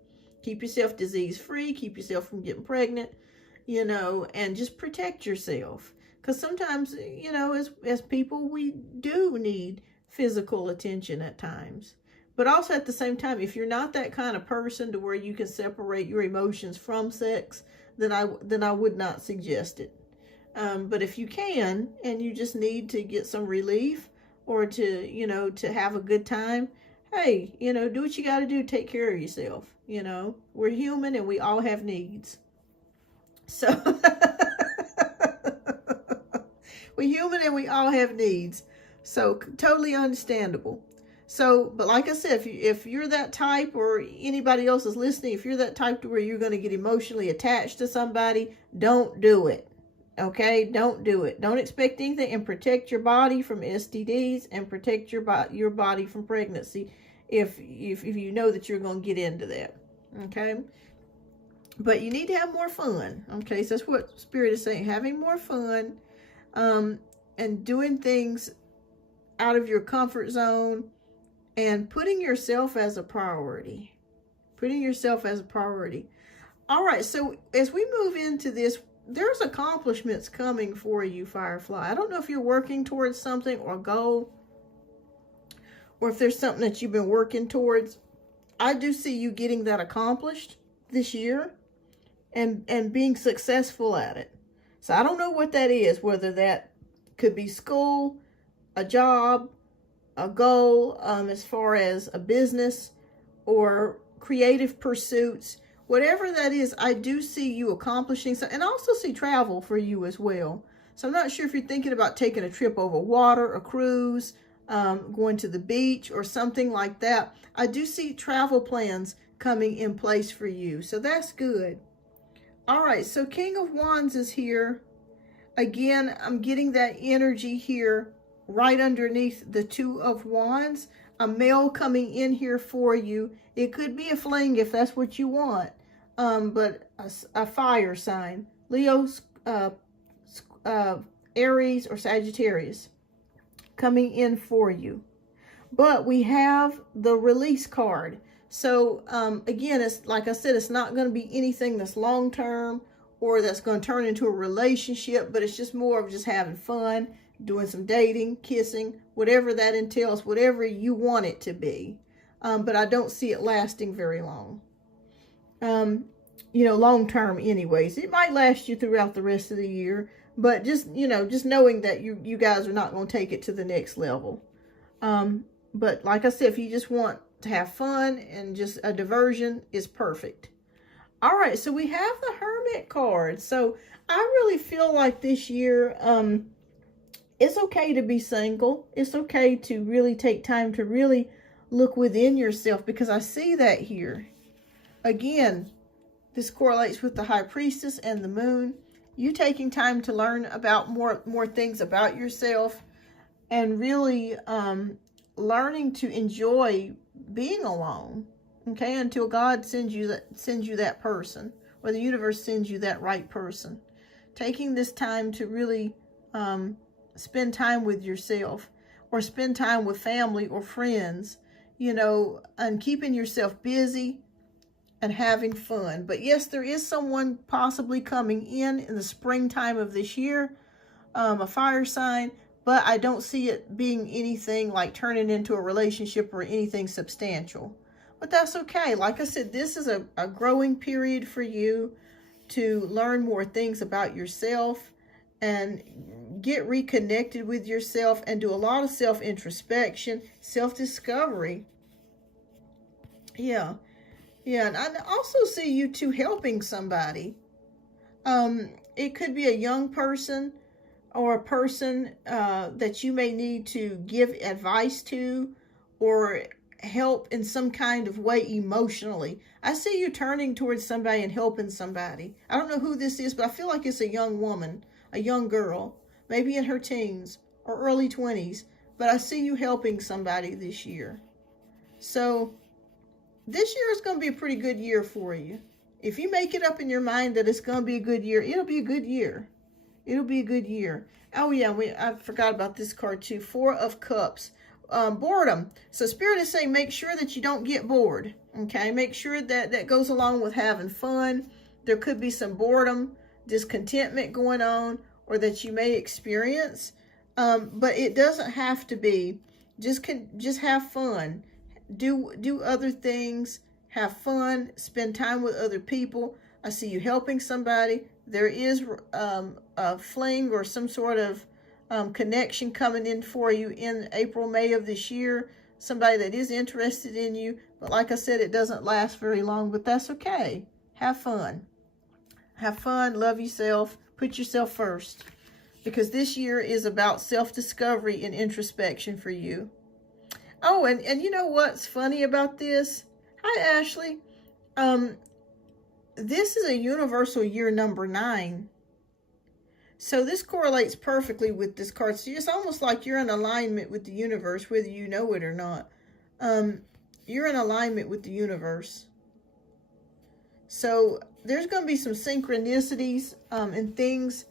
Keep yourself disease free. Keep yourself from getting pregnant, and just protect yourself. Because sometimes, as people, we do need physical attention at times. But also at the same time, if you're not that kind of person to where you can separate your emotions from sex, then I would not suggest it. But if you can, and you just need to get some relief, or to have a good time, hey, do what you got to do. Take care of yourself. We're human and we all have needs. So we're human and we all have needs. So totally understandable. So, but like I said, if you're that type, or anybody else is listening, if you're that type to where you're going to get emotionally attached to somebody, don't do it. Okay? Don't do it. Don't expect anything, and protect your body from STDs, and protect your body from pregnancy if you know that you're going to get into that. Okay? But you need to have more fun. Okay? So that's what Spirit is saying. Having more fun, and doing things out of your comfort zone, and putting yourself as a priority. Putting yourself as a priority. All right, so as we move into this there's accomplishments coming for you, Firefly. I don't know if you're working towards something or goal, or if there's something that you've been working towards. I do see you getting that accomplished this year and being successful at it. So I don't know what that is, whether that could be school, a job, a goal, as far as a business or creative pursuits. Whatever that is, I do see you accomplishing something, and I also see travel for you as well. So I'm not sure if you're thinking about taking a trip over water, a cruise, going to the beach or something like that. I do see travel plans coming in place for you. So that's good. All right, so King of Wands is here. Again, I'm getting that energy here right underneath the Two of Wands. A male coming in here for you. It could be a fling if that's what you want, but a fire sign. Leo, Aries, or Sagittarius coming in for you. But we have the release card. So again, it's like I said, it's not going to be anything that's long-term or that's going to turn into a relationship, but it's just more of just having fun, doing some dating, kissing, whatever that entails, whatever you want it to be. But I don't see it lasting very long. You know, long term anyways. It might last you throughout the rest of the year, but just, you know, just knowing that you guys are not going to take it to the next level. But like I said, if you just want to have fun and just a diversion, is perfect. All right, so we have the Hermit card. So I really feel like this year, it's okay to be single. It's okay to really take time to really look within yourself, because I see that here. Again, this correlates with the High Priestess and the Moon. You taking time to learn about more things about yourself, and really learning to enjoy being alone. Okay, until God sends you that person, or the universe sends you that right person. Taking this time to really spend time with yourself, or spend time with family or friends, you know, and keeping yourself busy and having fun. But yes, there is someone possibly coming in the springtime of this year, a fire sign, but I don't see it being anything like turning into a relationship or anything substantial. But that's okay. Like I said, this is a growing period for you to learn more things about yourself and get reconnected with yourself and do a lot of self-introspection, self-discovery. Yeah. Yeah, and I also see you two helping somebody. It could be a young person or a person that you may need to give advice to or help in some kind of way emotionally. I see you turning towards somebody and helping somebody. I don't know who this is, but I feel like it's a young woman, a young girl, maybe in her teens or early 20s, but I see you helping somebody this year. So this year is going to be a pretty good year for you. If you make it up in your mind that it's going to be a good year, it'll be a good year. It'll be a good year. Oh yeah, I forgot about this card too. Four of Cups. Boredom. So Spirit is saying make sure that you don't get bored. Okay, make sure that goes along with having fun. There could be some boredom, discontentment going on, or that you may experience. But it doesn't have to be. Just have fun. Do other things. Have fun. Spend time with other people. I see you helping somebody. There is a fling or some sort of connection coming in for you in April, May of this year. Somebody that is interested in you. But like I said, it doesn't last very long, but that's okay. Have fun. Have fun. Love yourself. Put yourself first. Because this year is about self-discovery and introspection for you. Oh, and you know what's funny about this? Hi, Ashley. This is a universal year number 9. So this correlates perfectly with this card. So it's almost like you're in alignment with the universe, whether you know it or not. You're in alignment with the universe. So there's going to be some synchronicities and things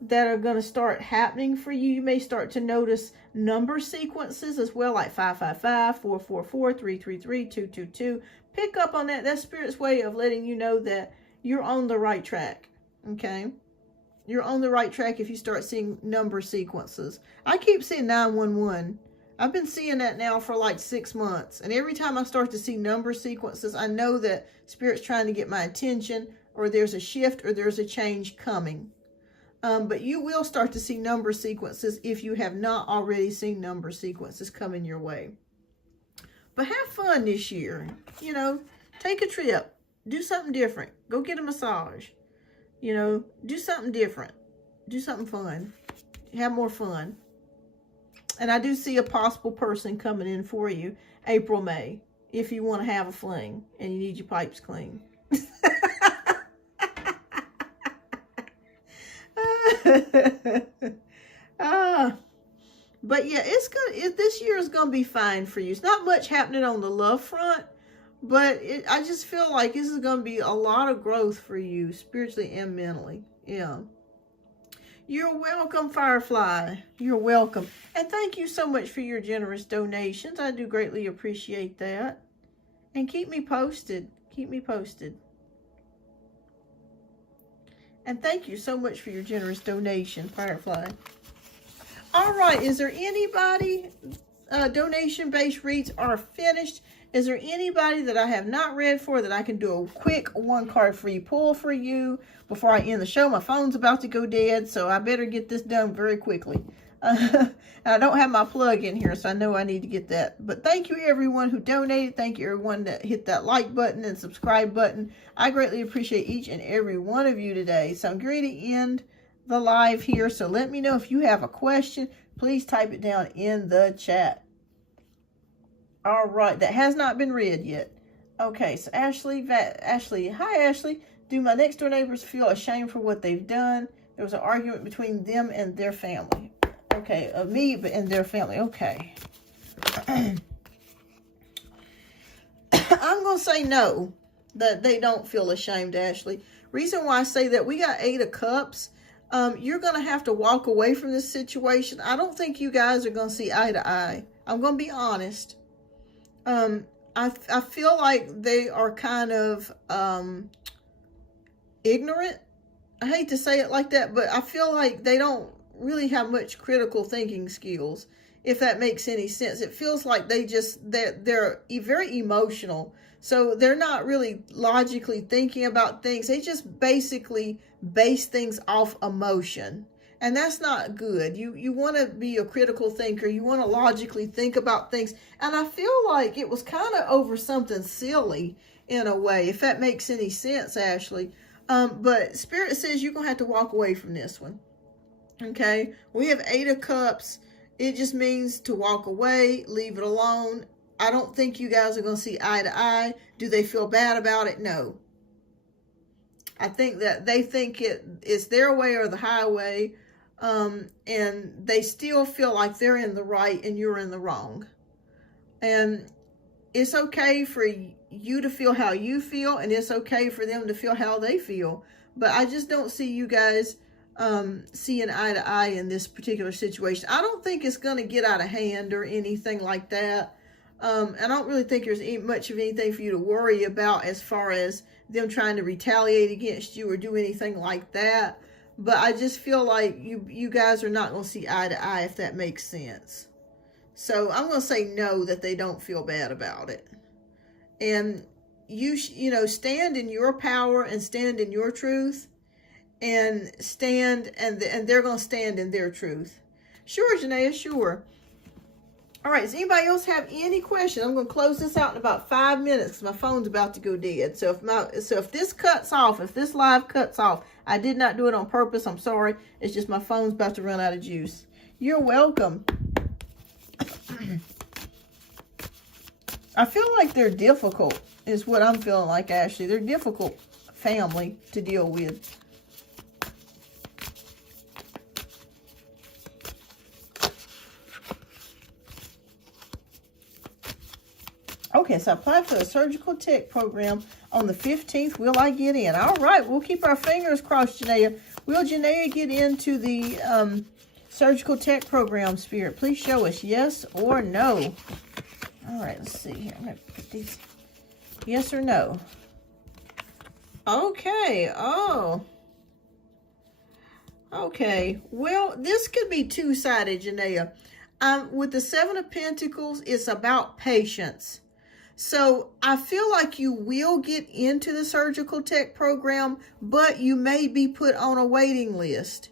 that are going to start happening for you. You may start to notice number sequences as well, like 555, 444, 333, 222. Pick up on that. That's Spirit's way of letting you know that you're on the right track. Okay. You're on the right track if you start seeing number sequences. I keep seeing 911. I've been seeing that now for like 6 months. And every time I start to see number sequences, I know that Spirit's trying to get my attention, or there's a shift, or there's a change coming. But you will start to see number sequences if you have not already seen number sequences coming your way. But have fun this year. You know, take a trip. Do something different. Go get a massage. You know, do something different. Do something fun. Have more fun. And I do see a possible person coming in for you April, May, if you want to have a fling and you need your pipes clean. But yeah, this year is gonna be fine for you. It's not much happening on the love front, but I just feel like this is gonna be a lot of growth for you spiritually and mentally. Yeah. You're welcome, Firefly. You're welcome. And thank you so much for your generous donations. I do greatly appreciate that. And keep me posted. Keep me posted. And thank you so much for your generous donation, Firefly. All right. Is there anybody? Donation-based reads are finished. Is there anybody that I have not read for that I can do a quick one-card free pull for you before I end the show? My phone's about to go dead, so I better get this done very quickly. I don't have my plug in here, so I know I need to get that. But thank you, everyone who donated. Thank you, everyone that hit that like button and subscribe button. I greatly appreciate each and every one of you today. So I'm going to end the live here, so let me know if you have a question. Please type it down in the chat. All right, that has not been read yet. Okay, so Ashley, hi Ashley. Do my next door neighbors feel ashamed for what they've done? There was an argument between them and their family. Okay, me and their family. Okay. I'm going to say no, that they don't feel ashamed, Ashley. Reason why I say that, we got 8 of Cups. You're going to have to walk away from this situation. I don't think you guys are going to see eye to eye. I'm going to be honest. I feel like they are kind of ignorant. I hate to say it like that, but I feel like they don't really have much critical thinking skills, if that makes any sense. It feels like they're very emotional, so they're not really logically thinking about things. They just basically base things off emotion. And that's not good. You want to be a critical thinker. You want to logically think about things. And I feel like it was kind of over something silly in a way, if that makes any sense, Ashley. But Spirit says you're going to have to walk away from this one. Okay? We have 8 of Cups. It just means to walk away, leave it alone. I don't think you guys are going to see eye to eye. Do they feel bad about it? No. I think that they think it's their way or the highway. And they still feel like they're in the right and you're in the wrong. And it's okay for you to feel how you feel, and it's okay for them to feel how they feel. But I just don't see you guys seeing eye to eye in this particular situation. I don't think it's going to get out of hand or anything like that. I don't really think there's much of anything for you to worry about as far as them trying to retaliate against you or do anything like that. But I just feel like you guys are not going to see eye to eye, if that makes sense. So I'm going to say no, that they don't feel bad about it. And you know, stand in your power and stand in your truth, and stand, and they're going to stand in their truth. Sure, Janaea, sure. All right, does anybody else have any questions? I'm going to close this out in about 5 minutes because my phone's about to go dead. So if this cuts off, if this live cuts off, I did not do it on purpose. I'm sorry. It's just my phone's about to run out of juice. You're welcome. I feel like they're difficult, is what I'm feeling like, Ashley. They're difficult family to deal with. Okay, so I applied for the surgical tech program on the 15th. Will I get in? All right, we'll keep our fingers crossed, Janaea. Will Janaea get into the surgical tech program, Spirit? Please show us yes or no. All right, let's see here. I'm going to put these. Yes or no? Okay. Oh. Okay, well, this could be two-sided, Janaea. With the Seven of Pentacles, it's about patience. So I feel like you will get into the surgical tech program, but you may be put on a waiting list.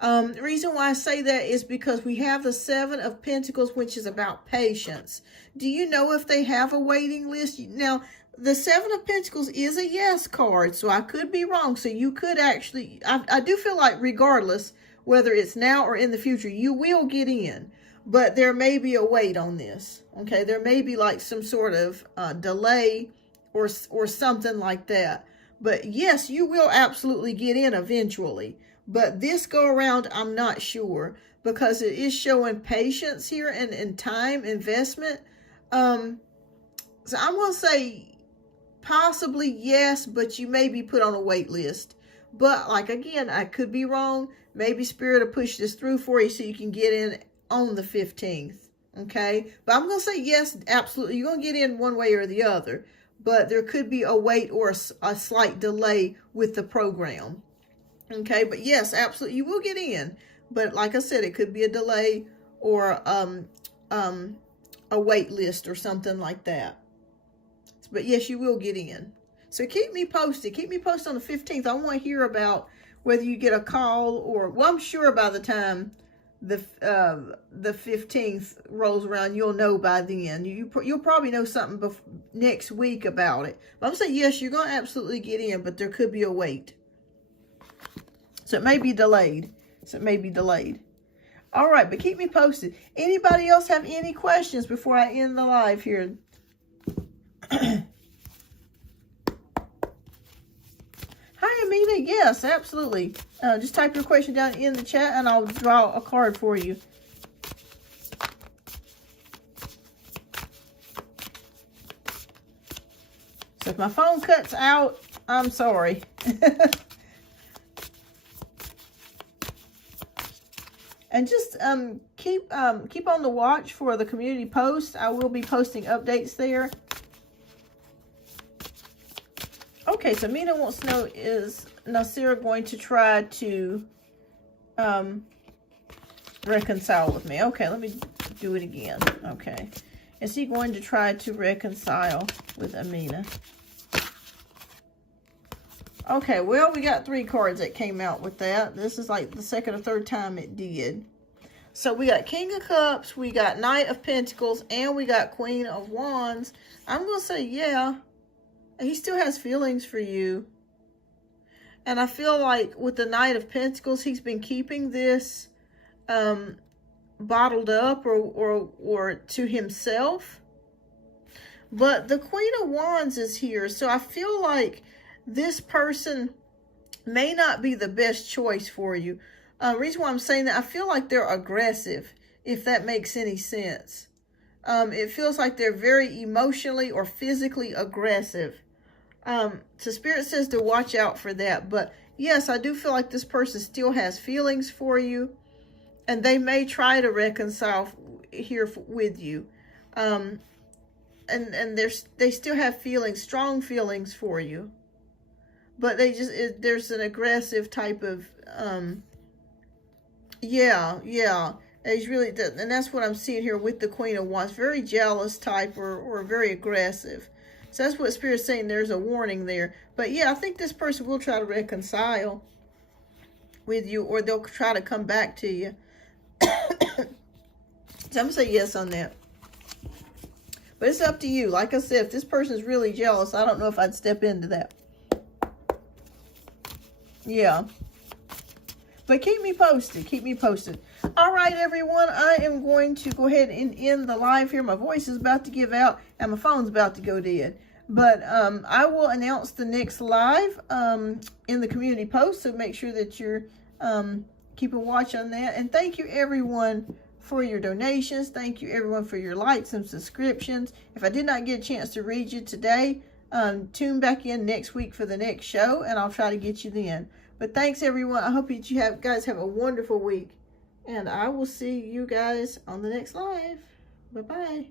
The reason why I say that is because we have the Seven of Pentacles, which is about patience. Do you know if they have a waiting list? Now, the Seven of Pentacles is a yes card, so I could be wrong. So you could actually, I do feel like regardless, whether it's now or in the future, you will get in. But there may be a wait on this, okay? There may be like some sort of delay or something like that. But yes, you will absolutely get in eventually. But this go around, I'm not sure, because it is showing patience here and time investment. So I'm going to say possibly yes, but you may be put on a wait list. But like, again, I could be wrong. Maybe Spirit will push this through for you so you can get in on the 15th, okay? But I'm going to say yes, absolutely. You're going to get in one way or the other, but there could be a wait or a slight delay with the program, okay? But yes, absolutely, you will get in. But like I said, it could be a delay or a wait list or something like that. But yes, you will get in. So keep me posted. Keep me posted on the 15th. I want to hear about whether you get a call or, well, I'm sure by the time the 15th rolls around, you'll know by then. You'll probably know something next week about it. But I'm saying, yes, you're going to absolutely get in, but there could be a wait. So it may be delayed. All right, but keep me posted. Anybody else have any questions before I end the live here? Hi, Amina. Yes, absolutely. Just type your question down in the chat and I'll draw a card for you. So if my phone cuts out, I'm sorry. And just keep on the watch for the community post. I will be posting updates there. Okay, so Mina wants to know, is Nasir going to try to reconcile with me? Okay, let me do it again. Okay. Is he going to try to reconcile with Amina? Okay, well, we got 3 cards that came out with that. This is like the second or third time it did. So we got King of Cups, we got Knight of Pentacles, and we got Queen of Wands. I'm going to say, yeah, he still has feelings for you. And I feel like with the Knight of Pentacles, he's been keeping this bottled up or to himself. But the Queen of Wands is here, so I feel like this person may not be the best choice for you. Reason why I'm saying that, I feel like they're aggressive, if that makes any sense. It feels like they're very emotionally or physically aggressive. So Spirit says to watch out for that. But yes, I do feel like this person still has feelings for you. And they may try to reconcile here with you. And they still have feelings, strong feelings for you. But there's an aggressive type of, yeah. He's really, and that's what I'm seeing here with the Queen of Wands. Very jealous type or very aggressive. So that's what Spirit's saying. There's a warning there. But yeah, I think this person will try to reconcile with you, or they'll try to come back to you. So I'm going to say yes on that. But it's up to you. Like I said, if this person is really jealous, I don't know if I'd step into that. Yeah. But keep me posted. Keep me posted. All right, everyone. I am going to go ahead and end the live here. My voice is about to give out and my phone's about to go dead. But I will announce the next live in the community post. So make sure that you're keeping watch on that. And thank you, everyone, for your donations. Thank you, everyone, for your likes and subscriptions. If I did not get a chance to read you today, tune back in next week for the next show, and I'll try to get you then. But thanks, everyone. I hope that you guys have a wonderful week. And I will see you guys on the next live. Bye-bye.